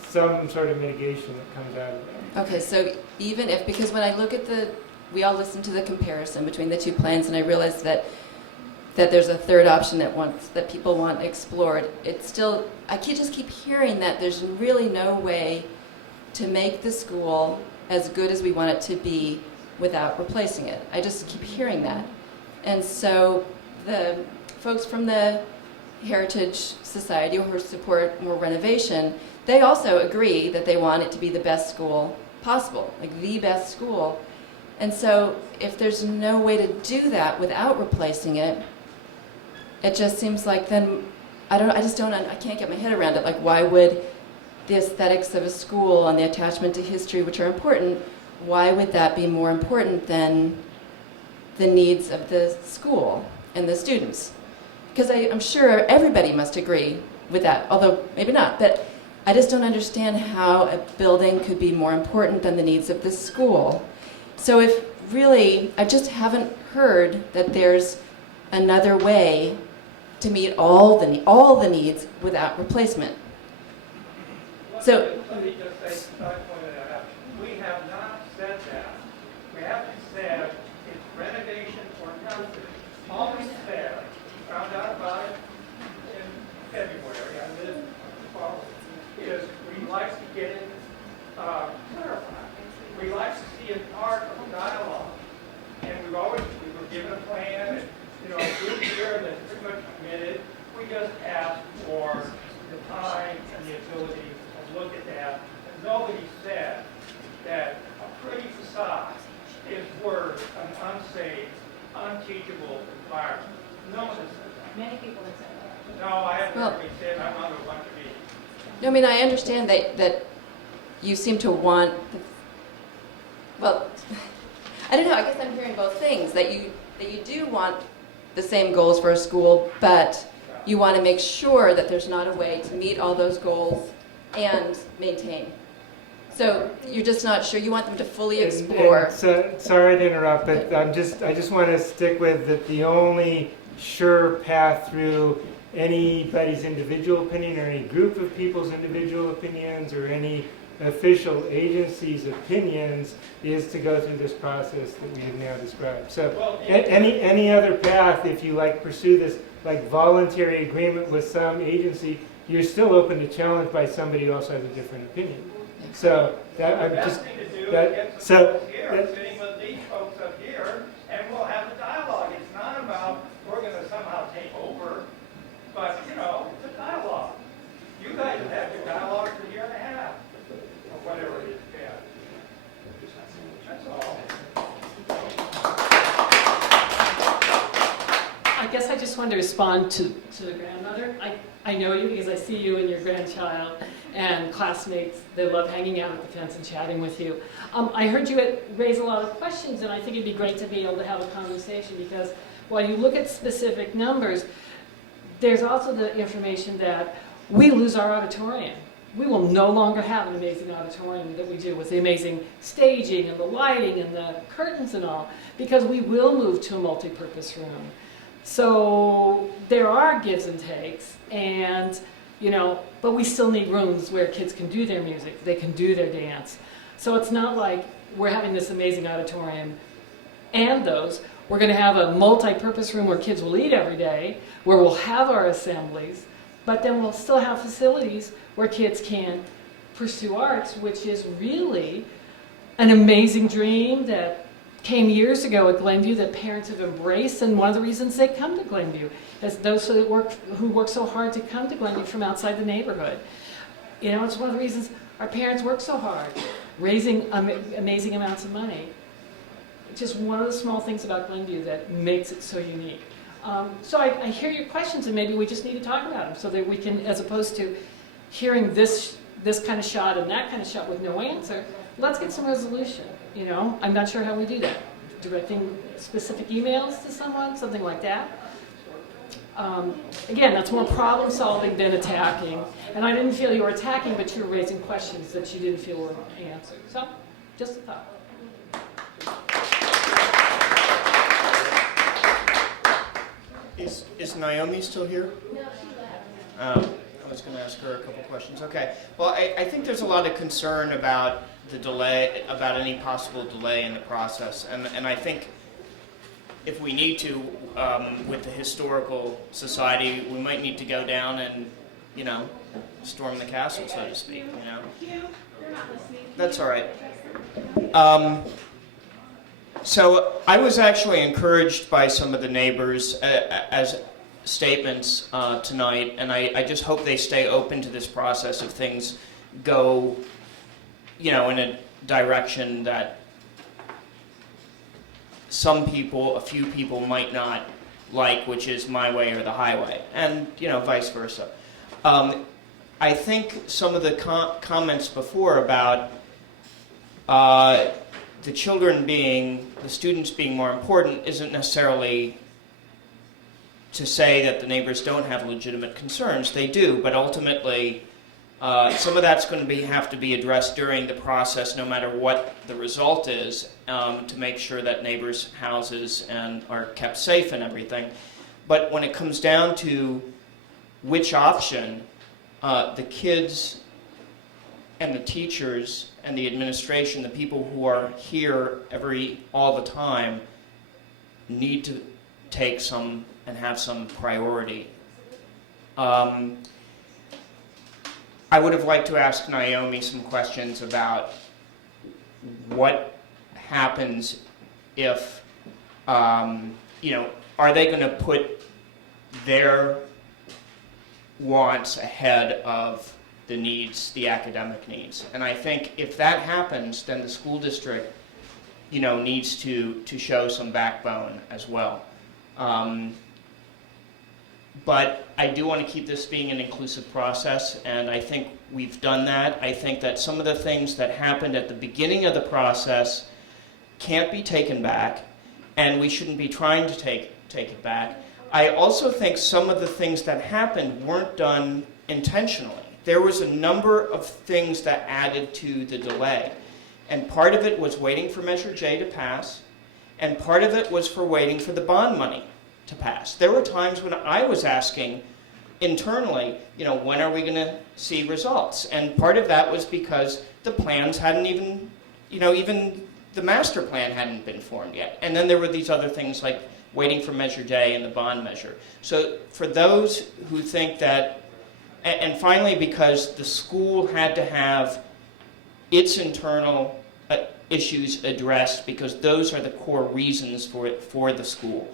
some sort of mitigation that comes out of that. Okay, so even if, because when I look at we all listen to the comparison between the two plans, and I realize that there's a third option that people want explored. It's still, I just keep hearing that there's really no way to make the school as good as we want it to be without replacing it. I just keep hearing that. And so the folks from the Heritage Society who support more renovation, they also agree that they want it to be the best school possible, like the best school. And so if there's no way to do that without replacing it, it just seems like then, I can't get my head around it. Like, why would the aesthetics of a school and the attachment to history, which are important, why would that be more important than the needs of the school and the students? Because I'm sure everybody must agree with that, although maybe not. But I just don't understand how a building could be more important than the needs of the school. So if really, I just haven't heard that there's another way to meet all the needs without replacement. So, let me just say, I pointed that out. We have not said that. We haven't said it's renovation or nothing. All we said, found out about it in February, I lived in the fall, is we'd like to get it clarified. We'd like to see it part of the dialogue. And we were given a plan, and a group here that's pretty much committed. We just asked for the time and the ability to look at that. And nobody said that a pretty facade is worth an unsafe, unteachable environment. No one has said that. Many people have said that. No, I haven't heard anybody say that. I'm under one to be. no, I mean, I understand that you seem to want, well, I don't know, I guess I'm hearing both things, that you do want the same goals for a school, but you want to make sure that there's not a way to meet all those goals and maintain. So you're just not sure, you want them to fully explore. So, sorry to interrupt, but I just want to stick with that the only sure path through anybody's individual opinion or any group of people's individual opinions or any official agency's opinions is to go through this process that we have now described. So any other path, if you pursue this voluntary agreement with some agency, you're still open to challenge by somebody who also has a different opinion. So that I'm just Sitting with these folks up here, and we'll have a dialogue. It's not about we're going to somehow take over, but it's a dialogue. You guys have had your dialogue for a year and a half, or whatever it is. Yeah. That's all. I guess I just wanted to respond to the grandmother. I know you because I see you and your grandchild and classmates. They love hanging out at the fence and chatting with you. I heard you raise a lot of questions, and I think it'd be great to be able to have a conversation because while you look at specific numbers, there's also the information that we lose our auditorium. We will no longer have an amazing auditorium that we do with the amazing staging and the lighting and the curtains and all, because we will move to a multi-purpose room. So there are gives and takes, and but we still need rooms where kids can do their music, they can do their dance. So it's not like we're having this amazing auditorium and those. We're going to have a multi-purpose room where kids will eat every day, where we'll have our assemblies, but then we'll still have facilities where kids can pursue arts, which is really an amazing dream that came years ago at Glenview that parents have embraced, and one of the reasons they come to Glenview is those who work so hard to come to Glenview from outside the neighborhood. It's one of the reasons our parents work so hard. raising amazing amounts of money. It's just one of the small things about Glenview that makes it so unique. So I hear your questions, and maybe we just need to talk about them so that we can, as opposed to hearing this kind of shot and that kind of shot with no answer, let's get some resolution. You know, I'm not sure how we do that. Directing specific emails to someone, something like that. Again, that's more problem solving than attacking. And I didn't feel you were attacking, but you were raising questions that you didn't feel were answered. So, just a thought. Is Naomi still here? No, she left. I was going to ask her a couple questions. Okay. Well, I think there's a lot of concern about the delay, about any possible delay in the process. And I think if we need to, with the Historical Society, we might need to go down and, you know, storm the castle, so to speak, you know. That's all right. So I was actually encouraged by some of the neighbors as statements tonight, and I just hope they stay open to this process if things go, you know, in a direction that some people, a few people might not like, which is my way or the highway, and, you know, vice versa. I think some of the comments before about the students being more important isn't necessarily to say that the neighbors don't have legitimate concerns. They do, but ultimately some of that's going to have to be addressed during the process, no matter what the result is, to make sure that neighbors' houses are kept safe and everything. But when it comes down to which option, the kids and the teachers and the administration, the people who are here all the time, need to take some and have some priority. I would have liked to ask Naomi some questions about what happens if, you know, are they going to put their wants ahead of the needs, the academic needs? And I think if that happens, then the school district, you know, needs to show some backbone as well. But I do want to keep this being an inclusive process, and I think we've done that. I think that some of the things that happened at the beginning of the process can't be taken back, and we shouldn't be trying to take it back. I also think some of the things that happened weren't done intentionally. There was a number of things that added to the delay, and part of it was waiting for Measure J to pass, and part of it was for waiting for the bond money to pass. There were times when I was asking internally, you know, when are we going to see results? And part of that was because the plans hadn't even, you know, even the master plan hadn't been formed yet. And then there were these other things like waiting for Measure J and the bond measure. So for those who think that, and finally because the school had to have its internal issues addressed, because those are the core reasons for the school.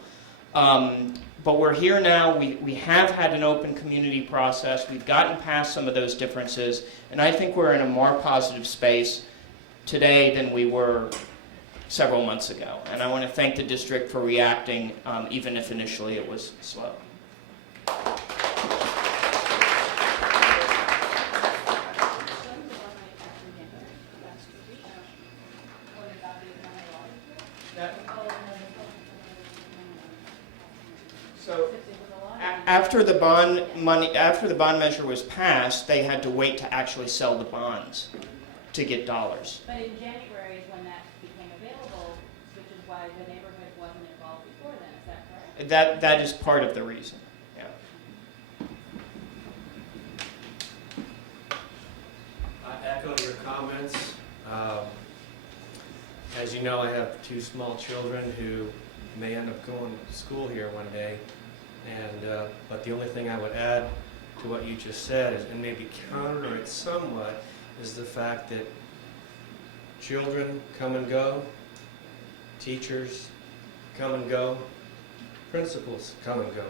But we're here now. We have had an open community process. We've gotten past some of those differences, and I think we're in a more positive space today than we were several months ago. And I want to thank the district for reacting, even if initially it was slow. So after the bond measure was passed, they had to wait to actually sell the bonds to get dollars. But in January is when that became available, which is why the neighborhood wasn't involved before then. Is that correct? That is part of the reason. Yeah. I echo your comments. As you know, I have two small children who may end up going to school here one day. And but the only thing I would add to what you just said is, and maybe counter it somewhat, is the fact that children come and go, teachers come and go, principals come and go.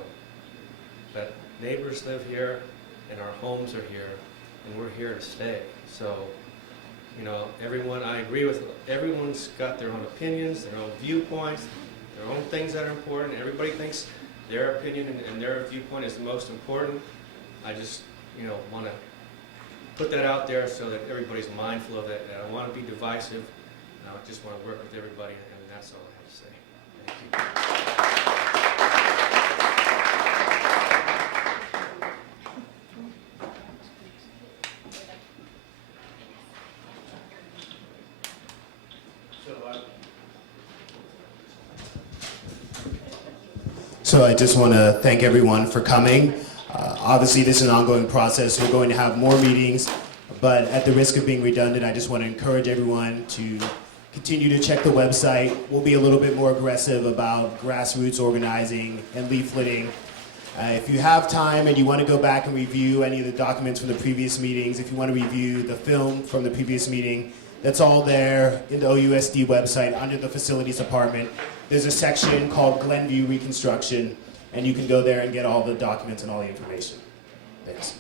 But neighbors live here, and our homes are here, and we're here to stay. So You know, everyone, I agree with, everyone's got their own opinions, their own viewpoints, their own things that are important. Everybody thinks their opinion and their viewpoint is the most important. I just, you know, want to put that out there so that everybody's mindful of it. I don't want to be divisive. I just want to work with everybody, and that's all I have to say. Thank you. So I just want to thank everyone for coming. Obviously, this is an ongoing process. We're going to have more meetings, but at the risk of being redundant, I just want to encourage everyone to continue to check the website. We'll be a little bit more aggressive about grassroots organizing and leafleting. If you have time and you want to go back and review any of the documents from the previous meetings, if you want to review the film from the previous meeting, that's all there in the OUSD website under the facilities department. There's a section called Glenview Reconstruction, and you can go there and get all the documents and all the information. Thanks.